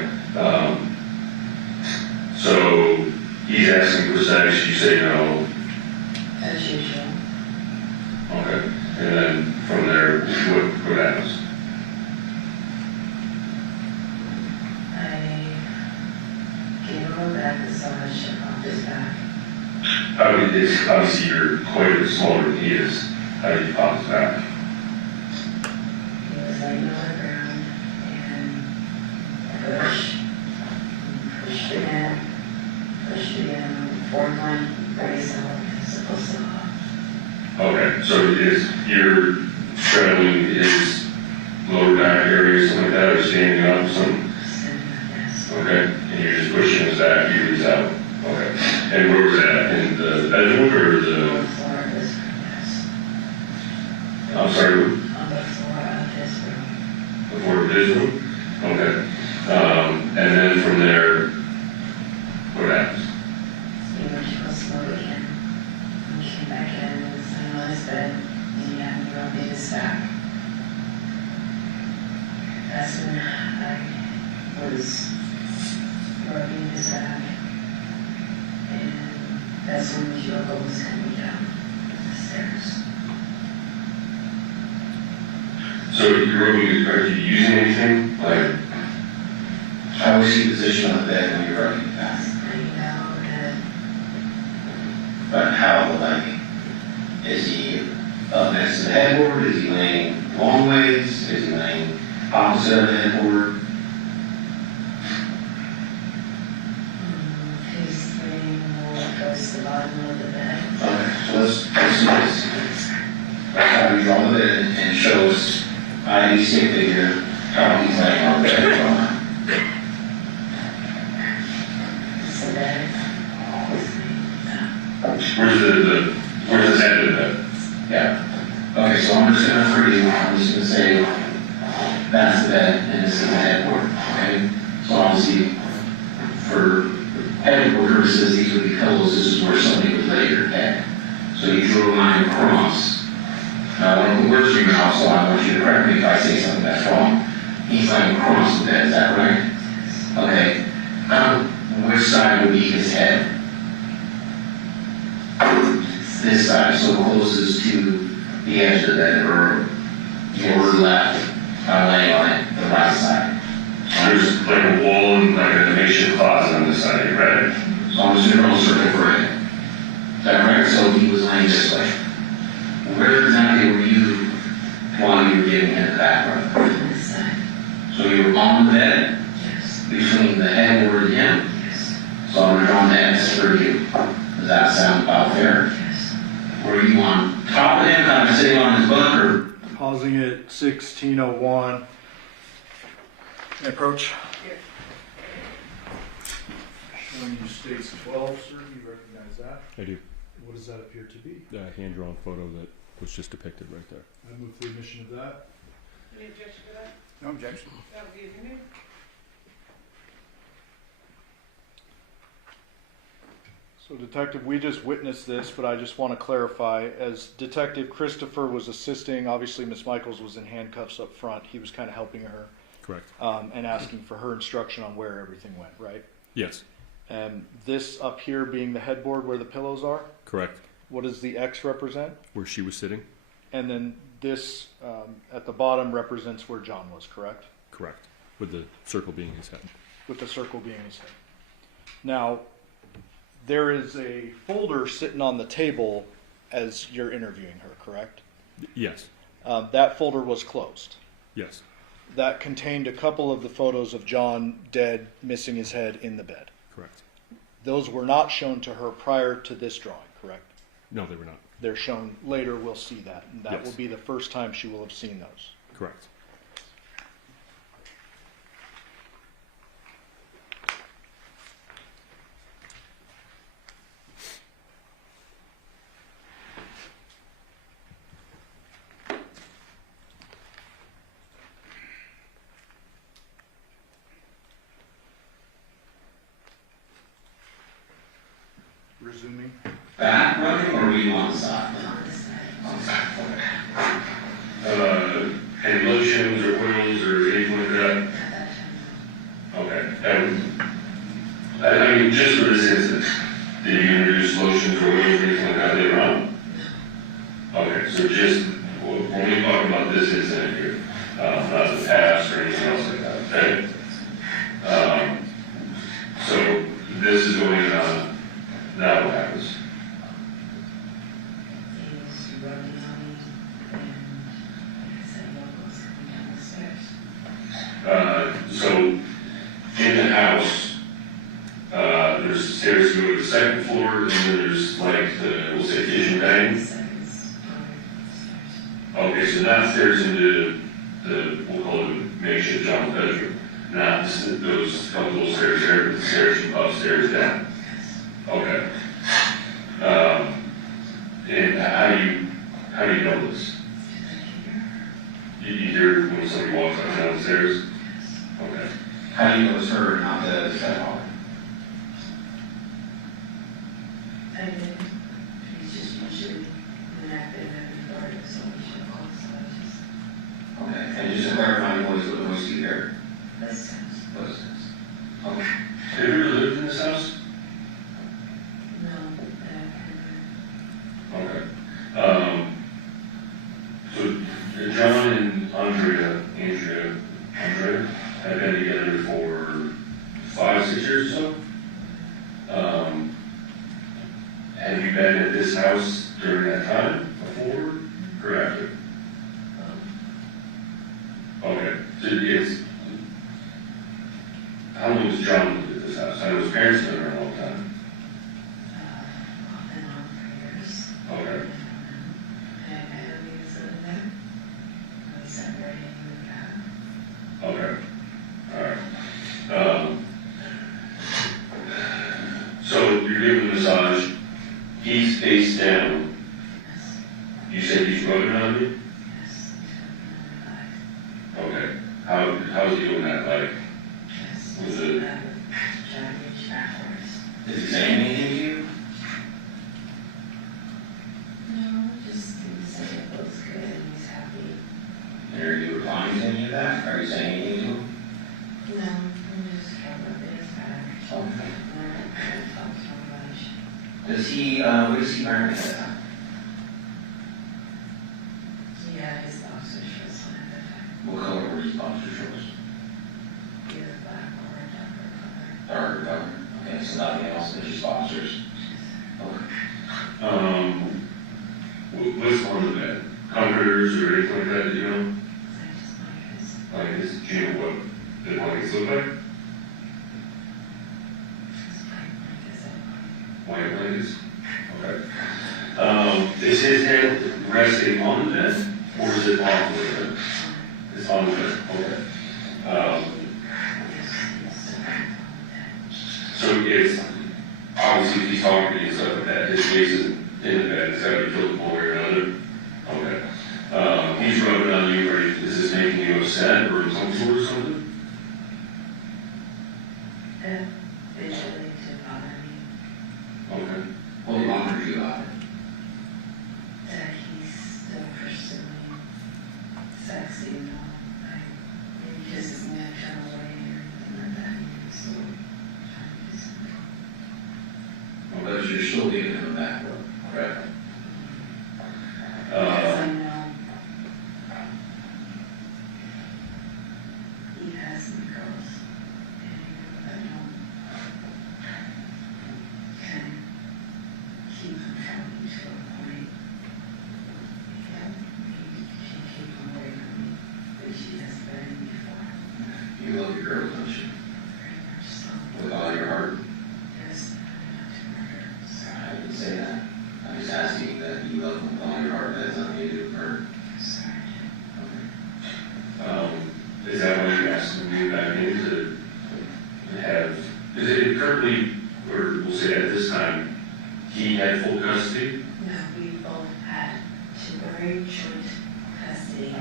So he's asking for sex, you say no. As usual. Okay. And then from there, what happens? I gave him a back massage off his back. I mean, it's obviously you're quite a bit smaller than he is. How did you pop his back? He was laying on the ground and pushed it in, formed line, very solid, supposed to hold. Okay, so you're straddling his lower back area, something like that, or standing up, something? Okay, and you're just pushing his back, he was out. Okay, and where was that? In the bedroom or the? I'm sorry. On the floor of his room. The floor of his room? Okay. And then from there, what happens? He went to go smoke again. When he came back in, he was laying on his bed, and he had me rubbing his back. That's when I was rubbing his back, and that's when the yoga was coming down the stairs. So are you using anything? Like, How was he positioned on the bed when you were rubbing it back? Laying down and But how, like, is he up next to the headboard? Is he laying long ways? Is he laying opposite of the headboard? he's laying more towards the bottom of the bed. Okay, so let's do this. Have you draw the bed and show us, I stick figure, how he's laying on the bed. So that where's his head in that? Yeah. Okay, so I'm just gonna, for you, I'm just gonna say, that's the bed and this is the headboard, okay? So obviously, for headboard purposes, these would be pillows, this is where somebody would lay their head. So you drew a line across. Now, I want to put words in your mouth, so I want you to correct me if I say something that's wrong. He's laying across the bed, is that right? Okay. Which side would be his head? This side, so closest to the edge of the bed, or your left, laying on it, the right side. There's like a wall and like a makeshift closet on this side, right? So I'm just going to roll a circle for it. Is that correct? So he was laying this way. Where exactly were you while you were getting hit in the back? On this side. So you were on the bed? Yes. Between the headboard and him? Yes. So I'm going to draw the X for you. Does that sound about fair? Yes. Were you on top of him, kind of sitting on his butt, or? Pausing at 1601. Approach. Showing you states 12, sir. You recognize that? I do. What does that appear to be? A hand-drawn photo that was just depicted right there. I move for admission of that. Any objection to that? No objection. That would be admitted. So Detective, we just witnessed this, but I just want to clarify, as Detective Christopher was assisting, obviously Ms. Michaels was in handcuffs up front. He was kind of helping her. Correct. And asking for her instruction on where everything went, right? Yes. And this up here being the headboard where the pillows are, Correct. what does the X represent? Where she was sitting? And then this at the bottom represents where John was, correct? Correct. With the circle being his head. With the circle being his head. Now, there is a folder sitting on the table as you're interviewing her, correct? Yes. That folder was closed. Yes. That contained a couple of the photos of John dead, missing his head in the bed. Correct. Those were not shown to her prior to this drawing, correct? No, they were not. They're shown later, we'll see that. And that Yes. will be the first time she will have seen those. Correct. Resuming. Back running, or were you on the side? On the side. Okay. Any lotions or oils or anything like that? Okay. I mean, just for this instance, did you introduce lotions or oils or anything like that later on? Okay, so just when we talk about this incident here, not the past or anything else like that, okay? So this is going on, now what happens? He was rubbing on me, and like I said, locals coming down the stairs. So in the house, there's stairs to go to the second floor, and then there's like the, we'll say, kitchen bang. Okay, so not stairs into the, we'll call it makeshift John's bedroom. Not those couple little stairs there, but the stairs from upstairs down. Okay. And how do you know this? You hear when somebody walks up down the stairs? Okay. How do you know it's her and not the stepfather? I did. He's just usually when I've been there before, so we should call, so I just. Okay, and just to clarify, what do you hear? This sense. What is this? Okay. Have you ever lived in this house? No, but I've heard. Okay. So John and Andrea have been together for 5-6 years or so. Have you been at this house during that time, before or after? Okay. So it's, how long has John lived at this house? I know his parents have been there a long time. Off and on for years. Okay. And we was living there. We separated and moved out. Okay. All right. So you're giving a massage. He's face down. You said he's rubbing on you? Yes. Okay. How's he doing that? Like, Yes. was it? Trying to reach backwards. Is he saying anything to you? No, just he said it feels good and he's happy. And are you replying to any of that? Are you saying anything to him? No, I'm just kind of his back. Okay. I talk so much. Does he, what is he wearing at that time? He had his boxer shorts on at that time. What color were his boxer shorts? Either black or a darker color. Darker color. Okay, so nothing else, but just boxers. Okay. What's on the bed? Comforters or anything like that, you know? Blankets, do you know what the blankets look like? White blankets? Okay. Is his head resting on the bed, or is it off the bed? It's on the bed, okay. So it's, obviously if he's talking and stuff like that, his face is in the bed, it's gotta be flipped one way or another? Okay. He's rubbing on you, or is this making you upset, or some sort of something? Visually to bother me. Okay. What bothers you about it? That he's still pursuing sex, you know, like maybe just his man turned away or anything like that. So trying to do something. Well, but you're still giving him a back rub, correct? Because I know he has some girls, and I don't can keep him from me to a point. Yeah, he can keep him away from me, but she has been before. You love your girls, don't you? Very much so. With all your heart? Yes, not to murder. I didn't say that. I'm just asking that you love them with all your heart. That has nothing to do with murder. Sorry. Is that why you're asking me back in to have, is it currently, or we'll say at this time, he had full custody? No, we both had temporary joint custody.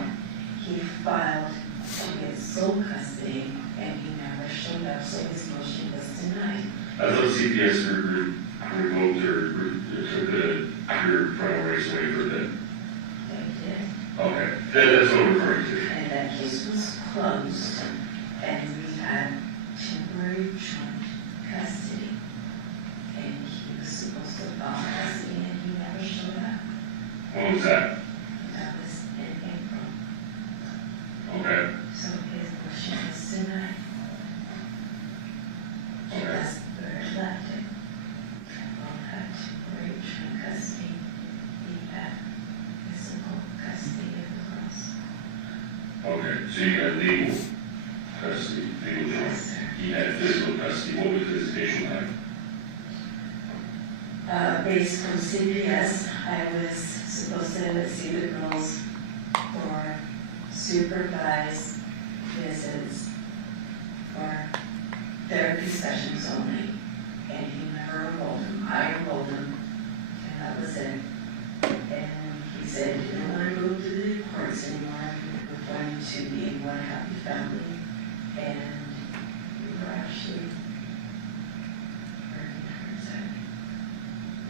He filed to get sole custody, and he never showed up, so his motion was denied. I thought CPS revoked or took your parental rights away for that. They did. Okay, that's what I'm referring to. And that case was closed, and we had temporary joint custody. And he was supposed to file custody, and he never showed up. When was that? That was in April. Okay, So his motion was denied. okay. That's where it left it. Both had temporary joint custody. He had physical custody of the girls. Okay, so you had legal custody, legal joint. He had physical custody. What was visitation like? Based on CPS, I was supposed to see the girls for supervised visits for therapy sessions only. And he never enrolled them. I enrolled them, and that was it. And he said he didn't want to go to the courts anymore. We're going to be one happy family. And we were actually working towards it.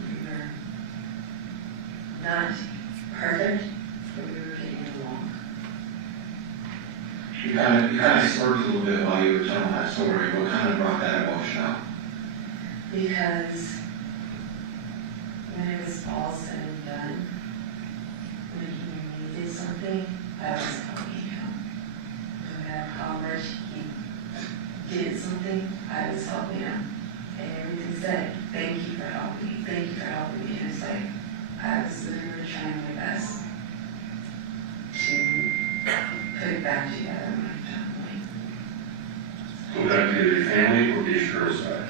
We were not perfect, but we were getting along. You kind of smirked a little bit while you were telling that story. What kind of brought that emotion out? Because when it was all said and done, when he needed something, I was helping him. No matter how much he did something, I was helping him. And everything said, thank you for helping me, thank you for helping me. And it's like, I was literally trying my best to put it back together in my family. Go back to your family or to your girl's side?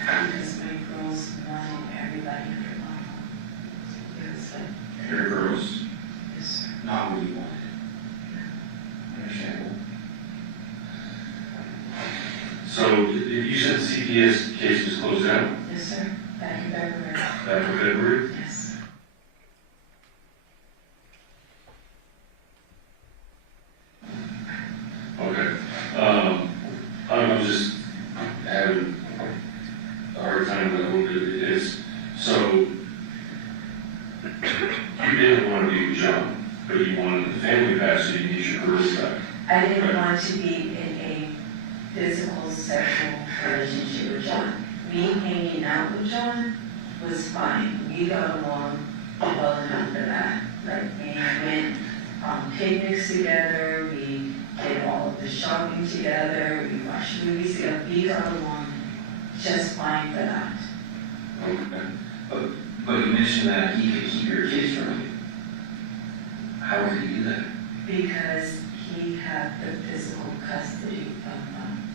Because my girls wanted everybody under one. It was like, Your girls? yes, sir. Not what you wanted. Understandable. So you said the CPS case was closed down Yes, sir. Back in February. back in February? Yes. Okay. I'm just having a hard time with what it is. So you didn't want to be with John, but you wanted the family back, so you need your girls back. I didn't want to be in a physical, sexual relationship with John. Me hanging out with John was fine. We got along well enough for that. Like, we went on picnics together, we did all of the shopping together, we watched movies together. We got along just fine for that. Okay. But you mentioned that he could keep your kids from you. How would he do that? Because he had the physical custody of them.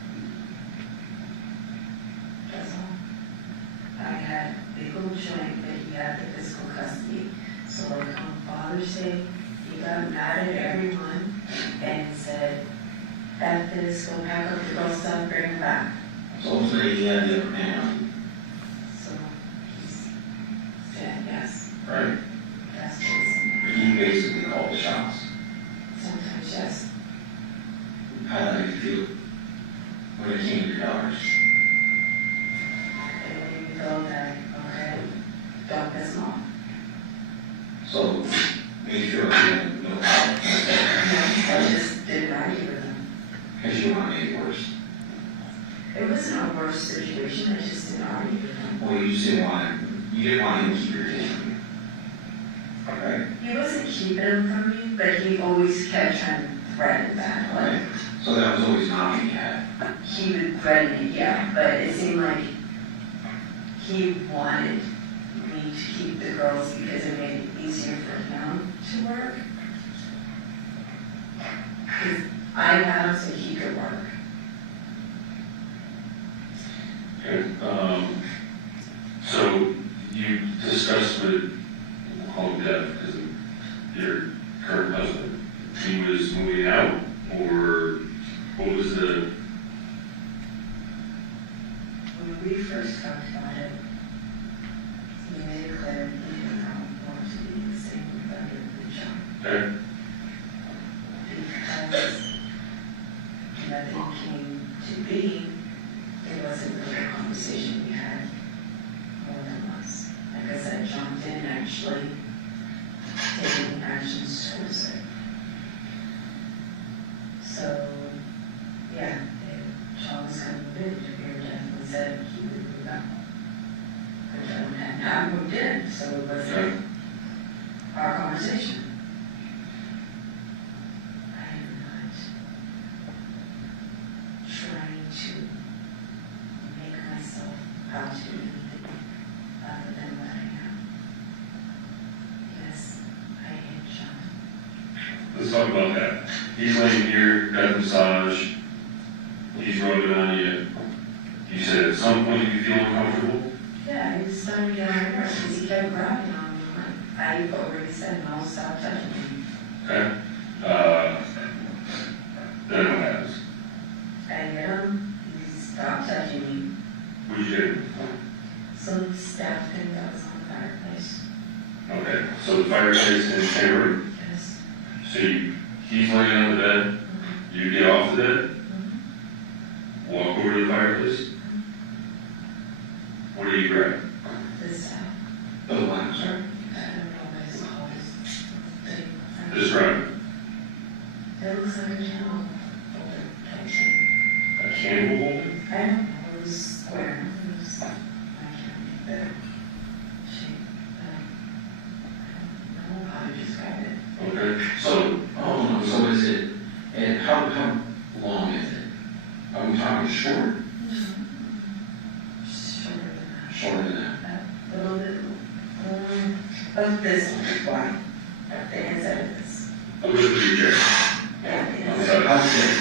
That's all. I had legal joint, but he had the physical custody. So like on Father's Day, he got mad at everyone and said, "F this, go pack up the girl stuff, bring her back." So ultimately, he had the upper hand on you, So he's said yes. right? That's what He basically called the shots. sometimes yes. How did that make you feel when it came to your daughters? They made me feel that, okay, don't piss them off. So, made you feel like you had no power. I just didn't argue with them. Because you want to make it worse. It wasn't a worse situation, I just didn't argue with them. Well, you just didn't want you didn't want him to keep your kids from you. Right? He wasn't keeping them from me, but he always kept trying to threaten that. Like, So that was always an option you had. he would threaten it, yeah, but it seemed like he wanted me to keep the girls because it made it easier for him to work. Because I had him so he could work. Okay, so you discussed with, we'll call him Deb, because of your current husband, he was moving out, or what was the, When we first talked about it, he made it clear he did not want to be the same offender with John. okay, Because nothing came to be, it wasn't really a conversation we had more than once. Like I said, John didn't actually take any actions towards it. So, yeah, John was kind of moved to hear definitely said he would move out. But John had not moved in, so it wasn't our conversation. I am not trying to make myself out to be anything other than what I am. Yes, I hate John. let's talk about that. He's laying here, got a massage, he's rubbing on you. You said at some point you feel uncomfortable? Yeah, he was starting to get on my nerves because he kept grabbing on me. I've already said no, stop touching me. Okay, then what happens? I hit him, he stopped touching me. What did you do? Some staff thing that was on the fireplace. Okay, so the fireplace in the same room? Yes. So he's laying on the bed, you get off the bed, walk over to the fireplace. What do you grab? The staff. Oh, wow, sorry. I don't know what it's called. Describe it. It looks like a candle holder type thing. A candle holder? I don't know, it was square. It was, I can't make the shape. I don't know how to describe it. Okay, So, so is it, and how long is it? Are we talking short? Shorter than that? A little bit of this one, the inside of this. a little bit of your chair. Yeah, the Okay, inside. how thick?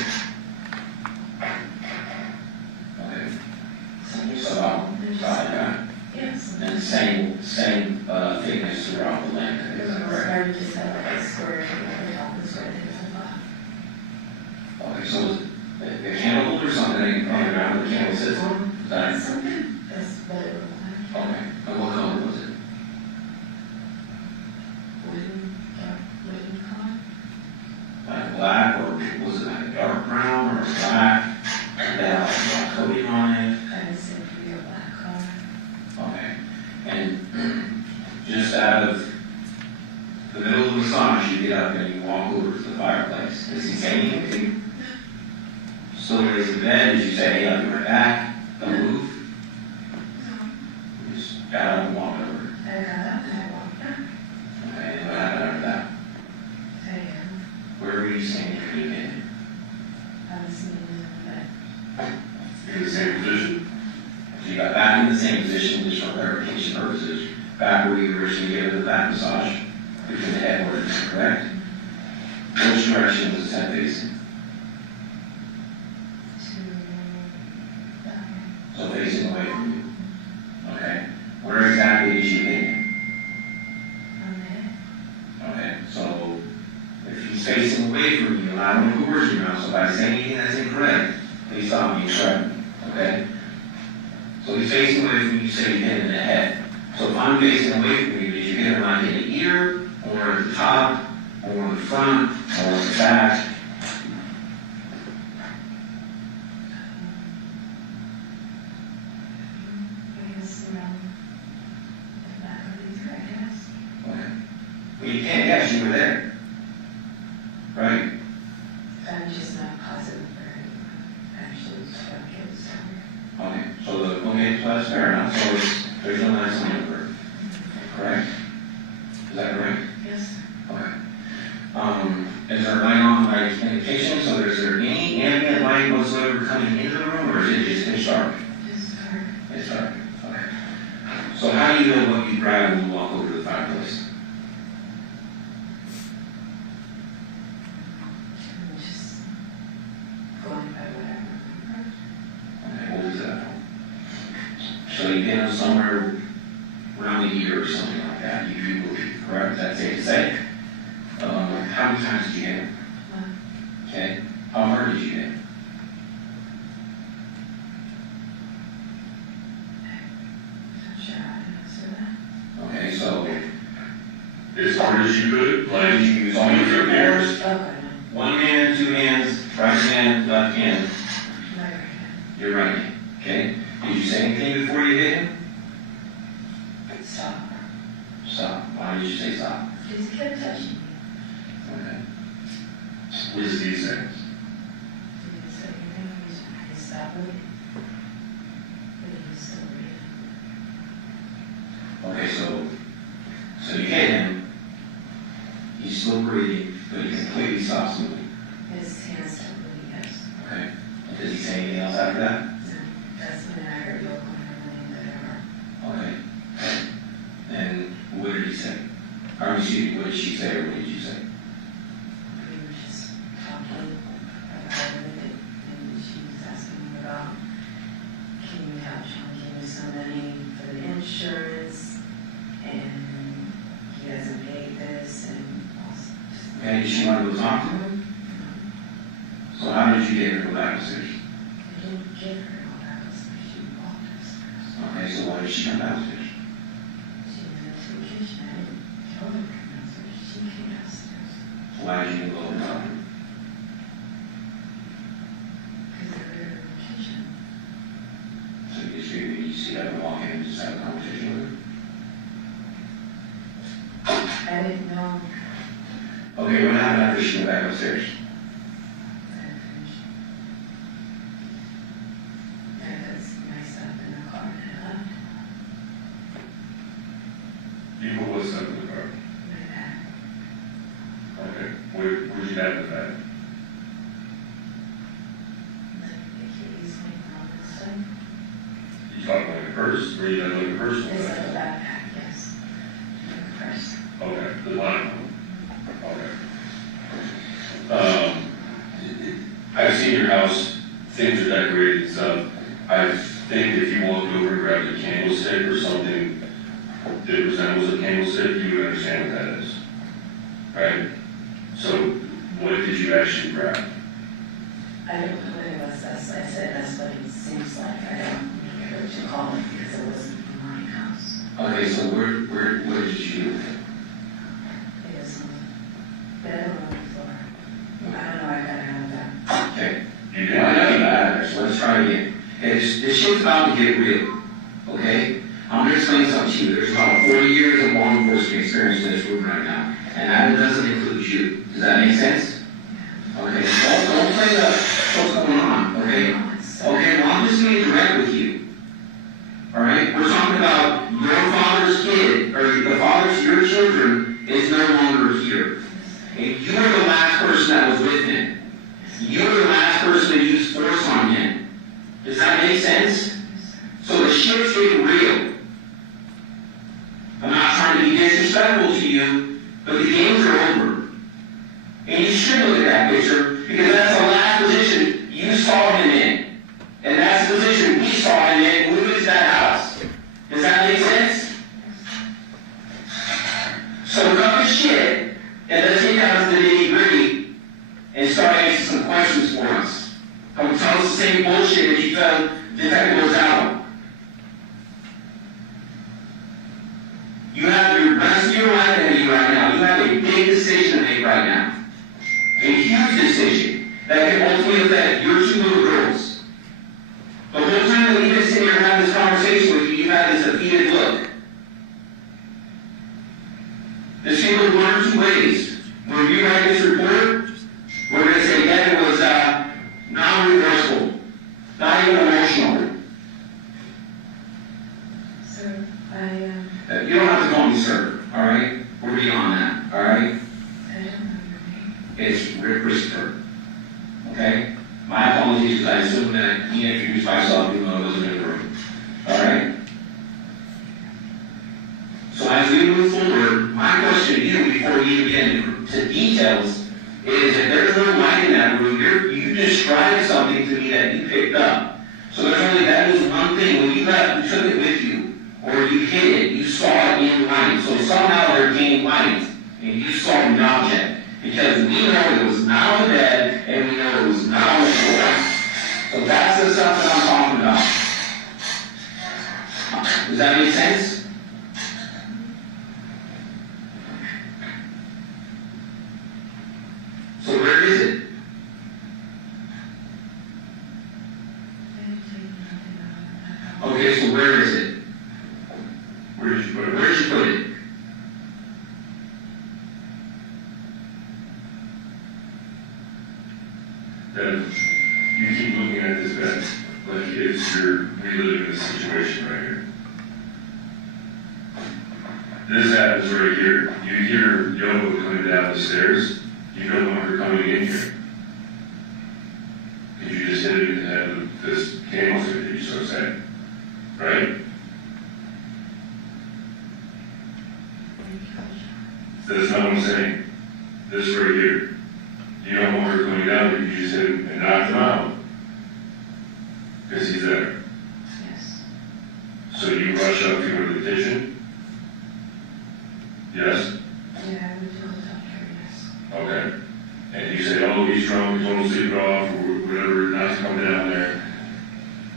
Okay. So about that. Yes. And same thickness throughout the length, is that correct? Started just have like a square, like a top and square, there's a lot. Okay, so is it the candle holder, something on the ground the candle sits on? Is that it? Something, that's what it looked like. Okay, and what color was it? Wooden color. Like black, or was it like a dark brown, or black? Did that have like black coating on it? I would say maybe a black color. Okay, and just out of the middle of the massage, you get up and you walk over to the fireplace. Does he say anything to you? Still raise the bed, did you say, hey, I'll be right back, don't move? You just got up and walked over. I got up and I walked back. Okay, and what happened after that? Where were you standing when you did it? I was sitting in the bed. In the same position? So you got back in the same position, just for clarification purposes. back where you originally gave it the back massage, between the headboard and the correct? Which direction was his head facing? So facing away from you. Okay. Where exactly did you hit him? Okay. So if he's facing away from you, I don't want to put words in your mouth, so if I say anything that's incorrect, please stop me and correct me. Okay? So he's facing away from you, say you hit him in the head. So if I'm facing away from you, did you hit him like in the ear, or at the top, or in the front, or in the back? Well, you can't guess, you were there. Right? I'm just not positive for actually struck it. Okay, so that's fair enough. So there's no nice number. Correct? Is that correct? Yes. Okay. Is there light on like indication? So is there any ambient light whatsoever coming into the room, or is it just pitch dark? It's dark. It's dark. Okay. So how do you know what you grab when you walk over to the fireplace? Okay, what was that? So you get him somewhere around the ear or something like that. You believe, correct? Is that safe to say? How many times did you hit him? Okay. How hard did you hit him? Okay, so As hard as you could, like, did you use all your hands? One hand, two hands, right hand, left hand. Your right hand. Okay. Did you say anything before you hit him? Stop. Stop. Why did you say stop? Because he kept touching me. Okay. what does he say? He didn't say anything. He stopped moving. But he was still breathing. Okay, so you hit him. He's still breathing, but he completely stops moving. His hands stopped moving, yes. Okay. Does he say anything else after that? No. That's when I heard local and everything that Okay. And what did he say? Or excuse me, what did she say or what did you say? we were just talking about it, and she was asking me about, can you help Sean give me some money for the insurance, and he hasn't paid this, and also just. Okay, did she want to go talk to him? So how did you get her to go back upstairs? I didn't give her all that, she walked upstairs. Okay, so why did she come downstairs? She went to the kitchen, I didn't tell her to come downstairs, she came downstairs. So why did you go and talk to her? Because they were in the kitchen. So you just figured you see her walk in and just have a conversation with her? I didn't know. Okay, what happened after she went back upstairs? You put what stuff in the car? Okay, where'd you have the bag? You talking like a purse, or you had like a personal It's like a bag? backpack, yes. Like a purse. Okay, the line. Okay. I've seen your house, things are decorated and stuff. I think if you walked over and grabbed a candlestick or something that resembles a candlestick, you would understand what that is. Right? So, what did you actually grab? I don't know what it was, I said that's what it seems like, I don't know what you call it, because it wasn't in my house. Okay, so where did you do it? It was on the bed or on the floor. I don't know, I gotta have that. Okay. You didn't have that, so let's try again. Okay, this shit's about to get real. Okay? I'm going to explain something to you. There's about 40 years of law enforcement experience in this room right now. And that doesn't include you. Does that make sense? Okay, don't play the what's going on, okay? Okay, well, I'm just going to be direct with you. Alright? We're talking about your father's kid, or the father's, your children, is no longer here. And you were the last person that was with him. You were the last person to use force on him. Does that make sense? So the shit's getting real. I'm same bullshit that you felt Detective Lozano. You have your rest of your life ahead of you right now. You have a big decision to make right now. A huge decision that can ultimately affect your 2 little girls. The whole time that we've been sitting here having this conversation with you, you've had this defeated look. This can go one or 2 ways. When you write this report, we're going to say Devyn was non-remorseful, not even emotional. Sir, You don't have to call me sir, all right? We're beyond that, all right? I don't know your name. It's Rick Christopher, okay? My apologies, because I assumed that he introduced myself even though I wasn't in the room, all right? So as we move forward, my question to you before we even get into details is if there's no light in that room, you described something to me that you picked up. So there's only that was one thing. When you left, you took it with you, or you hid it, you saw it in light. So somehow there came light, and you saw an object. Because we know it was not on the bed, and we know it was not on the floor. So that's the stuff that I'm talking about. Does that make sense? So where is it? Okay, so where is it? Where did you put it? Where did you put it? That you keep looking at this bed like it's you're reliving this situation right here. This happens right here. You hear Yogo coming down the stairs. You don't want her coming in here. Because you just hit it in the head with this candlestick that you so say. Right? That's not what I'm saying. This right here. You don't want her coming down, but you just hit him and knock him out. Because he's there. Yes. So you rush up to her to the kitchen? Yes? Yeah, I would tell the doctor, yes. Okay. And you say, oh, he's drunk, he's going to sleep it off, or whatever, not to come down there.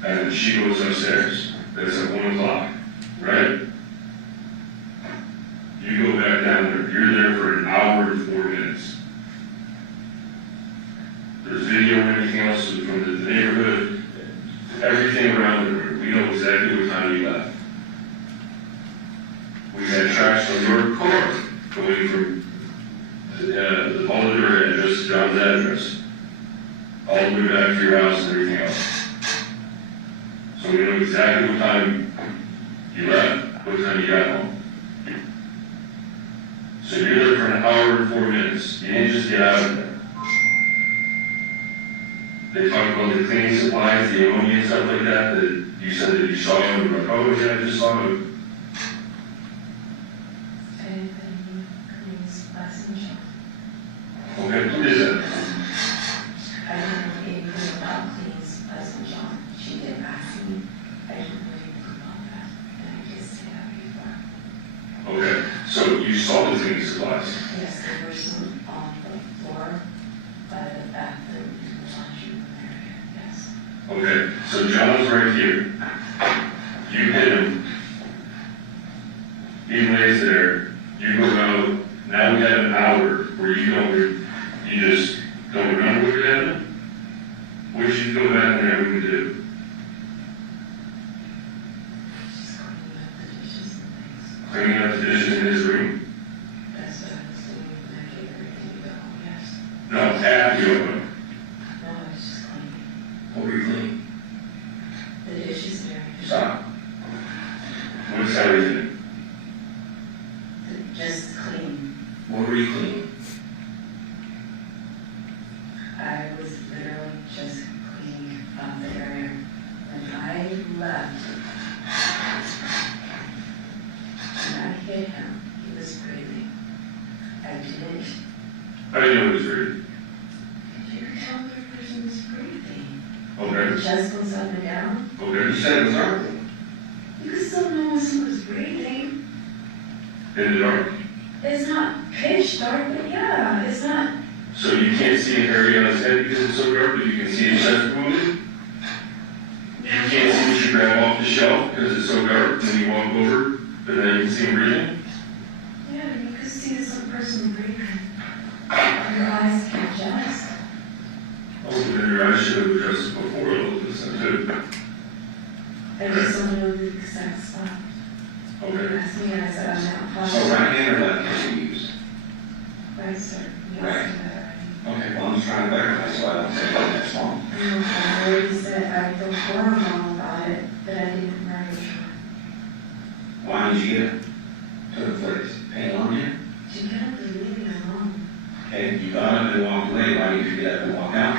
And she goes upstairs. That's at 1 o'clock, right? You go back down there. You're there for an hour and 4 minutes. There's video and everything else from the neighborhood, everything around the room. We know exactly what time you left. We had tracks from your car going from the Boulder address, John's address, all the way back to your house and everything else. So we know exactly what time you left, what time you got home. So you're there for an hour and 4 minutes. You didn't just get out of there. They talked about the cleaning supplies, the ammonia and stuff like that, that you said that you saw them. Like, oh yeah, I just saw them. Okay, who is that? I don't know anything about cleaning supplies in John. She did ask me. I didn't know anything about that. And I just said that before. Okay, so you saw the cleaning supplies? Yes, there were some on the floor by the bathroom in the laundry room area, yes. Okay, so John's right here. You hit him. He lays there. You go out. Now we have an hour where you just don't remember what happened. What should you go back there and do? Cleaning up the dishes in his room. That's what I was doing when I gave everything to go, yes. No, after you open. No, I was just cleaning. What were you cleaning? The dishes and everything. Stop. What's everything? Just clean. What were you cleaning? I was literally just cleaning up the area. When I left, when I hit him, he was breathing. I didn't. How do you know he was breathing? You can tell if a person is breathing. Okay. The chest goes up and down. Okay, you said it was dark. You can still know when someone's breathing. In the dark. It's not pitch dark, but yeah, it's not. So you can't see an area on his head because it's so dark, but you can see his chest moving? And then you can see him breathing? Yeah, you could see some person breathing. Your eyes can't adjust. Oh, then your eyes should have adjusted before a little bit, too. I just don't know the exact spot. Okay. You asked me, and I said I'm not So positive. right hand or left hand you use? Right, sir. Yes, Right. Okay, well, I'm just trying to verify, so I don't say that that's wrong. I already said I feel horrible about it, but I didn't remember. Why did you get it? To the place? Pain on you? She kept leaving me alone. Okay, you got up and walked away. Why did you get up and walk out?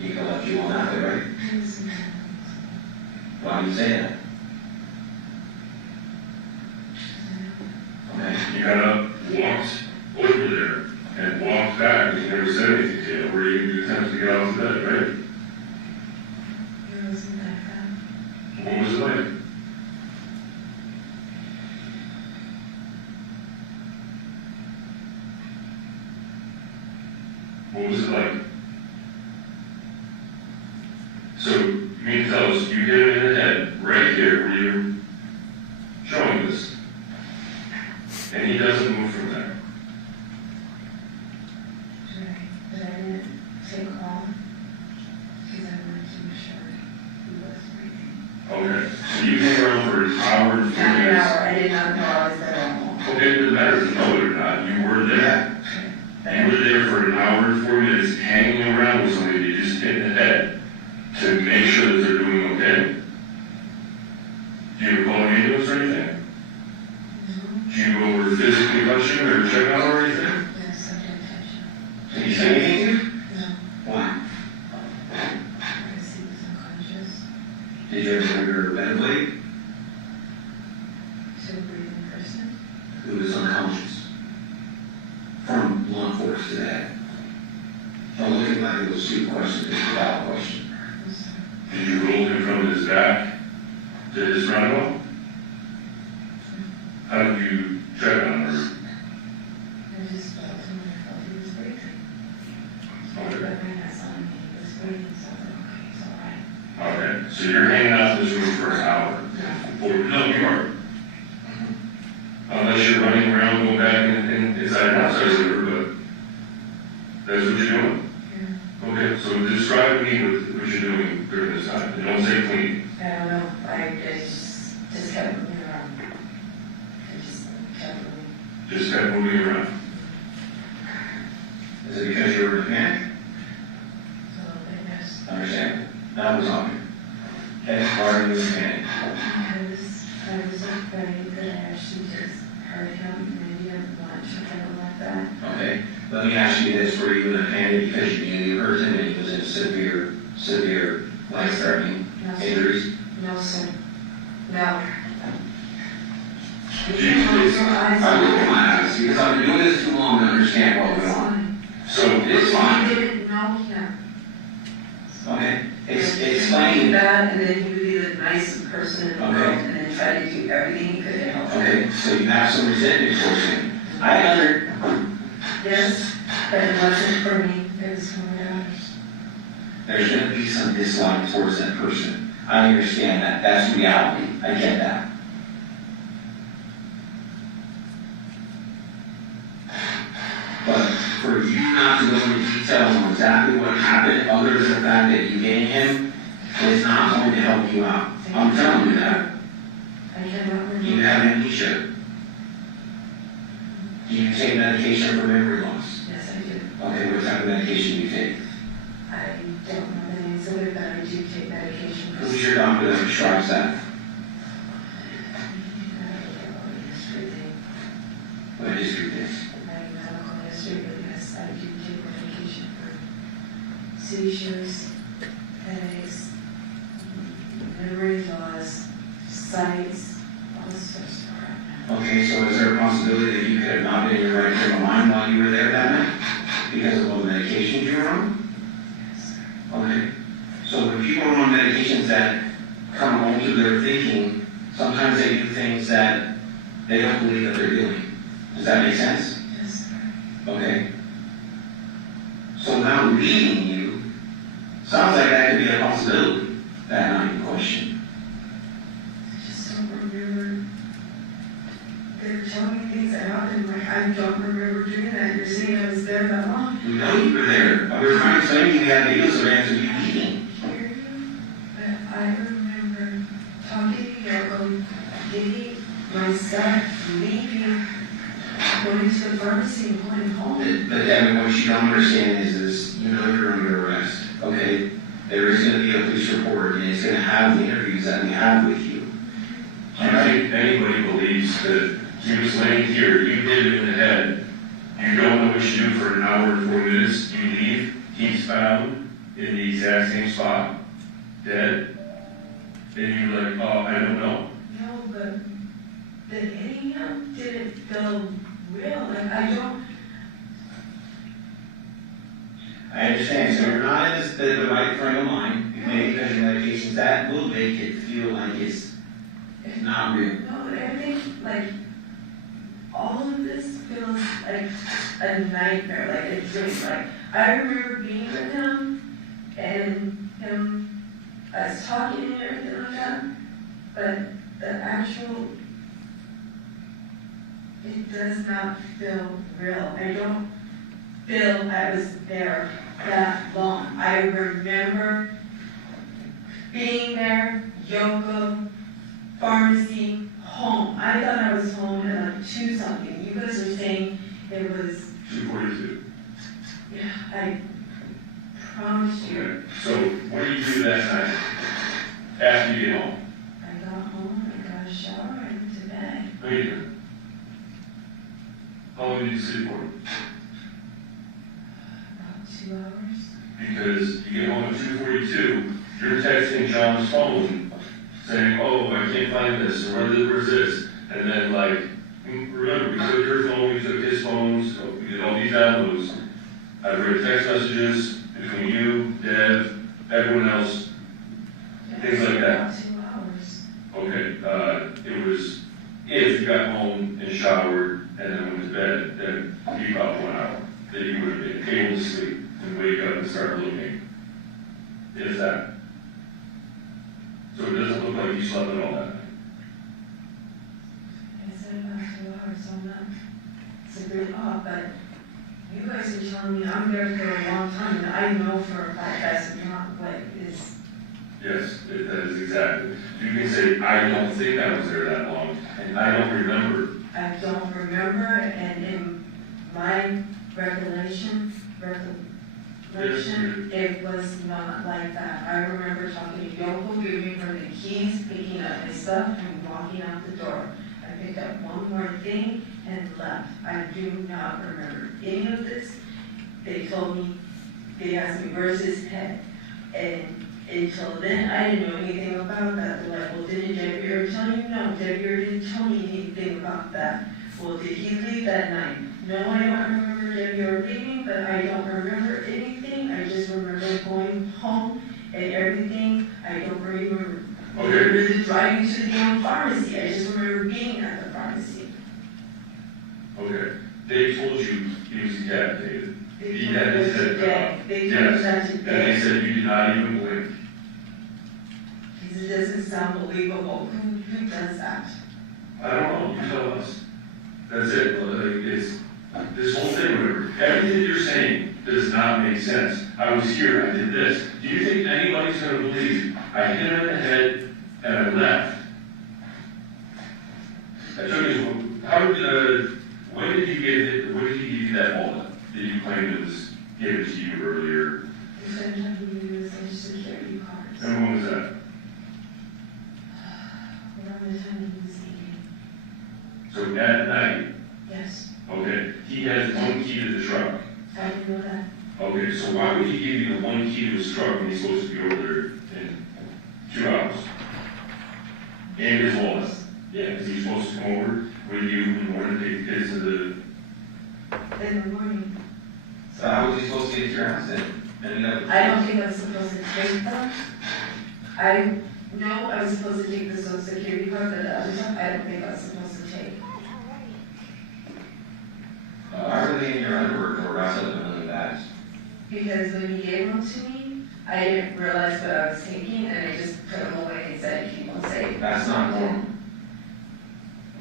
You could have left you on out there, right? Why did you say that? Okay. You got up, walked over there, and walked back, and you never said anything to you, or you attempted to get off the bed, right? It wasn't like that. What was it like? What was it like? So, you mean to tell us you hit him in the head, right here, where you're showing this, and he doesn't move from there? Right, but I didn't take long because I wanted to make sure he was breathing. Okay, so you hang around for an hour and 4 Not an minutes. hour. I did not know I was there alone. Okay, it doesn't matter if you know it or not, you were there. You were there for an hour and 4 minutes, hanging around with somebody you just hit in the head to make sure that they're doing okay. Do you call an ambulance or anything? Do you go over physically touch him or check out or anything? Yes, I did touch him. Did he say anything to you? No, Why? because he was unconscious. Did you ever hear your ventilator? Still breathing person. Who was unconscious? From law enforcement to that. Don't look at it like it was a stupid question, it's a valid question. Did you roll him from his back to his frontal? How did you check on her? I just felt him and I felt he was breathing. Okay. But when I saw him, he was breathing, so I was like, okay, it's all right. Okay, so you're hanging out in this room for an hour. No, you aren't. Unless you're running around, going back inside and outside of the room, but that's what you're doing? Yeah. Okay, so describe to me what you're doing during this time, and don't say clean. I don't know. I just kept moving around. I just kept moving. Just kept moving around. Is it because you were in a panic? A little bit, yes. Understand? That was on you. Okay, why are you in a panic? I was afraid that I actually just hurt him and I didn't want to hurt him like that. Okay, let me ask you this, were you in a panic because you knew you hurt him and he was in severe life-threatening injuries? No, sir. No. I look at my eyes because I've been doing this too long to understand what went on. So it's fine. You didn't know him. Okay, explain. That, and then you would be the nicest person in the world, Okay. and then try to do everything you could to help him. Okay, so you have some resentment towards him. Yes, but it wasn't for me. It was for my daughters. There's going to be some dislike towards that person. I understand that. That's reality. I get that. But for you not to go into details on exactly what happened, other than the fact that you gave him, is not going to help you out. I'm telling you that. I cannot remember. You have amnesia. Do you take medication for memory loss? Yes, I do. Okay, what type of medication do you take? I don't know the names of it, but I do take medication. Who's your doctor that prescribes that? What history is? My medical history, but yes, I do take medication for seizures, headaches, memory loss, sights, all this sort of stuff. Okay, so is there a possibility that you could have not been in your right frame of mind while you were there that night? Because of all the medications you were on? Yes. Okay. So when people are on medications that come home to their thinking, sometimes they do things that they don't believe that they're doing. Does that make sense? Yes. Okay. So now leaving you, sounds like that could be a possibility, that night in question. I just don't remember things that happened, like, I don't remember doing that. You're saying I was there that long. We know you were there. We were trying to explain to you we had videos of answers you leaving. But I remember talking to Yoko, getting my stuff, leaving, going to the pharmacy and going home. But Devyn, what you don't understand is this, you know you're under arrest, okay? There is going to be a police report, and it's going to have the interviews that we have with you. Do you think anybody believes that he was laying here, you hit him in the head, you don't know what you do for an hour and 4 minutes, you leave, he's found in the exact same spot, dead, and you're like, oh, I don't know. No, but the hitting him didn't feel real. Like, I don't. I understand, so you're not in the right frame of mind, maybe because your medications, that will make it feel like it's not real. No, but everything, like, all of this feels like a nightmare, like a dream. Like, I remember being with him, and him, us talking and everything like that, but the actual, it does not feel real. I don't feel I was there that long. I remember being there, Yoko, pharmacy, home. I thought I was home at like 2 something. You guys are saying it was 2:42. Yeah, I promise you. Okay, so what did you do that night? After you get home? I got home, I got a shower, I went to bed. No, you didn't. How long did you sleep for? About 2 hours. Because you get home at 2:42, you're texting John's phone saying, oh, I can't find this, or where's this? And then, like, remember, we took your phone, we took his phones, so we did all these downloads. I read text messages between you, Dev, everyone else, things like that. About 2 hours. Okay, it was, if you got home and showered and then went to bed, then it'd be about 1 hour that you would have been able to sleep and wake up and start looking. Is that? So it doesn't look like you slept at all that night. I said about 2 hours, so I'm not super off, but you guys are telling me I'm there for a long time, and I know for a fact that's not what is. Yes, that is exactly. You can say, I don't think I was there that long, and I don't remember. I don't remember, and in my recollection, it was not like that. I remember talking to Yoko, giving her the keys, picking up my stuff, and walking out the door. I picked up one more thing and left. I do not remember any of this. They told me, they asked me, where's his head? And until then, I didn't know anything about that. They're like, well, didn't Debbie ever tell you? No, Debbie didn't tell me anything about that. Well, did he leave that night? No, I don't remember Debbie ever leaving, but I don't remember anything. I just remember going home and everything. I don't remember really driving to the damn pharmacy. I just remember being at the pharmacy. Okay. They told you he was decapitated. They told me Yes. And they said you did not even blink. It doesn't sound believable. Who does that? I don't know. You tell us. That's it. It's this whole thing. Remember, everything you're saying does not make sense. I was here. I did this. Do you think anybody's going to believe I hit him in the head and I left? I told you. How did? When did he give it? When did he give you that wallet? Did you claim it was given to you earlier? You said you had to use Social Security cards. And when was that? Around the time he was eating. So at night. Yes. Okay. He has one key to the truck. I didn't know that. Okay, so why would he give you the one key to his truck when he's supposed to be over there in 2 hours? And his wallet. Yeah, because he's supposed to come over with you in the morning to take the kids to the. In the morning. So how was he supposed to get to your house then? I don't think I was supposed to take them. I know I was supposed to take the Social Security card, but the other stuff I don't think I was supposed to take. Why were they in your underwear or wrapped up in one of the bags? Because when he gave them to me, I didn't realize what I was taking, and I just put them away and said, keep them safe. That's not normal.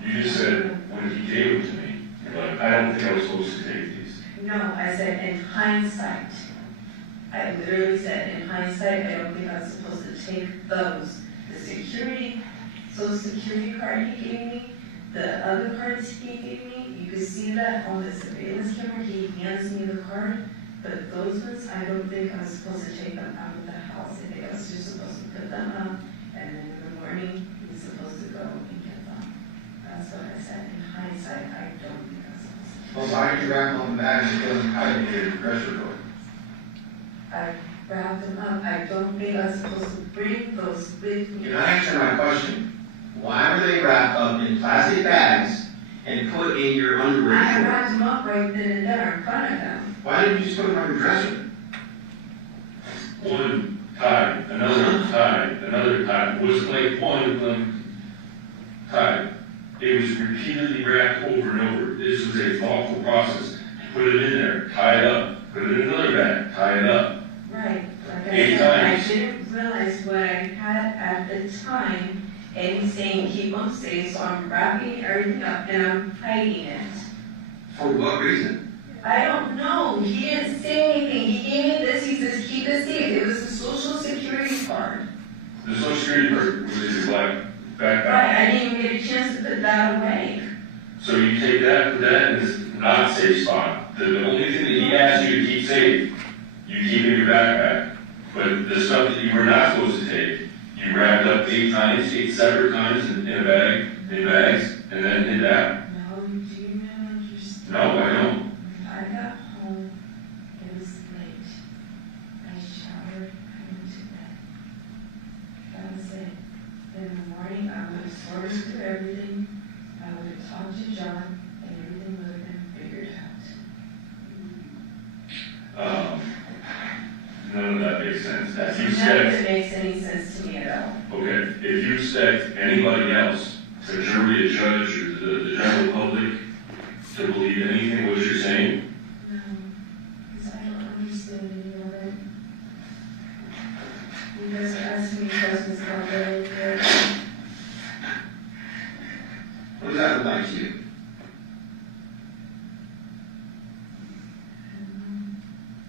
You just said when he gave them to me. but I don't think I was supposed to take these. No, I said in hindsight. I literally said in hindsight, I don't think I was supposed to take those. The social security card he gave me, the other cards he gave me, you can see that on the surveillance camera, he hands me the card, but those ones, I don't think I was supposed to take them out of the house. I think I was just supposed to put them up, and then in the morning, he's supposed to go and get them. That's what I said. In hindsight, I don't think I was supposed to. Well, why did you wrap them on the bag and put them out in your dresser drawer? I wrapped them up. I don't think I was supposed to bring those with me. You're not answering my question. Why were they wrapped up in plastic bags and put in your underwear I drawer? wrapped them up right then and there in front of them. Why didn't you just put them on your dresser? One tied, another tied, another tied. It wasn't like one of them tied. It was repeatedly wrapped over and over. This was a thoughtful process. Put it in there, tie it up, put it in another bag, tie it up. Right. Like I 8 said, times. I didn't realize what I had at the time. And he's saying keep them safe, so I'm wrapping everything up and I'm hiding it. For what reason? I don't know. He didn't say anything. He gave me this. He says keep it safe. It was a social security card. The social security card was in your black backpack. Right. I didn't even get a chance to put that away. So you take that, put that in this not safe spot. The only thing that he asked you to keep safe, you keep in your backpack. But the stuff that you were not supposed to take, you wrapped up 8 times, 8 separate times in a bag, in bags, and then hid that. No, you do not understand. No, I don't. I got home. It was late. I showered. I went to bed. That was it. In the morning, I would have sorted through everything. I would have talked to John, and everything would have been figured out. None of that makes sense. If you None of it said, makes any sense to me at all. okay, if you expect anybody else, the jury, a judge, or the general public, to believe anything what you're saying, No, because I don't understand any of it. You guys are asking me questions about everything. What does that look like to you?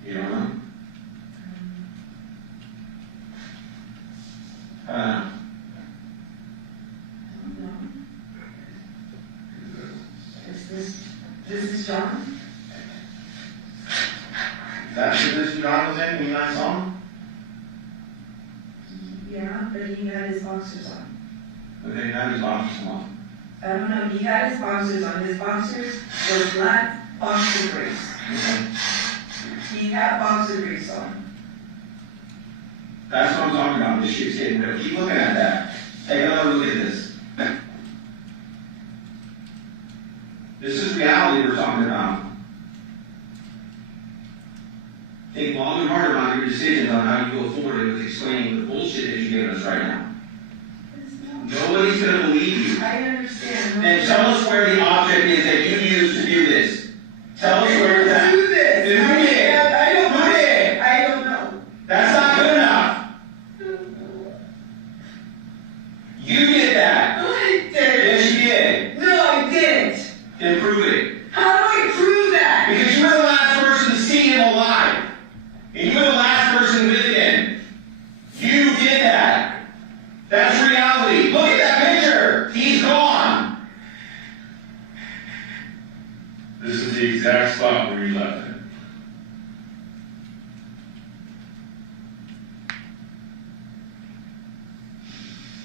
You don't know? This is John? That's what this John was in when you last saw him? Yeah, but he had his boxers on. Okay, now his boxers on. I don't know, he had his boxers on. His boxers were black boxer briefs. He had boxer briefs on. That's what I'm talking about, this shit's getting real. Keep looking at that. Take another look at this. This is reality we're talking about. Think long and hard about your decisions on how you go forward with explaining the bullshit that you're giving us right now. Nobody's going to believe you. I understand. And tell us where the object is that you used to do this. Tell us where it's at. Do this. Who did? I don't know. Who did? I don't know. That's not good enough. You did that. No, I didn't. Yes, you did. No, I didn't. Then prove it. How do I prove that? Because you were the last person to see him alive. And you were the last person with him. You did that. That's reality. Look at that picture. He's gone. this is the exact spot where you left it.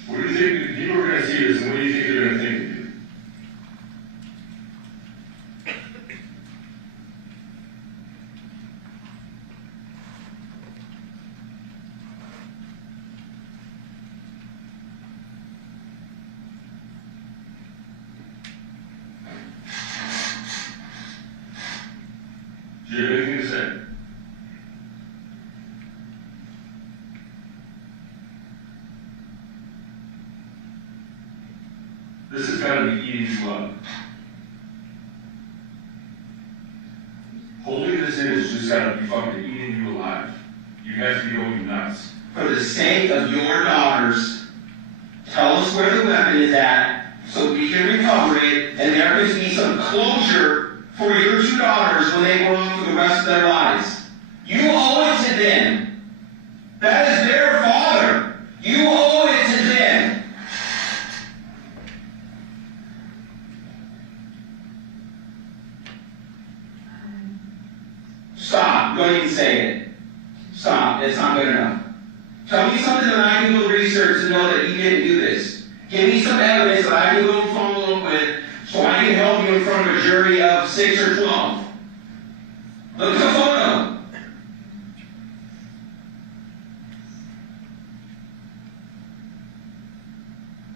What do you think people are going to see this, and what do you think they're going to think of you? Do you have anything to say? This has got to be eating you up. Holding this in has just got to be fucking eating you alive. You have to be going nuts. For the sake of your daughters, tell us where the weapon is at so we can recover it and there can be some closure for your two daughters when they grow up for the rest of their lives. You owe it to them. That is their father. You owe it to them. Stop. Don't even say it. Stop. It's not good enough. Tell me something that I can go research to know that you didn't do this. Give me some evidence that I can go follow up with so I can help you in front of a jury of 6 or 12. Look at the photo.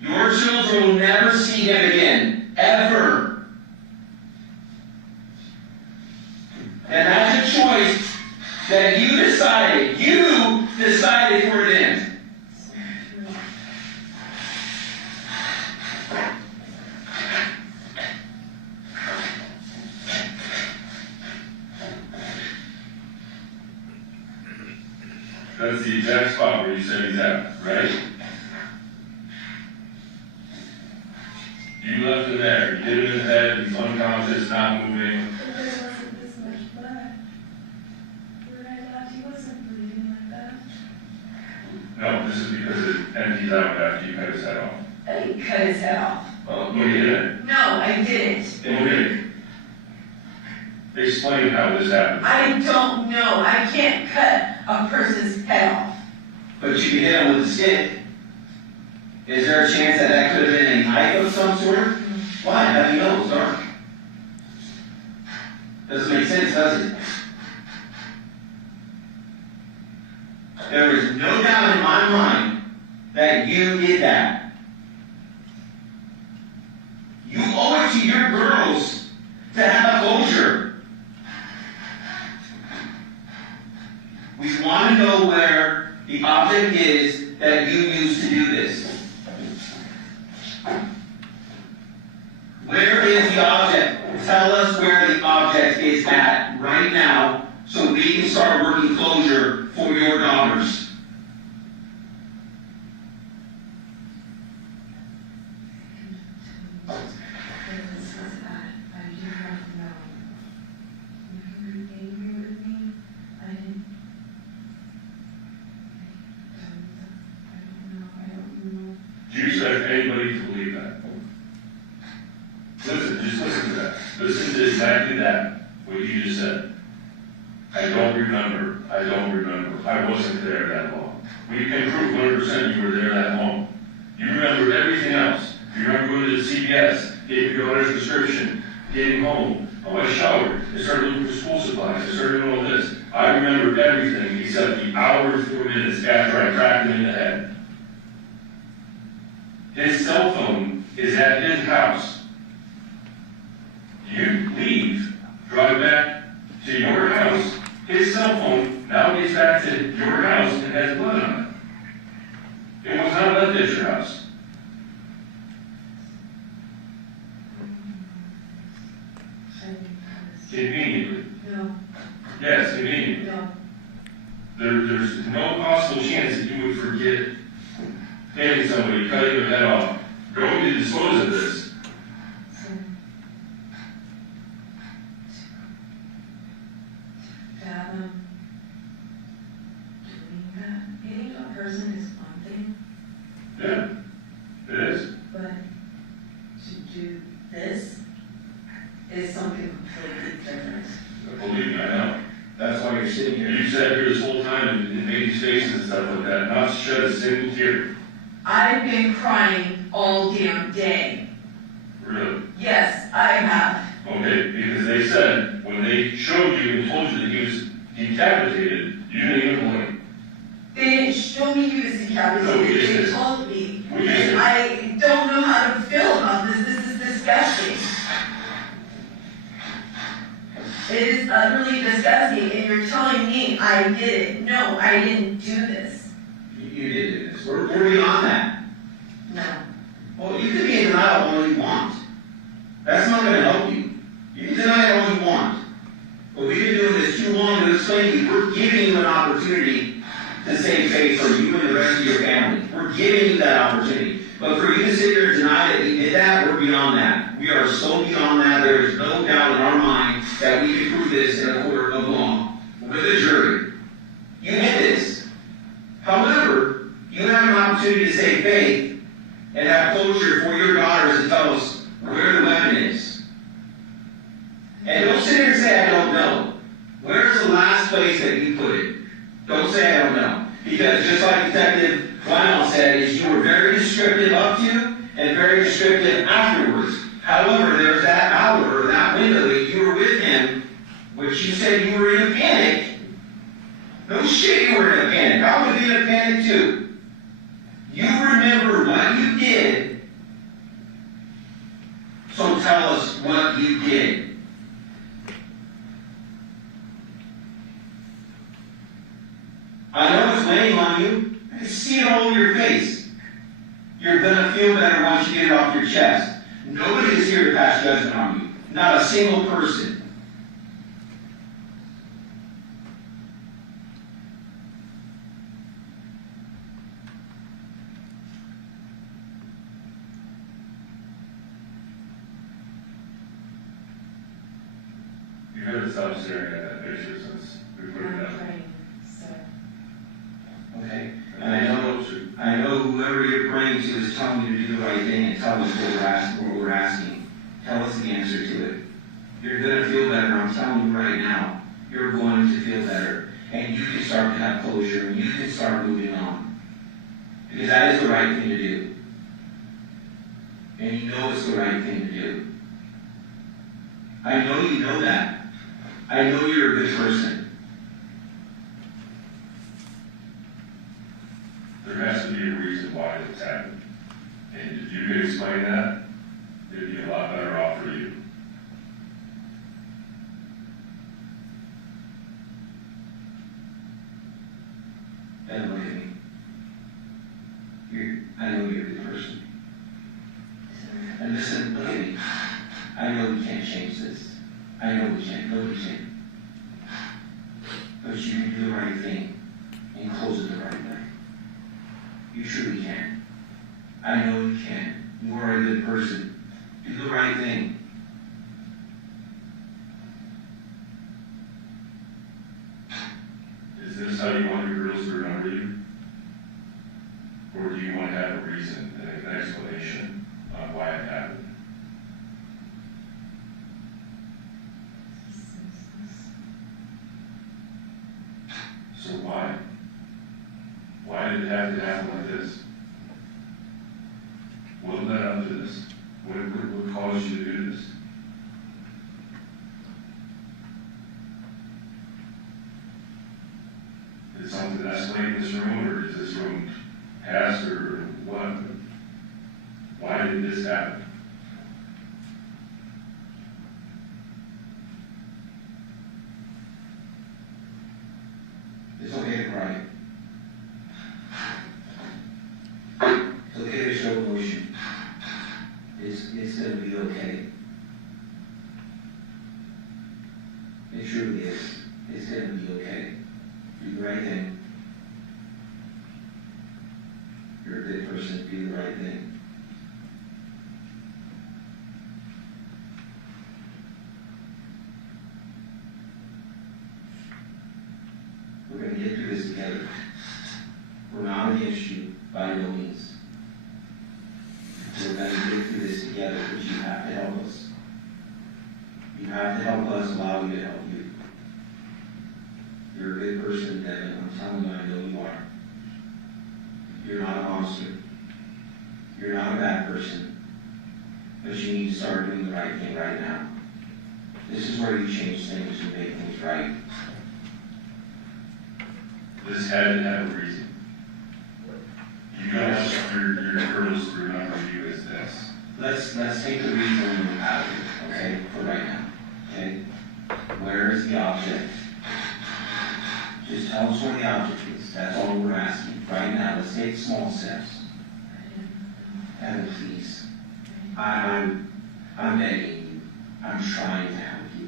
Your children will never see him again. Ever. And that's a choice that you decided. You decided for them. That's the exact spot where you said he's at, right? You left him there. You hit him in the head. He's unconscious, not moving. But there wasn't this much blood. When I left, he wasn't bleeding like that. No, this is because it empties out after you cut his head off. I didn't cut his head off. Well, you didn't. No, I didn't. Okay. Explain how this happened. I don't know. I can't cut a person's head off. But you can hit him with a stick. Is there a chance that that could have been a knife of some sort? Why? How do you know? It's dark. Doesn't make sense, does it? There is no doubt in my mind that you did that. You owe it to your girls to have a closure. We want to know where the object is that you used to do this. Where is the object? Tell us where the object is at right now so we can start working closure for your daughters. Do you expect anybody to believe that? Listen, just listen to that. Listen to exactly that, what you just said. I don't remember. I don't remember. I wasn't there that long. We can prove 100% you were there that long. You remember everything else. You remember going to the CVS, gave your daughter's prescription, getting home. Oh, I showered. I started looking for school supplies. I started doing all this. I remember everything except the hour and 4 minutes after I cracked him in the head. His cell phone is at his house. You leave, drive back to your house. His cell phone now gets back to your house and has blood on it. It was not left at your house. Conveniently. No. Yes, conveniently. No. There's no possible chance that you would forget hitting somebody, cutting their head off, going to dispose of this. Fathom doing that. Hitting a person is one thing, Yeah, it is. but to do this is something completely different. Believe me, I know. That's why you're sitting here. You sat here this whole time and made these faces and stuff like that, not shed a single tear. I've been crying all damn day. Really? Yes, I have. Okay, because they said, when they showed you and told you that he was decapitated, you didn't even blink. They didn't show me he was decapitated. They told me. And I don't know how to feel about this. This is disgusting. It is utterly disgusting, and you're telling me I did it. No, I didn't do this. You did this. We're beyond that. No. Well, you can be in denial all you want. That's not going to help you. You can deny it all you want. But we've been doing this too long to explain to you. We're giving you an opportunity to save face for you and the rest of your family. We're giving you that opportunity. But for you to sit here and deny that you did that, we're beyond that. We We are so beyond that, there is no doubt in our mind that we can prove this in a court of law with a jury. You did this. However, you have an opportunity to say faith and have closure for your daughters to tell us where the weapon is. And don't sit here and say, I don't know. Where's the last place that you put it? Don't say I don't know. Because just like Detective Lionel said, is you were very descriptive up to and very descriptive afterwards. However, there's that hour or that window that you were with him, which you said you were in a panic. No shit, you were in a panic. I would be in a panic too. You remember what you did, so tell us what you did. I know it's weighing on you. I can see it all over your face. You're going to feel better once you get it off your chest. Nobody is here to pass judgment on you. Not a single person. You had to stop staring at that picture since we put it down. Okay? And I know whoever you're praying to is telling you to do the right thing and tell us what we're asking. Tell us the answer to it. You're going to feel better. I'm telling you right now. You're going to feel better. And you can start to have closure and you can start moving on. Because that is the right thing to do. And you know it's the right thing to do. I know you know that. I know you're a good person. There has to be a reason why it's happened. And if you could explain that, it'd be a lot better off for you. And look at me. I know you're a good person. And listen, look at me. I know we can't change this. I know we can't. Nobody can. But you can do the right thing and close it the right way. You truly can. I know you can. You are a good person. Do the right thing. Is this how you want your girls to remember you? Or do you want to have a reason, an explanation on why it happened? So why? Why did it have to happen like this? What led up to this? What caused you to do this? Did something escalate in this room, or is this room passed, or what? Why did this happen? It's okay to cry. It's okay to show emotion. It's going to be okay. It truly is. It's going to be okay. Do the right thing. You're a good person. Do the right thing. We're going to get through this together. We're not against you by no means. We're going to get through this together, but you have to help us. You have to help us, allow you to help you. You're a good person, Devyn. I'm telling you, I know you are. You're not a monster. You're not a bad person. But you need to start doing the right thing right now. This is where you change things and make things right. This had to have a reason. You guys, your girls remember you as this. Let's take the reason out of it, okay, for right now. Okay? Where is the object? Just tell us where the object is. That's all we're asking. Right now, let's take small steps. And please, I'm begging you. I'm trying to help you.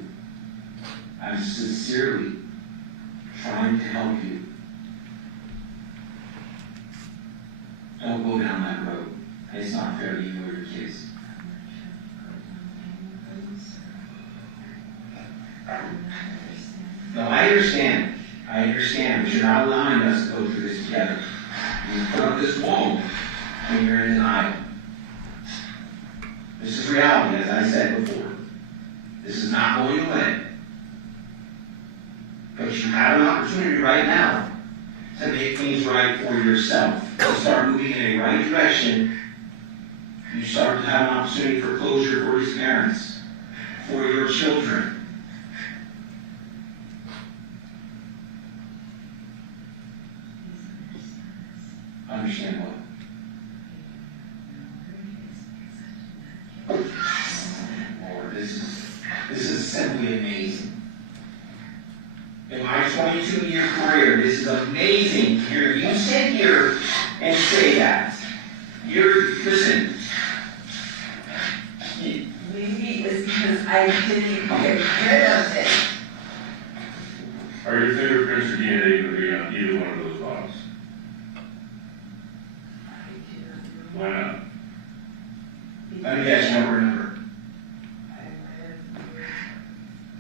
I'm sincerely trying to help you. Don't go down that road. It's not fair to you or your kids. No, I understand. I understand, but you're not allowing us to go through this together. You put up this wall when you're in denial. This is reality, as I said before. This is not going away. But you have an opportunity right now to make things right for yourself. To start moving in a right direction. You start to have an opportunity for closure for his parents, for your children. Understand what? Lord, this is simply amazing. In my 22-year career, this is amazing to hear you sit here and say that. Listen. Maybe it's because I didn't get rid of it. Are your fingerprints or DNA going to be on either one of those bottles? Why not? Let me guess, you don't remember.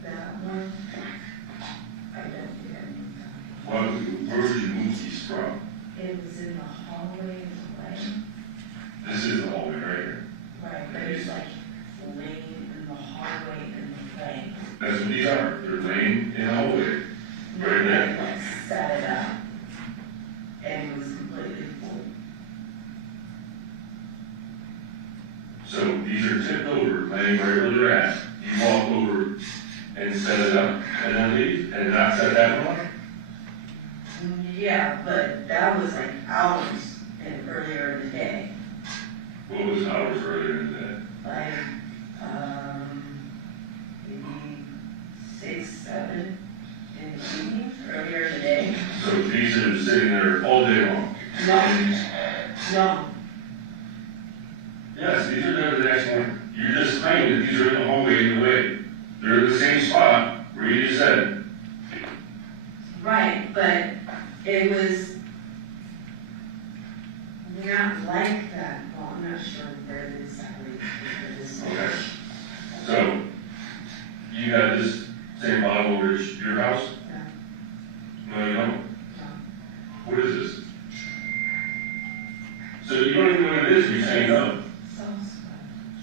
That one, I don't remember. Well, where would you move these from? It was in the hallway in the lane. This is the hallway right here. Right, but it's like laying in the hallway in the lane. That's what these are. They're laying in the hallway. Right there. I set it up, and it was completely full. So these are tipped over, laying right where they're at. You walk over and set it up, and then leave, and not set that one up? Yeah, but that was like hours and earlier in the day. What was hours earlier in the day? Like, maybe 6, 7 in the evening, earlier in the day. So these are sitting there all day long? No. Yes, these are there the next morning. You just claimed that these are in the hallway in the way. They're in the same spot where you just said. Right, but it was not like that. Well, I'm not sure where it exactly is. Okay. So, you got this same bottle over at your house? No, you don't? What is this? So you don't even know what it is, you're saying no?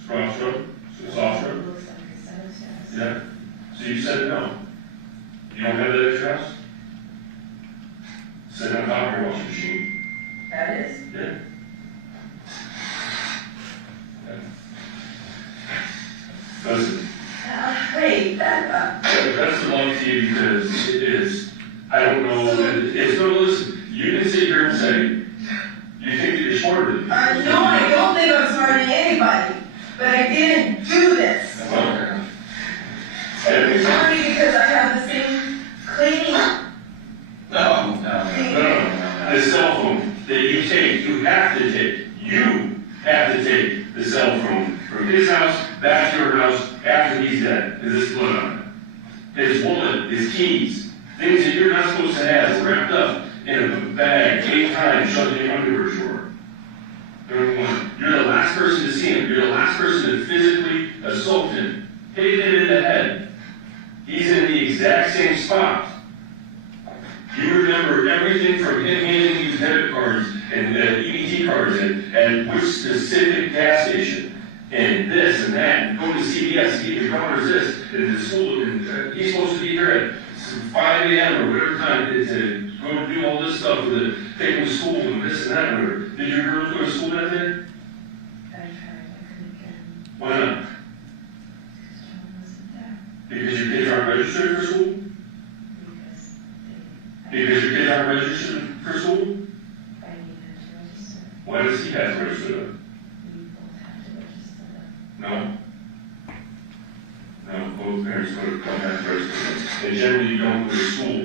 Soft rub? Soft rub? Yeah. So you said no. You don't have that at your house? Sit on top of your washing machine. That is? Yeah. Listen. Wait, that That's belong to you because it is, I don't know, it's no, listen, you can sit here and say, you think that you're smarter than me. no, I don't think I'm smarter than anybody, but I didn't do this. It's only because I have the same cleaning. No. The cell phone that you take, you have to take the cell phone from his house back to your house after he's dead. Is this blood on it? His wallet, his keys, things that you're not supposed to have wrapped up in a bag 8 times, shoved in your underwear drawer. You're the last person to see him. You're the last person to physically assault him. Hit him in the head. He's in the exact same spot. You remember everything from him handing you debit cards and EBT cards and which specific gas station and this and that and going to CVS to get your daughter's this and the school and he's supposed to be here at 5 a.m. or whatever time to go do all this stuff with the take him to school and this and that. Whatever. Did your girls go to school that day? Why not? Because your kids aren't registered for school? Because your kids aren't registered for school? Why does he have to register them? No. Both parents don't have to register them. And generally you don't go to school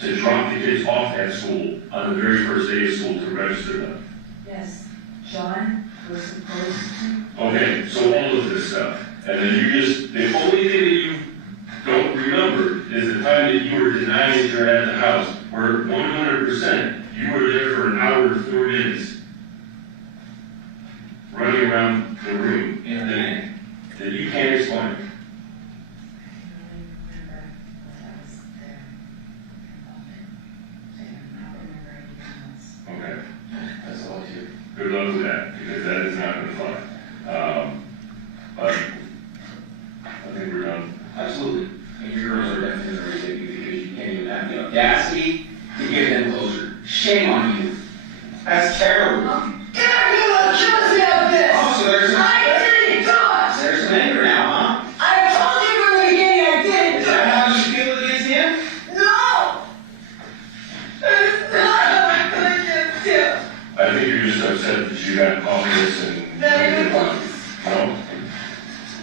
to drop the kids off at school on the very first day of school to register them. Yes, John was supposed to. Okay, so all of this stuff. And then the only thing that you don't remember is the time that you were denying that you're at the house, where 100% you were there for an hour and 4 minutes, running around the room that you can't explain. Good luck with that, because that is not going to fly. But I think we're done. Absolutely. And your girls are definitely going to take you because you can't even have the audacity to give them closure. Shame on you. That's terrible. Get out of here, I'll trust me of this! Oh, so there's some, I didn't do it! there's some anger now, huh? I told you from the beginning I didn't do Is it! that how you feel against him? No! It's not how I feel against him! I think you're just upset that you got confidence and. No?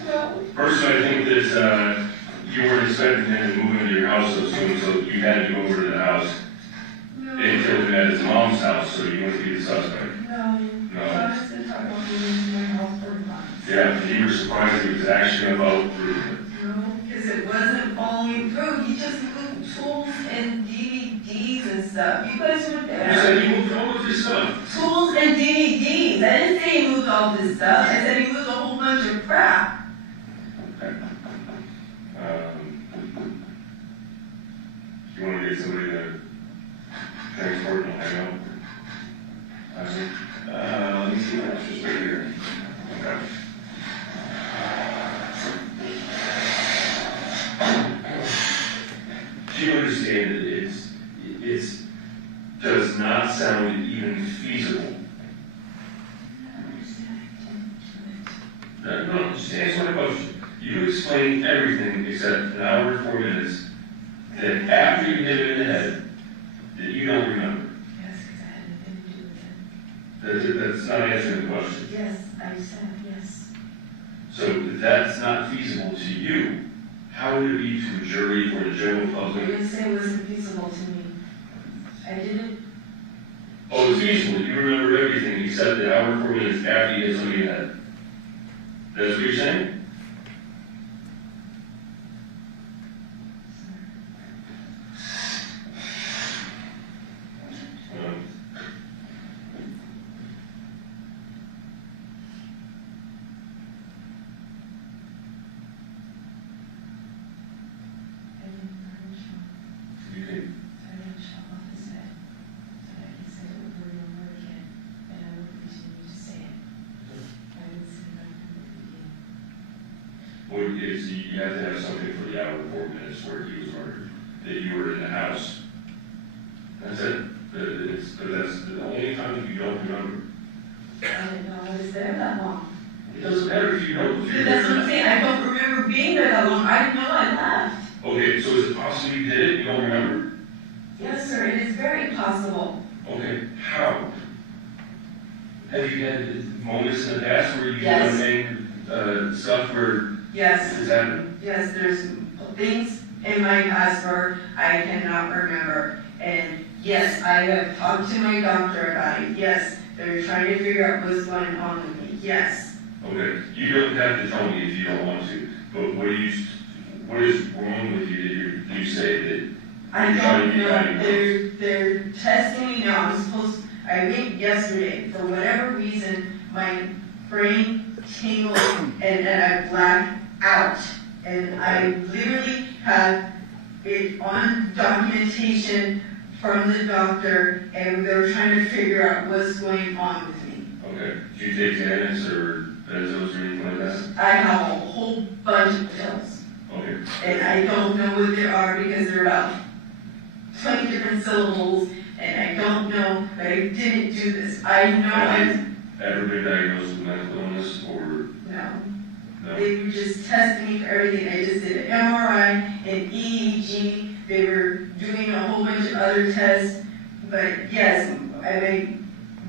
No. Personally, I think that you weren't expecting him to move into your house so soon, so you had to go over to the house. And killed him at his mom's house, so you wouldn't be the suspect. No. I was going to talk about moving to my house for months. Yeah, and you were surprised he was actually about to prove it. No, because it wasn't following through. He just moved tools and DVDs and stuff. You guys were there. You said he moved all of his stuff. Tools and DVDs. I didn't say he moved all this stuff. I said he moved a whole bunch of crap. Okay. You want to get somebody to transport and hang out? Let me see my extras right here. Okay. Do you understand that it does not sound even feasible? No, just answer my question. You explained everything except an hour and 4 minutes that after you hit him in the head, that you don't remember. Yes, because I had nothing to do with him. That's not answering the question. Yes, I said yes. So if that's not feasible to you, how would it be to a jury or the general I public? didn't say it wasn't feasible to me. I didn't. Oh, it's feasible. You remember everything except the hour and 4 minutes after you hit somebody in the head. That's what you're saying? You can. I didn't chop off his head. So I can say it over and over again. And I will continue to say it. I didn't say that from the beginning. Well, you have to have something for the hour and 4 minutes where he was murdered, that you were in the house. That's it. But that's the only time that you don't remember. I didn't know I was there that long. It doesn't matter if you don't. But that's what I'm saying. I don't remember being there that long. I didn't know I left. Okay, so is it possible you did it? You don't remember? Yes, sir. It is very possible. Okay, how? Have you had moments in the past where you've Yes. done stuff where Yes. it's happened? Yes, there's things in my past where I cannot remember. And yes, I have talked to my doctor about it. Yes, they're trying to figure out what's going on with me. Yes. Okay, you don't have to tell me if you don't want to, but what is wrong with you that you say that I you're trying don't to be know. diagnosed? They're testing me now. I think yesterday, for whatever reason, my brain tingled and I blacked out. And I literally have it on documentation from the doctor, and they're trying to figure out what's going on with me. Okay, do you take Xanax or benzos or anything like that? I have a whole bunch of pills. Okay. And I don't know what they are because they're about 20 different syllables, and I don't know, but I didn't do this. I know Have you ever been diagnosed with mental illness or no. no? They were just testing me for everything. I just did an MRI, an EEG. They were doing a whole bunch of other tests. But yes,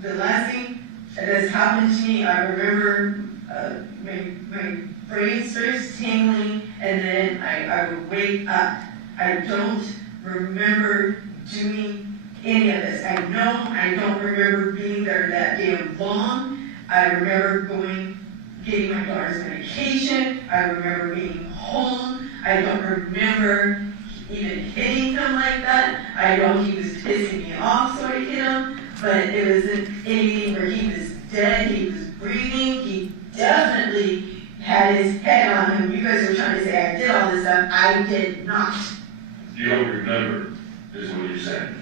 the last thing that has happened to me, I remember my brain starts tingling, and then I would wake up. I don't remember doing any of this. I know I don't remember being there that damn long. I remember getting my daughter's medication. I remember being home. I don't remember even hitting him like that. I know he was pissing me off, so I hit him, but it wasn't anything where he was dead. He was breathing. He definitely had his head on him. You guys are trying to say I did all this stuff. I did not. You don't remember, is what you're saying.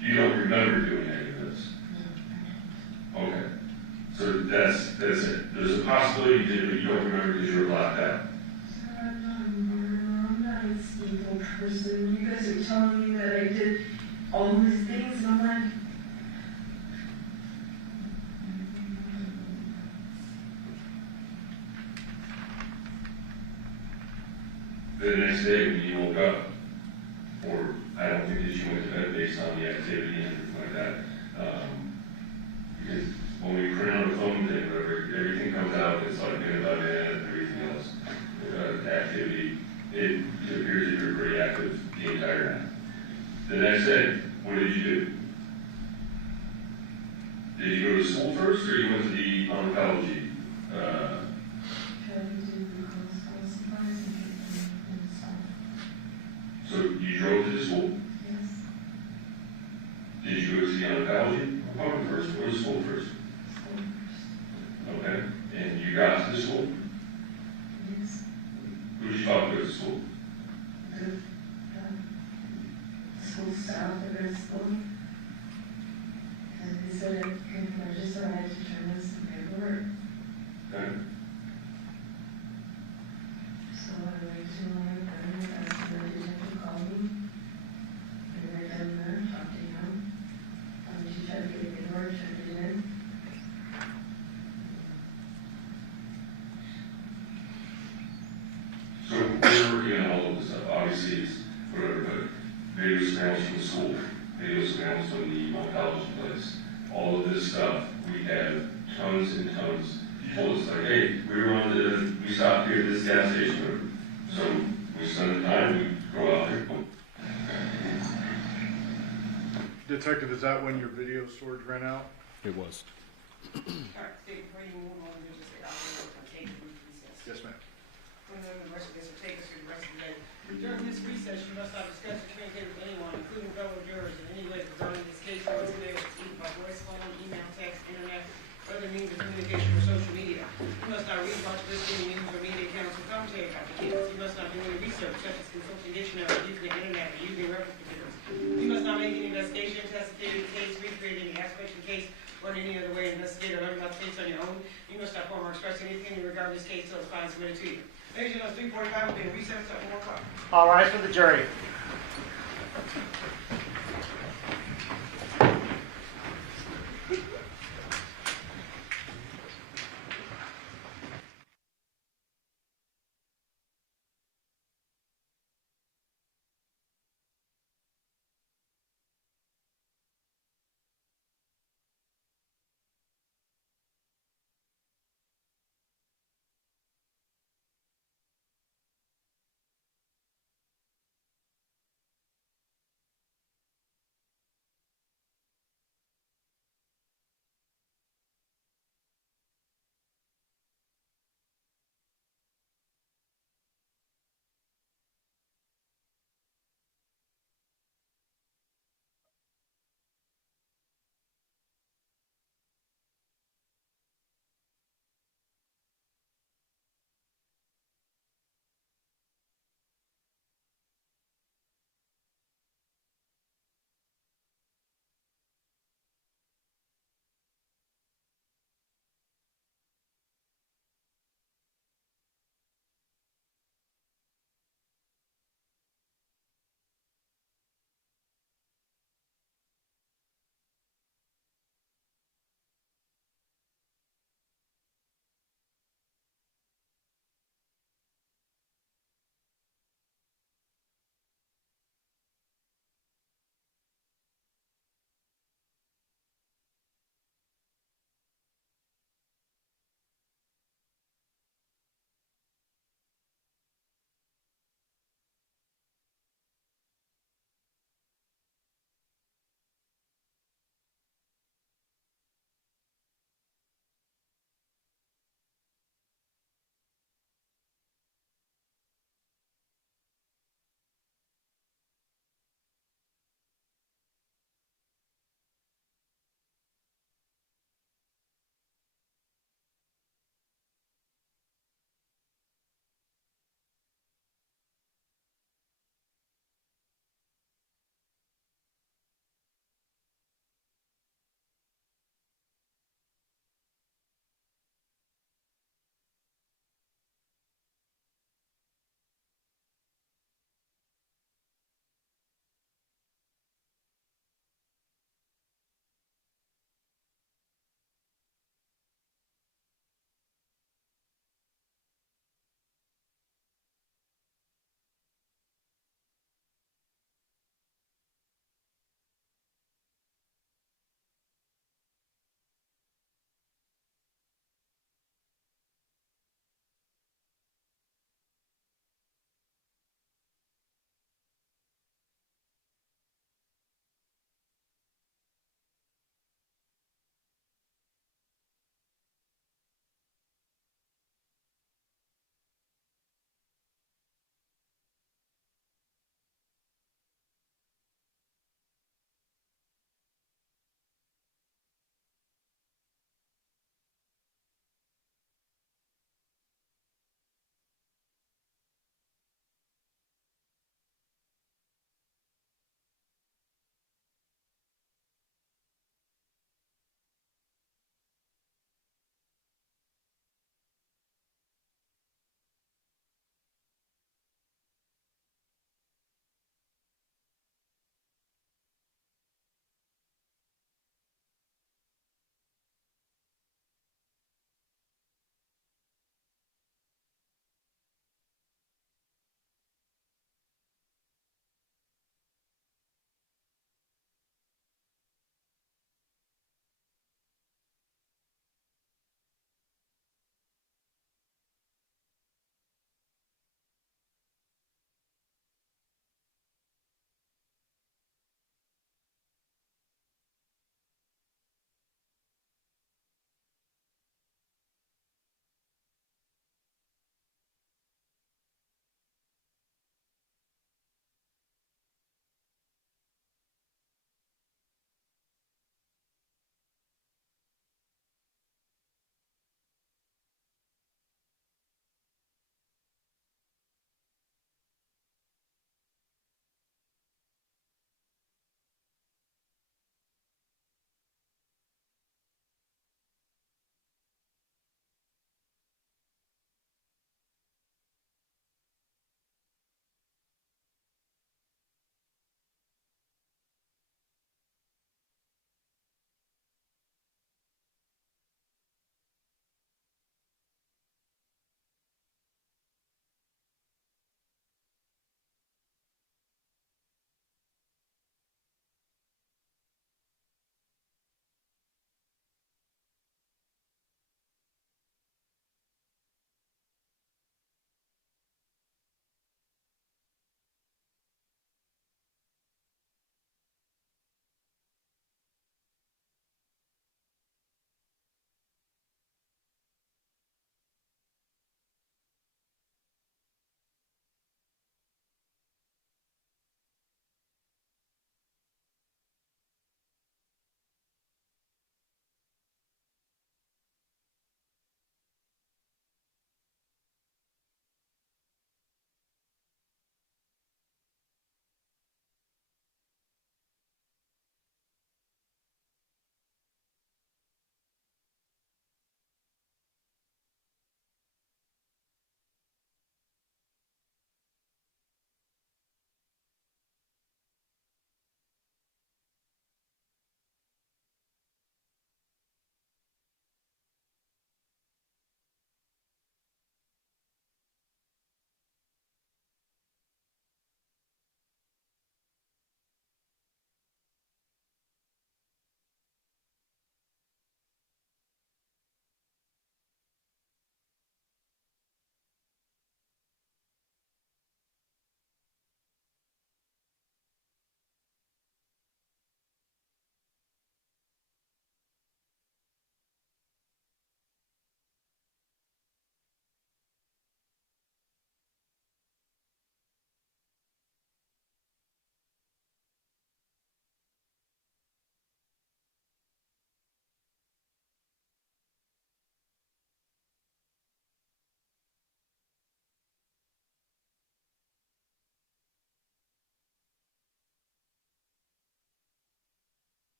You don't remember doing any of this. That's it. There's a possibility you did, but you don't remember because you were blacked out. I'm not an evil person. You guys are telling me that I did all these things, and I'm like, The next day when you woke up, or I don't think that you went to bed based on the activity and everything like that, because when we print out a phone thing, everything comes out, it's like minute by minute and everything else. Activity, it appears that you're pretty active the entire night. The next day, what did you do? Did you go to school first, or you went to the oncology? So you drove to the school? yes, Did you go to the oncology appointment first, or the school first? school first. Okay, and you got to the school? Yes, Who did you talk to at the school? the school staff at the school. And they said I can register, I had to turn in some paperwork. Okay. So I went to my apartment, asked the detective to call me. And I got in there, talked to him. She tried to get the paperwork, turned it in. So we're working on all of this stuff. Obviously, it's whatever, but video surveillance from the school, video surveillance from the oncology place, all of this stuff, we have tons and tons. You told us like, hey, we stopped here at this gas station, so we spend the time, we go out there. Detective, is that when your video storage ran out? It was. All right, Steve, before you move on, you just say, I'll take a brief recess. Yes, ma'am. And then the rest of this will take us through the rest of the day. During this recess, you must not discuss or communicate with anyone, including fellow jurors, in any way regarding this case or its case, either by voice, phone, email, text, internet, or other means of communication or social media. You must not read, watch, listen to news or media accounts or commentary about the case. You must not do any research, such as consulting dictionary, using the internet, or using reference materials. You must not make any investigation, testify in the case, recreate any aspect of the case, or in any other way investigate or learn about the case on your own. You must not form or express anything regarding this case until it's finally submitted to you. Ladies and gentlemen, 3:45 will be a recess at 1 o'clock. All rise for the jury.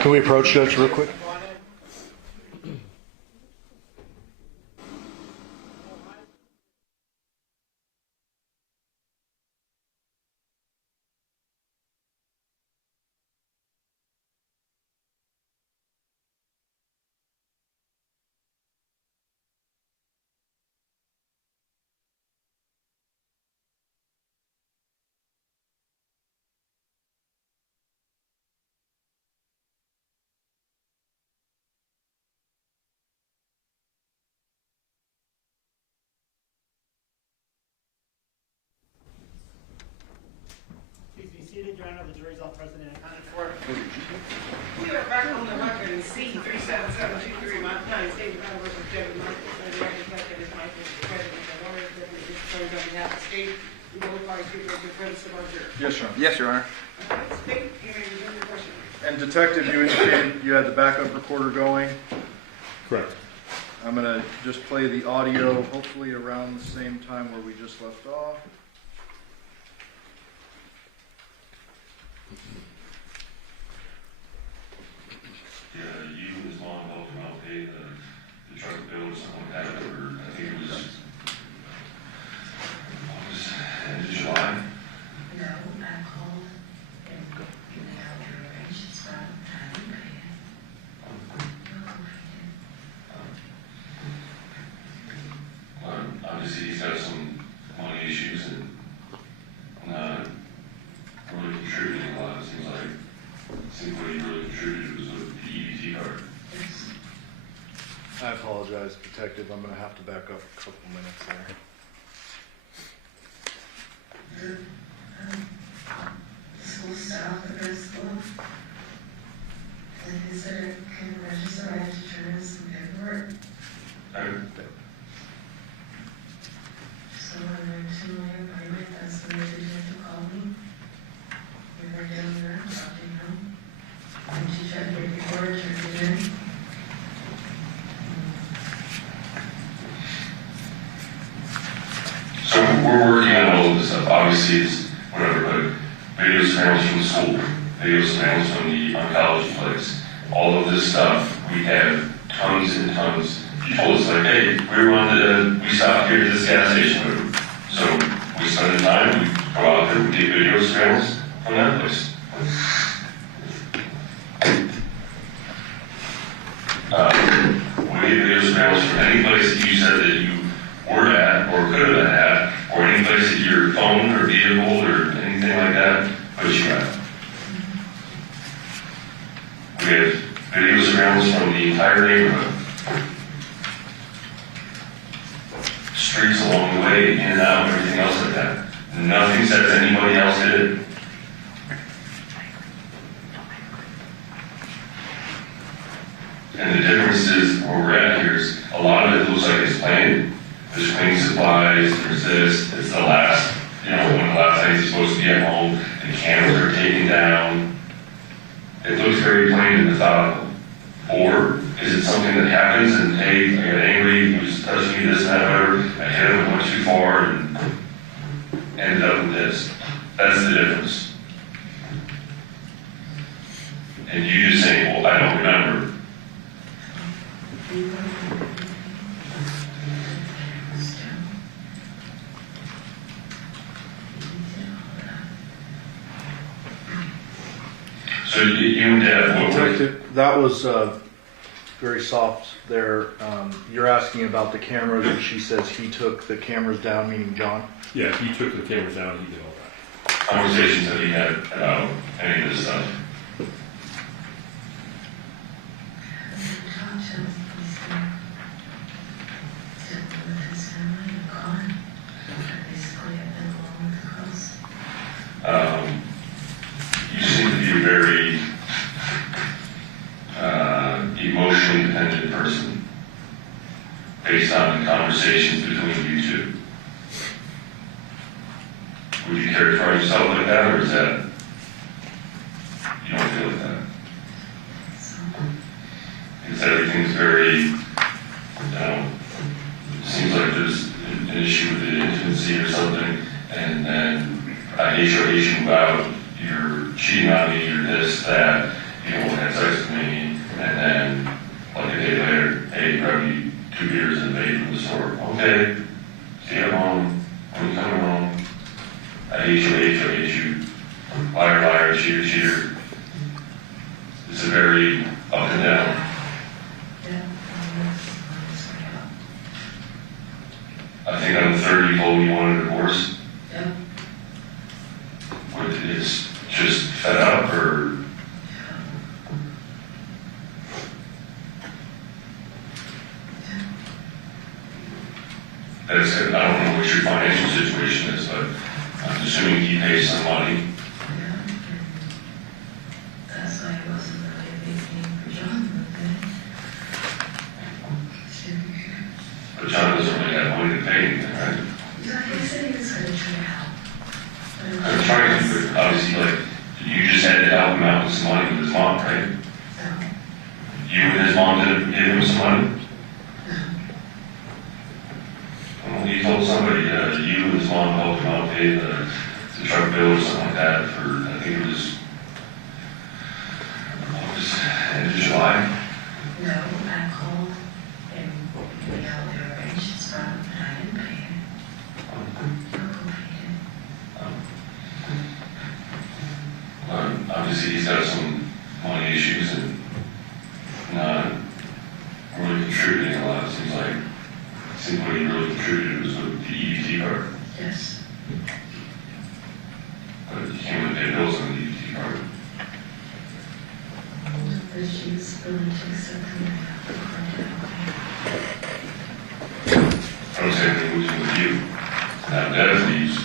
Can we approach Judge real quick? Please be seated, Your Honor. The jury's all present and accounted for. We are back on the record in C-37723, Montana State Department versus Devyn Michaels. And the record reflects that Ms. Michaels is present and the lawyer is present on behalf of the state. We will require speakers to presence of our jury. Yes, Your Honor. Yes, Your Honor. State, you may resume your question. And Detective, you indicated you had the backup recorder going. Correct. I'm going to just play the audio, hopefully around the same time where we just left off. Yeah, you and his mom helped him out pay the truck bill or something like that, or I think it was end of July. No, I called and they helped her arrange his problem. I didn't pay it. Obviously, he's got some money issues and not really contributing a lot. It seems like what he really contributed was with the EBT card. I apologize, Detective. I'm going to have to back up a couple minutes there. The school staff, the principal, and his can register. I have to turn in some paperwork. So when I went to my appointment, that's when the detective called me. We were down there talking to him. And she checked me before I turned it in. So we're working on all of this stuff. Obviously, it's whatever, but video surveillance from the school, video surveillance from the oncology place, all of this stuff, we have tons and tons. He told us, like, hey, we stopped here at this gas station. So we spend the time, we go out there, we get video surveillance from that place. We get video surveillance from any place that you said that you were at or could have been at, or any place that your phone or vehicle or anything like that puts you at. We have video surveillance from the entire neighborhood. Streets along the way, in and out, and everything else like that. Nothing says anybody else did it. And the difference is, where we're at here is, a lot of it looks like it's planned. There's cleaning supplies, there's this, it's the last, one of the last things he's supposed to be at home, the cameras are taken down. It looks very plain and methodical. Or is it something that happens and, hey, I got angry, he was touching me, this, that, whatever, I hit him, went too far, and ended up with this. That's the difference. And you just saying, well, I don't remember. So you and Dad, Detective, that was very soft there. You're asking about the cameras, and she says he took the cameras down, meaning John? Yeah, he took the cameras down and he did all that. Conversations that he had about any of this stuff. You seem to be a very emotionally dependent person based on the conversations between you two. Would you characterize yourself like that, or is that, you don't feel like that? Because everything's very, it seems like there's an issue with the intimacy or something, and then I hate you out, you're cheating on me, you're this, that, the woman had sex with me, and then like a day later, hey, grab me 2 beers and a vape from the store. Okay, see you at home. When you coming home? I hate you, I hate you, I hate you. Liar, liar, cheater, cheater. It's a very up and down. I think on the third you told me you wanted a divorce. Yeah. What, it's just fed up, or? I don't know what your financial situation is, but I'm assuming he pays some money. That's why it wasn't really a big thing for John, But John doesn't really have money to pay anything, right? Yeah, he said he was going to try to help. I'm trying to, but obviously, like, you just had to help him out with some money with his mom, right? You and his mom didn't give him some money? Well, he told somebody, you and his mom helped him out pay the truck bill or something like that for, I think it was end of July. No, I called and we held the arrangements from him, and I didn't pay him. Uncle paid him. Obviously, he's got some money issues and not really contributing a lot, it seems like. I think what he really contributed was with the EBT card. Yes. But you can't really pay bills on the EBT card. But she's willing to accept him. I was saying they moved in with you. Now, Dev leaves.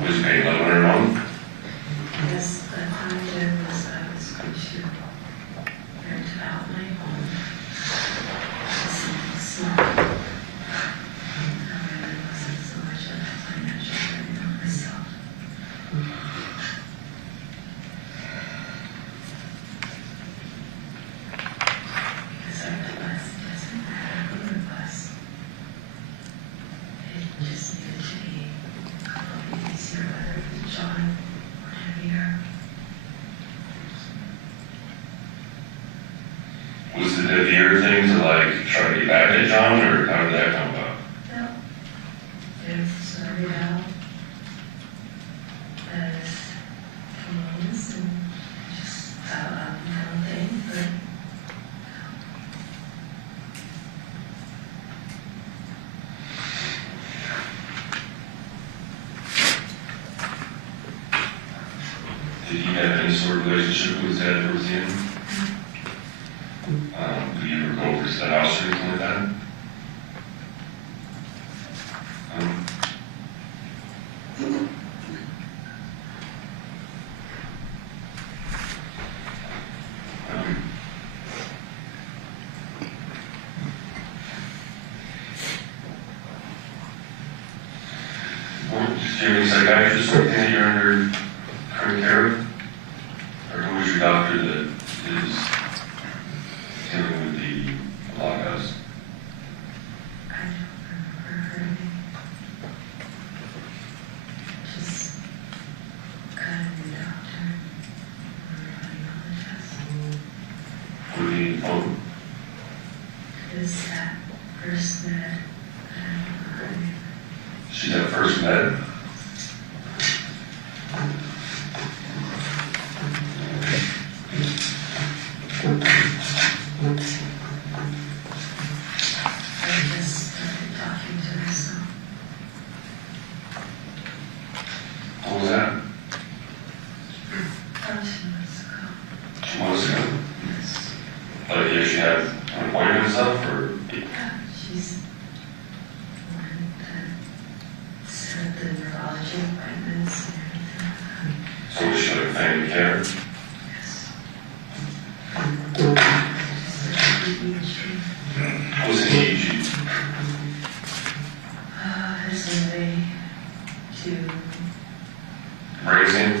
Was he paying $1,100 a month? Yes, the idea was I was going to rent out my home. Something small. Was it the ear thing to like try to get back at John, or how did that come about? No. It started out as commands and just out on my own thing, but Did he have any sort of relationship with his dad towards the end? Did he ever go over to the house or anything like that? Do you have any psychiatrist or anything that you're under current care of? Or who is your doctor that is dealing with the lockouts? I don't remember her name. Just got a new doctor. We're running all the tests. What do you need phone? Is that first med? I don't remember her name. She's at First Med. I just started talking to her, so What was that? 2 months ago. 2 months ago? Like, you actually had an appointment and stuff, or? Yeah, she's the one that set the neurology appointments and everything. So was she like family care? What was an EEG? There's a way to Brain scan?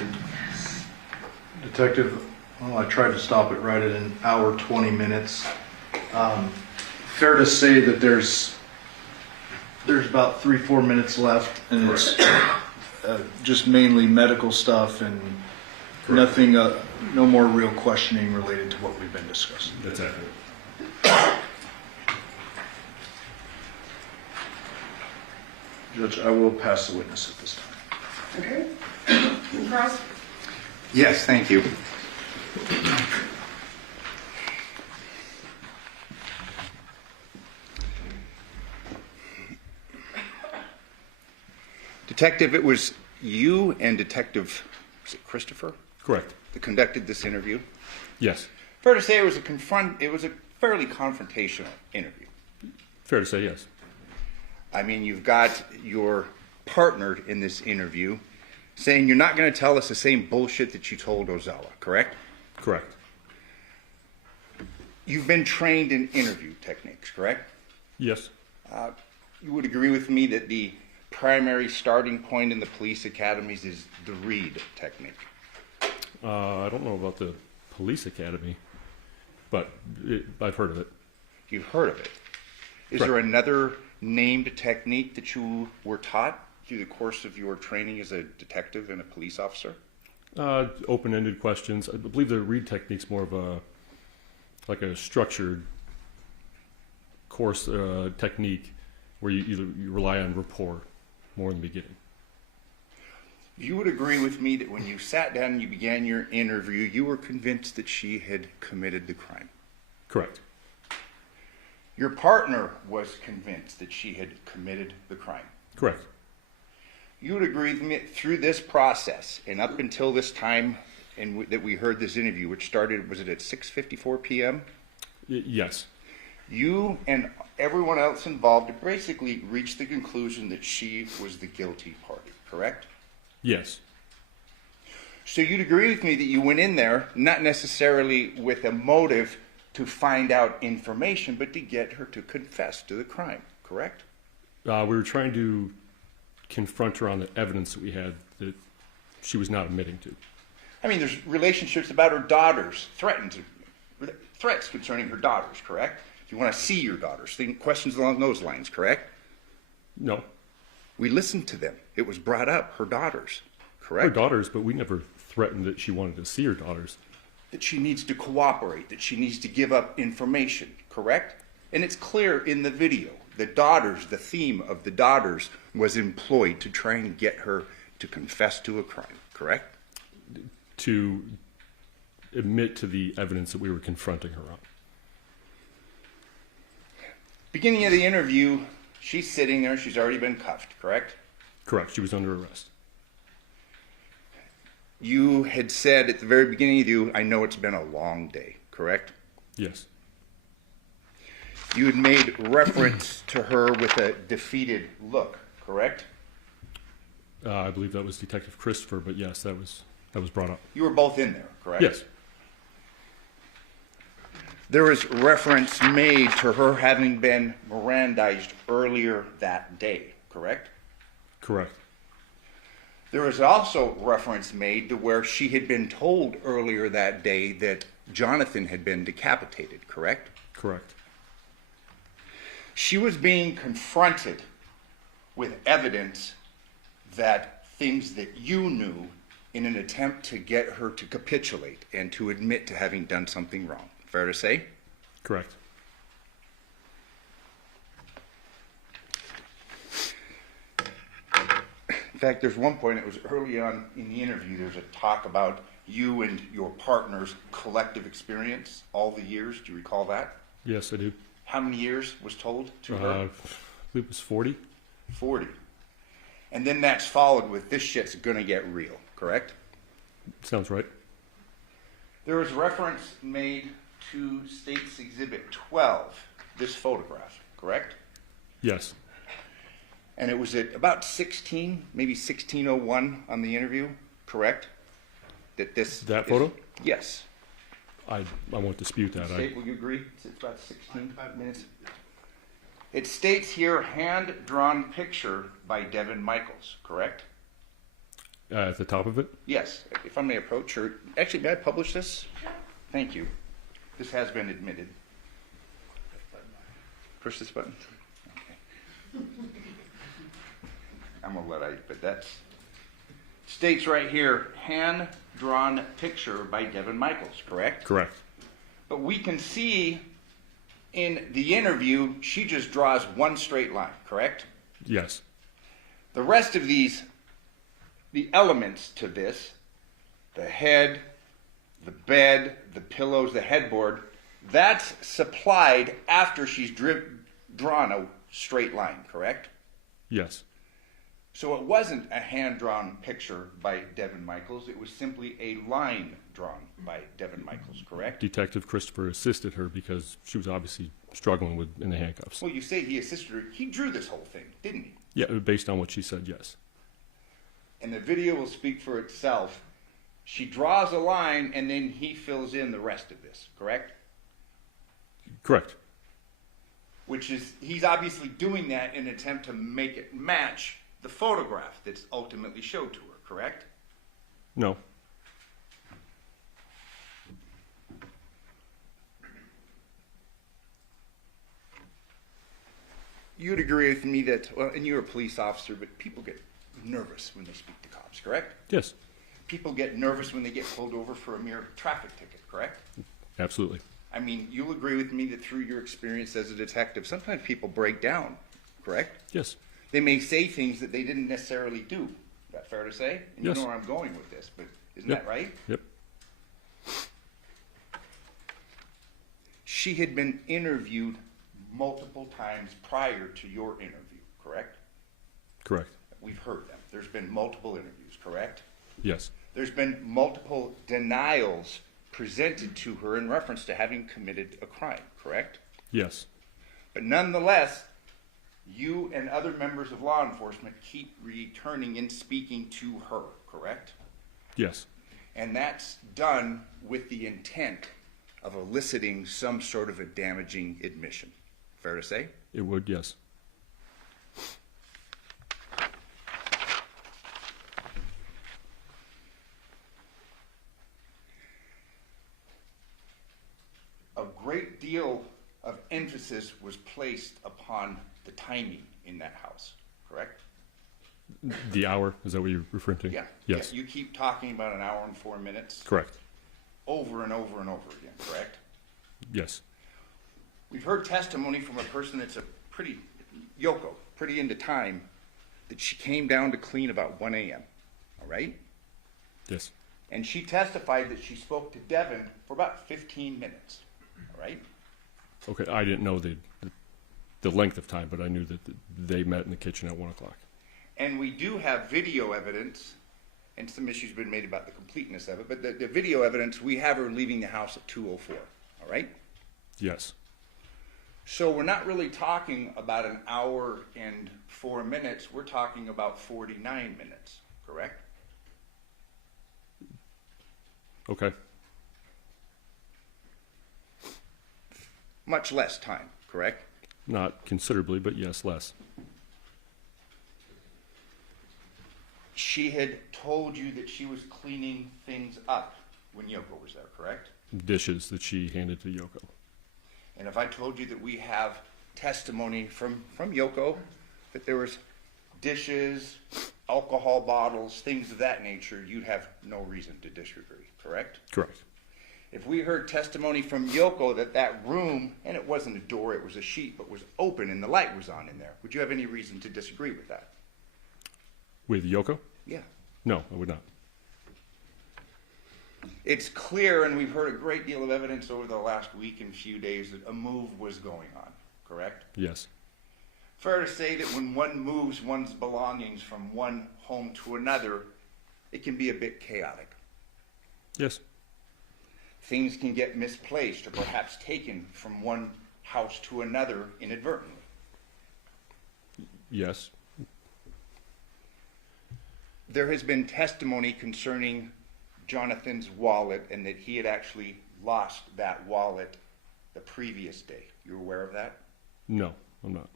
Detective, well, I tried to stop it right at an hour, 20 minutes. Fair to say that there's about 3-4 minutes left, and it's just mainly medical stuff and Nothing, no more real questioning related to what we've been discussing. That's accurate. Judge, I will pass the witness at this time. Okay. Cross? Yes, thank you. Detective, it was you and Detective, was it Christopher? Correct. That conducted this interview? Yes. Fair to say it was a fairly confrontational interview. Fair to say yes. I mean, you've got your partner in this interview saying you're not going to tell us the same bullshit that you told Ozella, correct? Correct. You've been trained in interview techniques, correct? Yes. You would agree with me that the primary starting point in the police academies is the read technique. I don't know about the police academy, but I've heard of it. You've heard of it. Is Correct. there another named technique that you were taught through the course of your training as a detective and a police officer? Open-ended questions. I believe the read technique's more of a structured course technique where you rely on rapport more in the beginning. You would agree with me that when you sat down and you began your interview, you were convinced that she had committed the crime. Correct. Your partner was convinced that she had committed the crime. Correct. You would agree with me through this process and up until this time that we heard this interview, which started, was it at 6:54 p.m.? Yes. You and everyone else involved basically reached the conclusion that she was the guilty party, correct? Yes. So you'd agree with me that you went in there not necessarily with a motive to find out information, but to get her to confess to the crime, correct? We were trying to confront her on the evidence that we had that she was not admitting to. I mean, there's relationships about her daughters, threats concerning her daughters, correct? If you want to see your daughters, think questions along those lines, correct? No. We listened to them. It was brought up, her daughters, correct? Her daughters, but we never threatened that she wanted to see her daughters. That she needs to cooperate, that she needs to give up information, correct? And it's clear in the video. The daughters, the theme of the daughters was employed to try and get her to confess to a crime, correct? To admit to the evidence that we were confronting her on. Beginning of the interview, she's sitting there, she's already been cuffed, correct? Correct, she was under arrest. You had said at the very beginning of you, I know it's been a long day, correct? Yes. You had made reference to her with a defeated look, correct? I believe that was Detective Christopher, but yes, that was brought up. You were both in there, correct? Yes. There was reference made to her having been Mirandized earlier that day, correct? Correct. There was also reference made to where she had been told earlier that day that Johnathan had been decapitated, correct? Correct. She was being confronted with evidence that things that you knew in an attempt to get her to capitulate and to admit to having done something wrong. Fair to say? Correct. In fact, there's one point, it was early on in the interview, there's a talk about you and your partner's collective experience all the years. Do you recall that? Yes, I do. How many years was told to her? I believe it was 40. 40. And then that's followed with, this shit's gonna get real, correct? Sounds right. There was reference made to State's Exhibit 12, this photograph, correct? Yes. And it was at about 16, maybe 16:01 on the interview, correct? That photo? Yes. I won't dispute that. State, will you agree? It's about 16 minutes. It states here, hand-drawn picture by Devyn Michaels, correct? At the top of it? Yes. If I may approach her. Actually, may I publish this? Thank you. This has been admitted. Push this button. Okay. I'm gonna let but that's states right here, hand-drawn picture by Devyn Michaels, correct? Correct. But we can see in the interview, she just draws one straight line, correct? Yes. The rest of these, the elements to this, the head, the bed, the pillows, the headboard, that's supplied after she's drawn a straight line, correct? Yes. So it wasn't a hand-drawn picture by Devyn Michaels. It was simply a line drawn by Devyn Michaels, correct? Detective Christopher assisted her because she was obviously struggling with in the handcuffs. Well, you say he assisted her. He drew this whole thing, didn't he? Yeah, based on what she said, yes. And the video will speak for itself. She draws a line, and then he fills in the rest of this, correct? Correct. Which is, he's obviously doing that in an attempt to make it match the photograph that's ultimately showed to her, correct? No. You'd agree with me that, well, and you're a police officer, but people get nervous when they speak to cops, correct? Yes. People get nervous when they get pulled over for a mere traffic ticket, correct? Absolutely. I mean, you'll agree with me that through your experience as a detective, sometimes people break down, correct? Yes. They may say things that they didn't necessarily do. Is that fair to say? And Yes. you know where I'm going with this, but isn't Yep. that right? Yep. She had been interviewed multiple times prior to your interview, correct? Correct. We've heard them. There's been multiple interviews, correct? Yes. There's been multiple denials presented to her in reference to having committed a crime, correct? Yes. But nonetheless, you and other members of law enforcement keep returning and speaking to her, correct? Yes. And that's done with the intent of eliciting some sort of a damaging admission. Fair to say? It would, yes. A great deal of emphasis was placed upon the timing in that house, correct? The hour, is that what you're referring to? Yeah. Yes. Yeah, you keep talking about an hour and 4 minutes. Correct. Over and over and over again, correct? Yes. We've heard testimony from a person that's a pretty, Yoko, pretty into time, that she came down to clean about 1 a.m., all right? Yes. And she testified that she spoke to Devyn for about 15 minutes, all right? Okay, I didn't know the length of time, but I knew that they met in the kitchen at 1 o'clock. And we do have video evidence, and some issues been made about the completeness of it, but the video evidence, we have her leaving the house at 2:04, all right? Yes. So we're not really talking about an hour and 4 minutes, we're talking about 49 minutes, correct? Okay. Much less time, correct? Not considerably, but yes, less. She had told you that she was cleaning things up when Yoko was there, correct? Dishes that she handed to Yoko. And if I told you that we have testimony from Yoko that there was dishes, alcohol bottles, things of that nature, you'd have no reason to disagree, correct? Correct. If we heard testimony from Yoko that that room, and it wasn't a door, it was a sheet, but was open and the light was on in there, would you have any reason to disagree with that? With Yoko? Yeah. No, I would not. It's clear, and we've heard a great deal of evidence over the last week and few days, that a move was going on, correct? Yes. Fair to say that when one moves one's belongings from one home to another, it can be a bit chaotic. Yes. Things can get misplaced or perhaps taken from one house to another inadvertently. Yes. There has been testimony concerning Johnathan's wallet and that he had actually lost that wallet the previous day. You're aware of that? No, I'm not.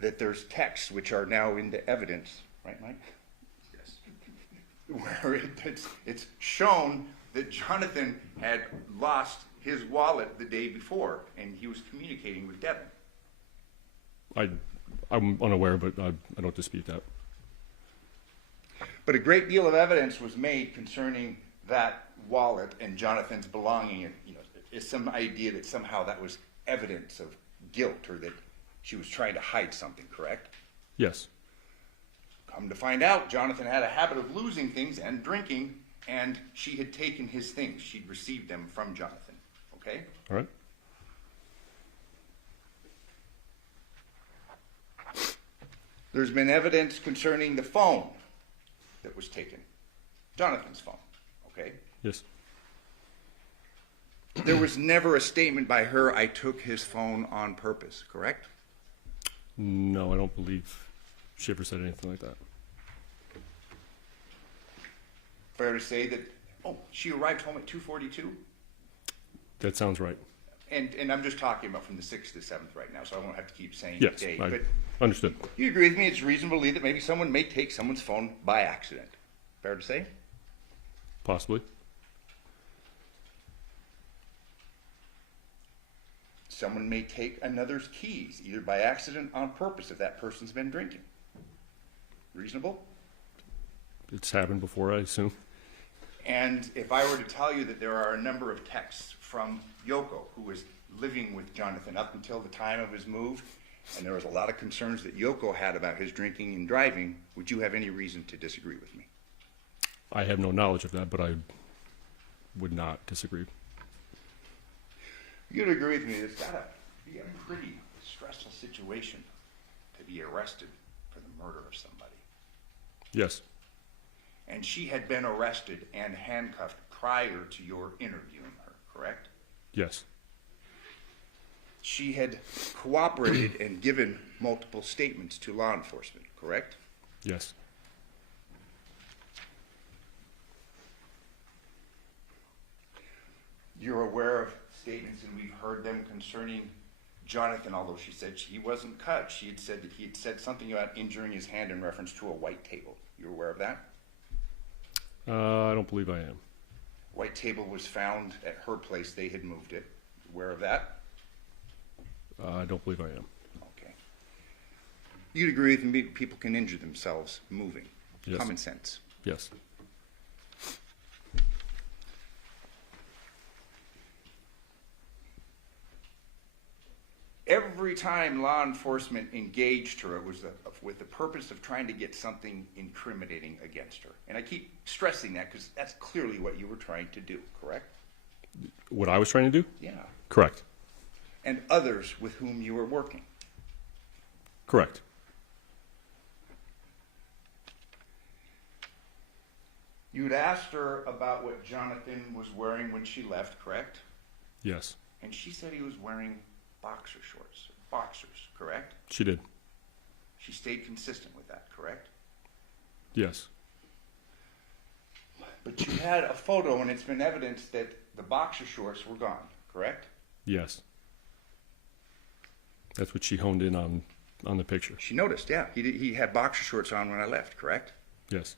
That there's texts which are now in the evidence, right, Mike? Yes. Where it's shown that Johnathan had lost his wallet the day before and he was communicating with Devyn. I'm unaware, but I don't dispute that. But a great deal of evidence was made concerning that wallet and Johnathan's belonging, and is some idea that somehow that was evidence of guilt or that she was trying to hide something, correct? Yes. Come to find out, Johnathan had a habit of losing things and drinking, and she had taken his things. She'd received them from Johnathan, okay? All right. There's been evidence concerning the phone that was taken. Johnathan's phone, okay? Yes. There was never a statement by her, I took his phone on purpose, correct? No, I don't believe she ever said anything like that. Fair to say that, she arrived home at 2:42? That sounds right. And I'm just talking about from the 6th to 7th right now, so I won't have to keep saying Yes, the date. I But understood. you agree with me, it's reasonable to believe that maybe someone may take someone's phone by accident. Fair to say? Possibly. Someone may take another's keys, either by accident or on purpose, if that person's been drinking. Reasonable? It's happened before, I assume. And if I were to tell you that there are a number of texts from Yoko, who was living with Johnathan up until the time of his move, and there was a lot of concerns that Yoko had about his drinking and driving, would you have any reason to disagree with me? I have no knowledge of that, but I would not disagree. You'd agree with me that it's got to be a pretty stressful situation to be arrested for the murder of somebody. Yes. And she had been arrested and handcuffed prior to your interviewing her, correct? Yes. She had cooperated and given multiple statements to law enforcement, correct? Yes. You're aware of statements, and we've heard them concerning Johnathan, although she said he wasn't cut. She had said that he had said something about injuring his hand in reference to a white table. You're aware of that? I don't believe I am. White table was found at her place. They had moved it. Aware of that? I don't believe I am. Okay. You'd agree with me, people can injure themselves moving. Yes. Common sense. Yes. Every time law enforcement engaged her, it was with the purpose of trying to get something incriminating against her. And I keep stressing that because that's clearly what you were trying to do, correct? What I was trying to do? Yeah. Correct. And others with whom you were working. Correct. You'd asked her about what Johnathan was wearing when she left, correct? Yes. And she said he was wearing boxer shorts, boxers, correct? She did. She stayed consistent with that, correct? Yes. But you had a photo, and it's been evidence that the boxer shorts were gone, correct? Yes. That's what she honed in on the picture. She noticed, yeah. He had boxer shorts on when I left, correct? Yes.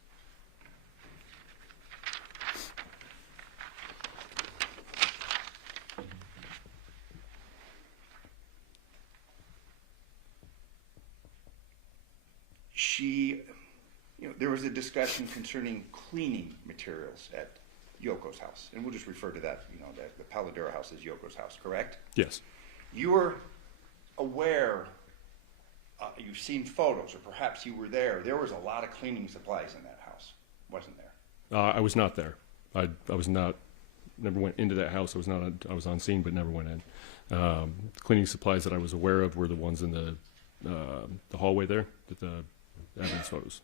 There was a discussion concerning cleaning materials at Yoko's house, and we'll just refer to that, the Paladera house as Yoko's house, correct? Yes. You were aware, you've seen photos, or perhaps you were there. There was a lot of cleaning supplies in that house, wasn't there? I was not there. I was not. Never went into that house. I was on scene, but never went in. The cleaning supplies that I was aware of were the ones in the hallway there, the evidence photos.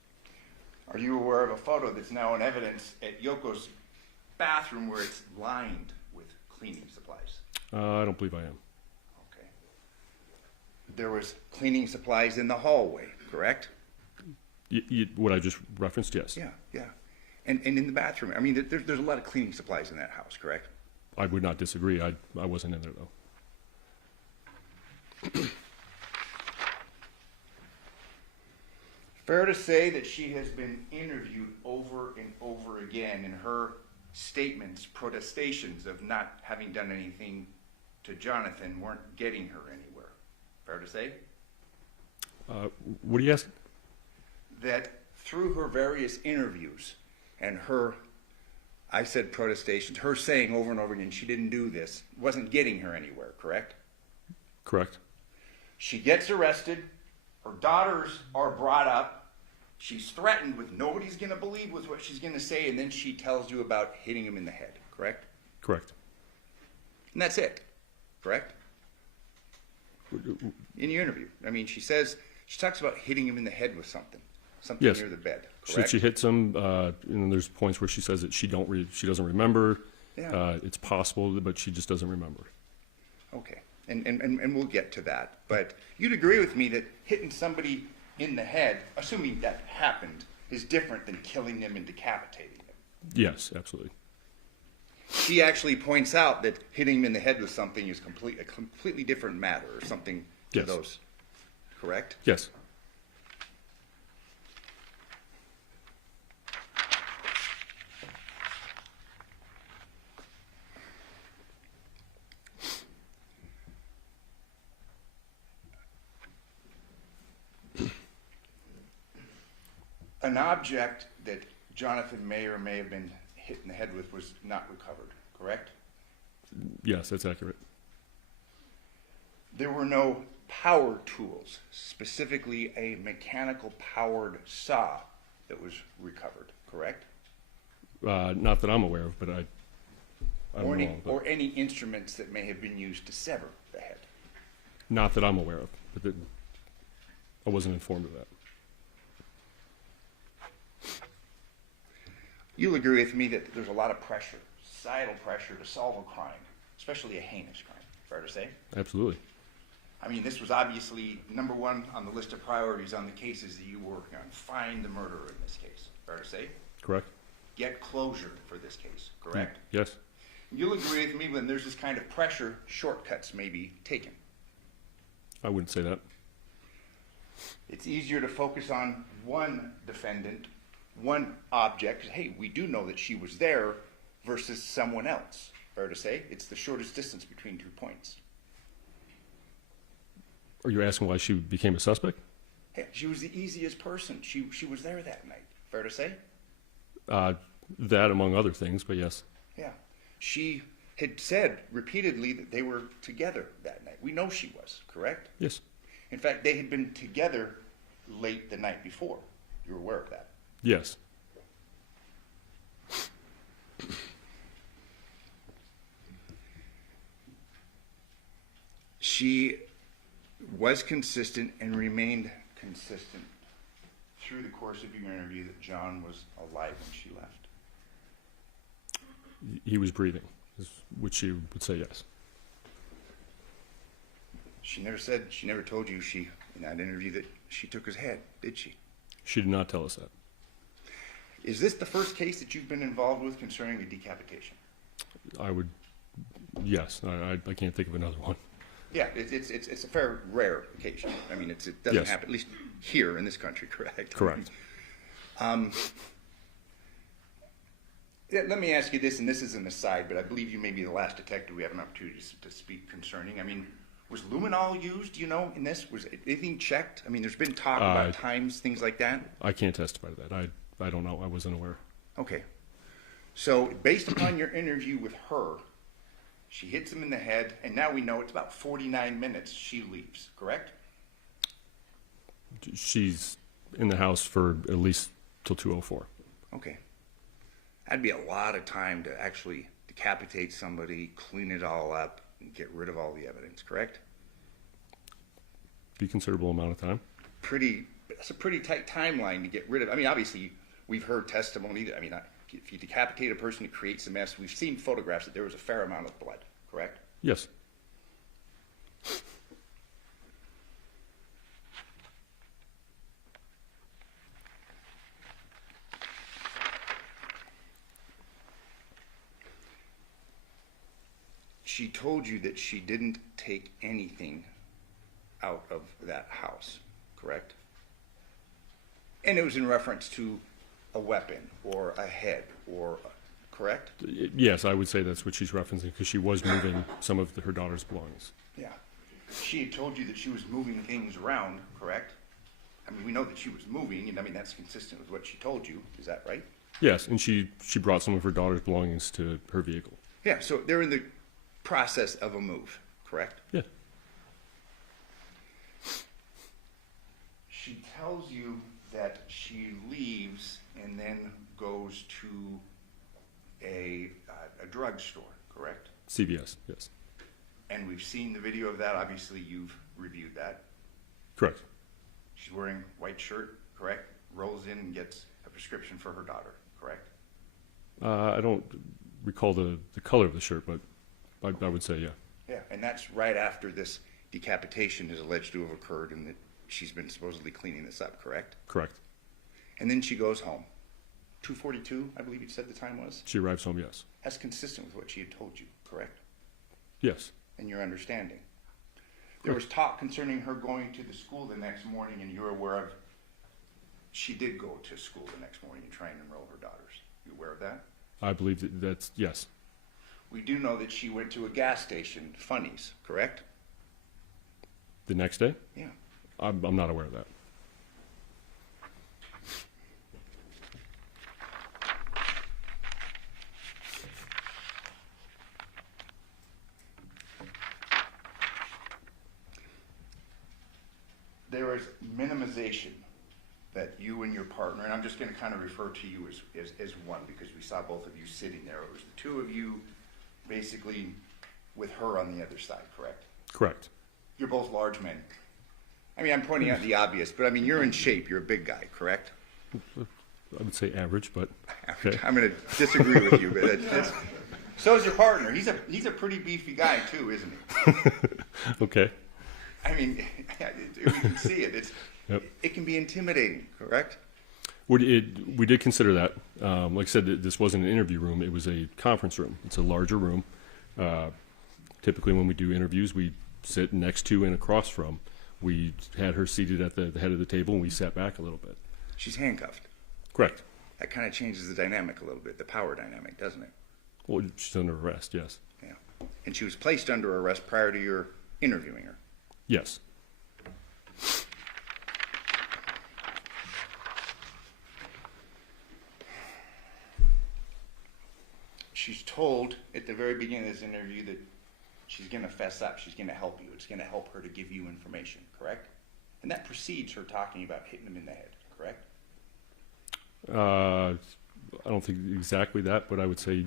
Are you aware of a photo that's now in evidence at Yoko's bathroom where it's lined with cleaning supplies? I don't believe I am. Okay. There was cleaning supplies in the hallway, correct? What I just referenced, yes. Yeah. And in the bathroom, I mean, there's a lot of cleaning supplies in that house, correct? I would not disagree. I wasn't in there, though. Fair to say that she has been interviewed over and over again, and her statements, protestations of not having done anything to Johnathan weren't getting her anywhere. Fair to say? What are you asking? That through her various interviews and her, I said protestations, her saying over and over again she didn't do this, wasn't getting her anywhere, correct? Correct. She gets arrested, her daughters are brought up, she's threatened with nobody's going to believe with what she's going to say, and then she tells you about hitting him in the head, correct? Correct. And that's it, correct? In your interview. I mean, she talks about hitting him in the head with something Yes. near the bed, correct? She hits him, and then there's points where she says that she doesn't remember. Yeah. It's possible, but she just doesn't remember. Okay, and we'll get to that. But you'd agree with me that hitting somebody in the head, assuming that happened, is different than killing them and decapitating them. Yes, absolutely. She actually points out that hitting him in the head with something is a completely different matter, or something to Yes. those, correct? Yes. An object that Johnathan may or may have been hit in the head with was not recovered, correct? Yes, that's accurate. There were no power tools, specifically a mechanical powered saw that was recovered, correct? Not that I'm aware of, but I'm Or wrong. But or any instruments that may have been used to sever the head. not that I'm aware of, but that I wasn't informed of that. You'll agree with me that there's a lot of pressure, societal pressure to solve a crime, especially a heinous crime, fair to say? Absolutely. I mean, this was obviously number one on the list of priorities on the cases that you were working on. Find the murderer in this case, fair to say? Correct. Get closure for this case, correct? Yes. You'll agree with me when there's this kind of pressure, shortcuts may be taken. I wouldn't say that. It's easier to focus on one defendant, one object. Hey, we do know that she was there versus someone else. Fair to say? It's the shortest distance between 2 points. Are you asking why she became a suspect? Hey, she was the easiest person. She was there that night. Fair to say? That among other things, but yes. Yeah. She had said repeatedly that they were together that night. We know she was, correct? Yes. In fact, they had been together late the night before. You're aware of that? Yes. She was consistent and remained consistent through the course of your interview that John was alive when she left. He was breathing, which she would say yes. She never told you in that interview that she took his head, did she? She did not tell us that. Is this the first case that you've been involved with concerning a decapitation? Yes. I can't think of another one. Yeah, it's a fair rare occasion. I mean, it doesn't Yes. happen, at least here in this country, correct? Correct. Yeah, let me ask you this, and this is an aside, but I believe you may be the last detective we have an opportunity to speak concerning. I mean, was luminol used, do you know, in this? Was anything checked? I mean, there's been talk about times, things like that. I can't testify to that. I don't know. I wasn't aware. Okay. So, based upon your interview with her, she hits him in the head, and now we know it's about 49 minutes she leaves, correct? She's in the house for at least till 2:04. Okay. That'd be a lot of time to actually decapitate somebody, clean it all up, and get rid of all the evidence, correct? Be a considerable amount of time. That's a pretty tight timeline to get rid of. I mean, obviously, we've heard testimony that, I mean, if you decapitate a person, it creates a mess. We've seen photographs that there was a fair amount of blood, correct? Yes. She told you that she didn't take anything out of that house, correct? And it was in reference to a weapon or a head or, correct? Yes, I would say that's what she's referencing because she was moving some of her daughter's belongings. Yeah. She had told you that she was moving things around, correct? I mean, we know that she was moving, and I mean, that's consistent with what she told you. Is that right? Yes, and she brought some of her daughter's belongings to her vehicle. Yeah, so they're in the process of a move, correct? Yeah. She tells you that she leaves and then goes to a drugstore, correct? CVS, yes. And we've seen the video of that. Obviously, you've reviewed that. Correct. She's wearing white shirt, correct? Rolls in and gets a prescription for her daughter, correct? I don't recall the color of the shirt, but I would say, yeah. Yeah, and that's right after this decapitation is alleged to have occurred and that she's been supposedly cleaning this up, correct? Correct. And then she goes home. 2:42, I believe you said the time was? She arrives home, yes. That's consistent with what she had told you, correct? Yes. And your understanding. There was talk concerning her going to the school the next morning, and you're aware of she did go to school the next morning and try and enroll her daughters. You aware of that? I believe that's yes. We do know that she went to a gas station, Funnies, correct? The next day? Yeah. I'm not aware of that. There is minimization that you and your partner, and I'm just going to kind of refer to you as one because we saw both of you sitting there. It was the two of you basically with her on the other side, correct? Correct. You're both large men. I mean, I'm pointing out the obvious, but I mean, you're in shape. You're a big guy, correct? I would say average, but okay. I'm going to disagree with you, but so is your partner. He's a pretty beefy guy too, isn't he? Okay. I mean, we can see it. Yep. It can be intimidating, correct? We did consider that. Like I said, this wasn't an interview room. It was a conference room. It's a larger room. Typically, when we do interviews, we sit next to and across from. We had her seated at the head of the table, and we sat back a little bit. She's handcuffed. Correct. That kind of changes the dynamic a little bit, the power dynamic, doesn't it? Well, she's under arrest, yes. Yeah. And she was placed under arrest prior to your interviewing her. Yes. She's told at the very beginning of this interview that she's going to fess up. She's going to help you. It's going to help her to give you information, correct? And that precedes her talking about hitting him in the head, correct? I don't think exactly that, but I would say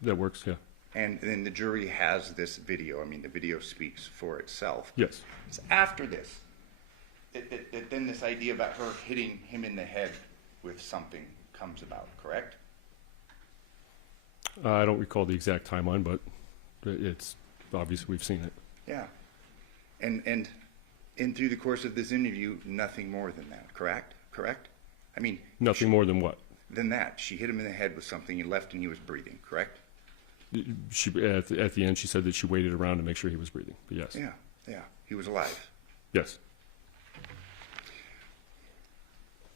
that works, yeah. And then the jury has this video. I mean, the video speaks for itself. Yes. It's after this that then this idea about her hitting him in the head with something comes about, correct? I don't recall the exact timeline, but it's obvious we've seen it. Yeah. And through the course of this interview, nothing more than that, correct? Correct? I mean... Nothing more than what? Than that. She hit him in the head with something, he left and he was breathing, correct? She at the end, she said that she waited around to make sure he was breathing, but yes. Yeah, yeah. He was alive. Yes.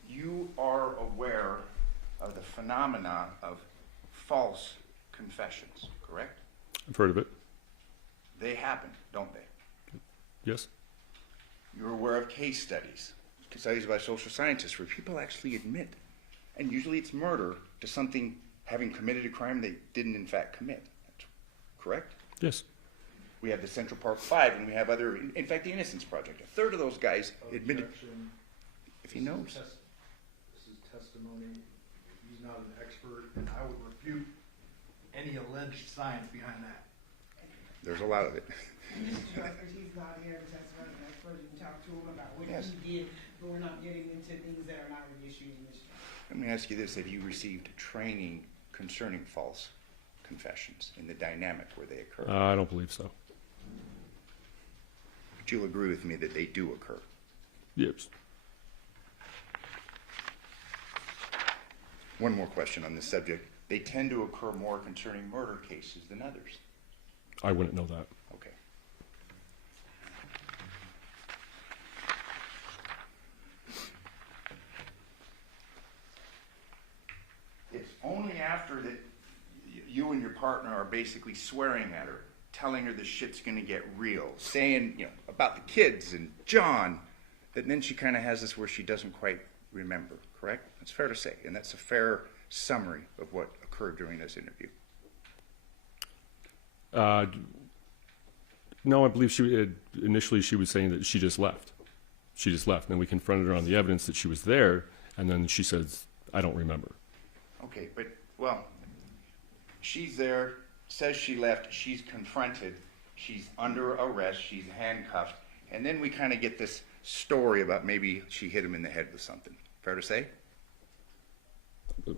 You are aware of the phenomena of false confessions, correct? I've heard of it. They happen, don't they? Yes. You're aware of case studies by social scientists where people actually admit, and usually it's murder, to something having committed a crime they didn't in fact commit. That's correct? Yes. We have the Central Park Five, and we have other, in fact, the Innocence Project. A third of those guys admitted, if he knows. This is testimony. He's not an expert, and I would refute any alleged science behind that. There's a lot of it. Mr. Johnathan, he's not here to testify as an expert. You can talk to him about what he did, but we're not getting into things that are not an issue in this trial. Let me ask you this. Have you received training concerning false confessions in the dynamic where they occur? I don't believe so. But you'll agree with me that they do occur. Yes. One more question on this subject. They tend to occur more concerning murder cases than others. I wouldn't know that. Okay. It's only after that you and your partner are basically swearing at her, telling her the shit's going to get real, saying, about the kids and John, And then she kind of has this where she doesn't quite remember, correct? That's fair to say, and that's a fair summary of what occurred during this interview. No, I believe initially she was saying that she just left. She just left, and then we confronted her on the evidence that she was there, and then she says, I don't remember. Okay, but, well, she's there, says she left, she's confronted, she's under arrest, she's handcuffed, and then we kind of get this story about maybe she hit him in the head with something. Fair to say?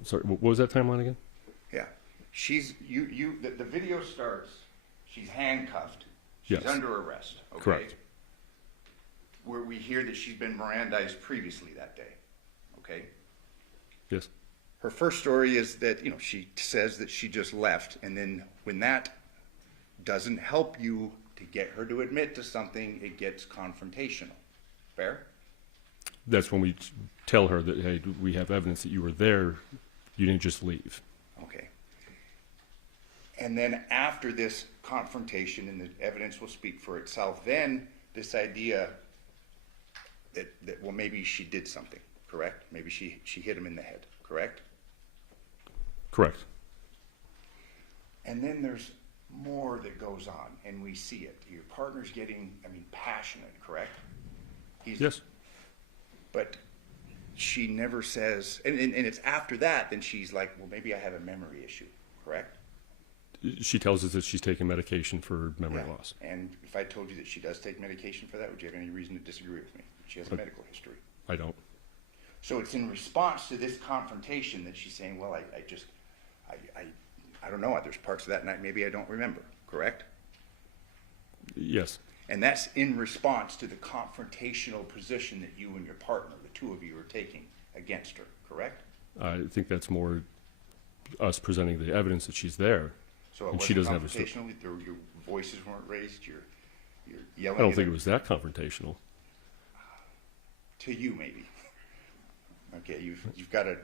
Sorry, what was that timeline again? Yeah. The video starts, she's handcuffed, she's Yes. under arrest, okay? Correct. Where we hear that she's been Mirandized previously that day, okay? Yes. Her first story is that, she says that she just left, and then when that doesn't help you to get her to admit to something, it gets confrontational. Fair? That's when we tell her that, hey, we have evidence that you were there, you didn't just leave. Okay. And then after this confrontation, and the evidence will speak for itself, then this idea that well, maybe she did something, correct? Maybe she hit him in the head, correct? Correct. And then there's more that goes on, and we see it. Your partner's getting, passionate, correct? Yes. But she never says, and it's after that, then she's like, well, maybe I have a memory issue, correct? She tells us that she's taking medication for memory loss. And if I told you that she does take medication for that, would you have any reason to disagree with me? She has a medical history. I don't. So it's in response to this confrontation that she's saying, well, I don't know, there's parts of that night maybe I don't remember, correct? Yes. And that's in response to the confrontational position that you and your partner, the two of you, are taking against her, correct? I think that's more us presenting the evidence that she's there. So it and wasn't she doesn't have a confrontational, your voices weren't raised, you're yelling I don't at think her? it was that confrontational. To you, maybe. Okay, you've got a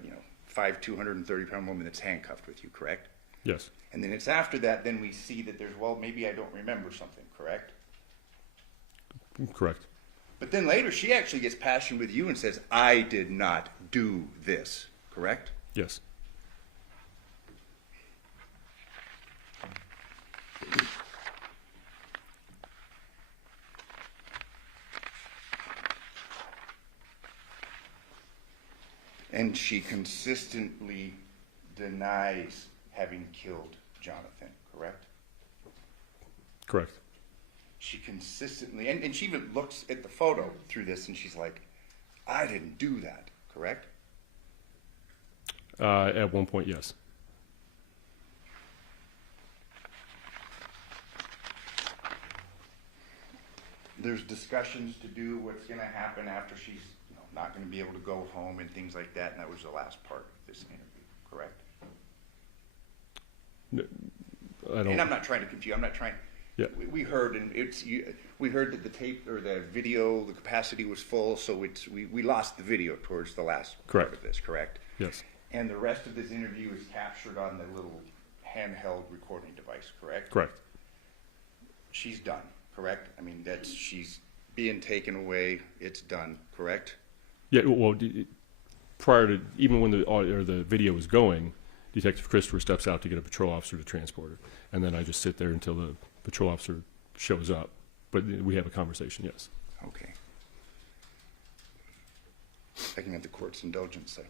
5', 230-pound woman that's handcuffed with you, correct? Yes. And then it's after that, then we see that there's, well, maybe I don't remember something, correct? Correct. But then later, she actually gets passionate with you and says, I did not do this, correct? Yes. And she consistently denies having killed Johnathan, correct? Correct. She consistently, and she even looks at the photo through this and she's like, I didn't do that, correct? At one point, yes. There's discussions to do what's going to happen after she's not going to be able to go home and things like that, and that was the last part of this interview, correct? No, I don't. And I'm not trying to confuse. I'm not trying. Yeah. We heard, and we heard that the tape or the video, the capacity was full, so we lost the video towards the last part of this, correct? Yes. And the rest of this interview is captured on the little handheld recording device, correct? Correct. She's done, correct? She's being taken away. It's done, correct? Yeah. Well, prior to even when the audio or the video was going, Detective Christopher steps out to get a patrol officer to transport her, and then I just sit there until the patrol officer shows up. But we have a conversation. Yes. Okay. I can have the court's indulgence, then.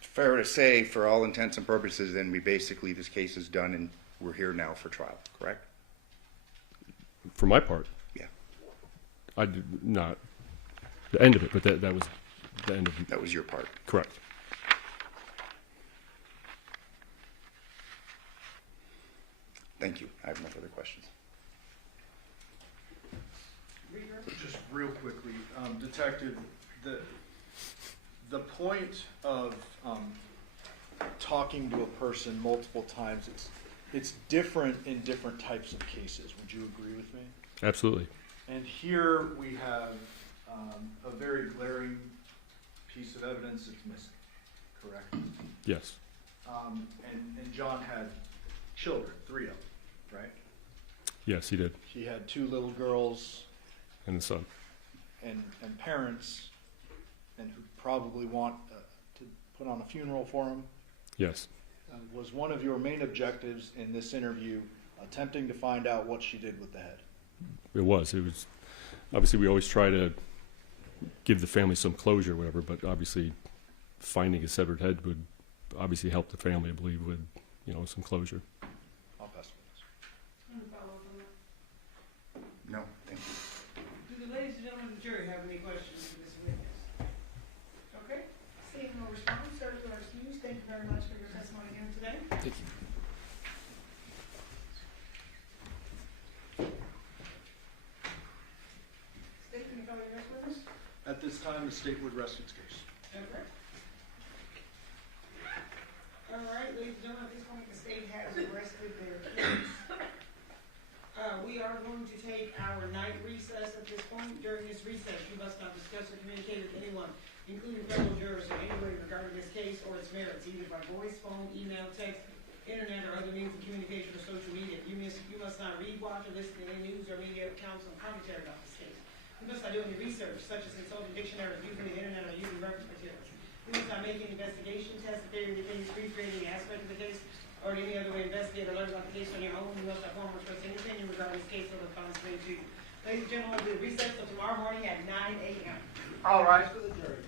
Fair to say, for all intents and purposes, then this case is done and we're here now for trial, correct? For my part. Yeah. I did not the end of it, but that was the end of it. That was your part. Correct. Thank you. I have no further questions. Just real quickly, Detective, the point of talking to a person multiple times, it's different in different types of cases. Would you agree with me? Absolutely. And here we have a very glaring piece of evidence that's missing, correct? Yes. And John had children, 3 of them, right? Yes, he did. He had 2 little girls And the son. and parents, and who probably want to put on a funeral for him. Yes. Was one of your main objectives in this interview attempting to find out what she did with the head? It was. Obviously, we always try to give the family some closure or whatever, but obviously finding a severed head would obviously help the family, I believe, with, some closure. I'll pass it. No, thank you. Do the ladies and gentlemen of the jury have any questions for this witness? Okay, seeing no response, sir, you are excused. Thank you very much for your testimony again today. Thank you. State, can you call your next witness? At this time, the state would rest its case. Okay. All right, ladies and gentlemen, at this point, the state has arrested their case. We are going to take our night recess at this point. During this recess, you must not discuss or communicate with anyone, including fellow jurors, in any way regarding this case or its merits, either by voice, phone, email, text, internet, or other means of communication or social media. You must not read, watch, or listen to any news or media accounts and commentary about this case. You must not do any research, such as consulting dictionaries, using the internet, or using reference materials. You must not make any investigation, test, theory, defense, recreate any aspect of the case, or in any other way investigate or learn about the case on your own. You must not form or express any opinion regarding this case or the response made to you. Ladies and gentlemen, we'll be recessed till tomorrow morning at 9 a.m. All rise for the jury.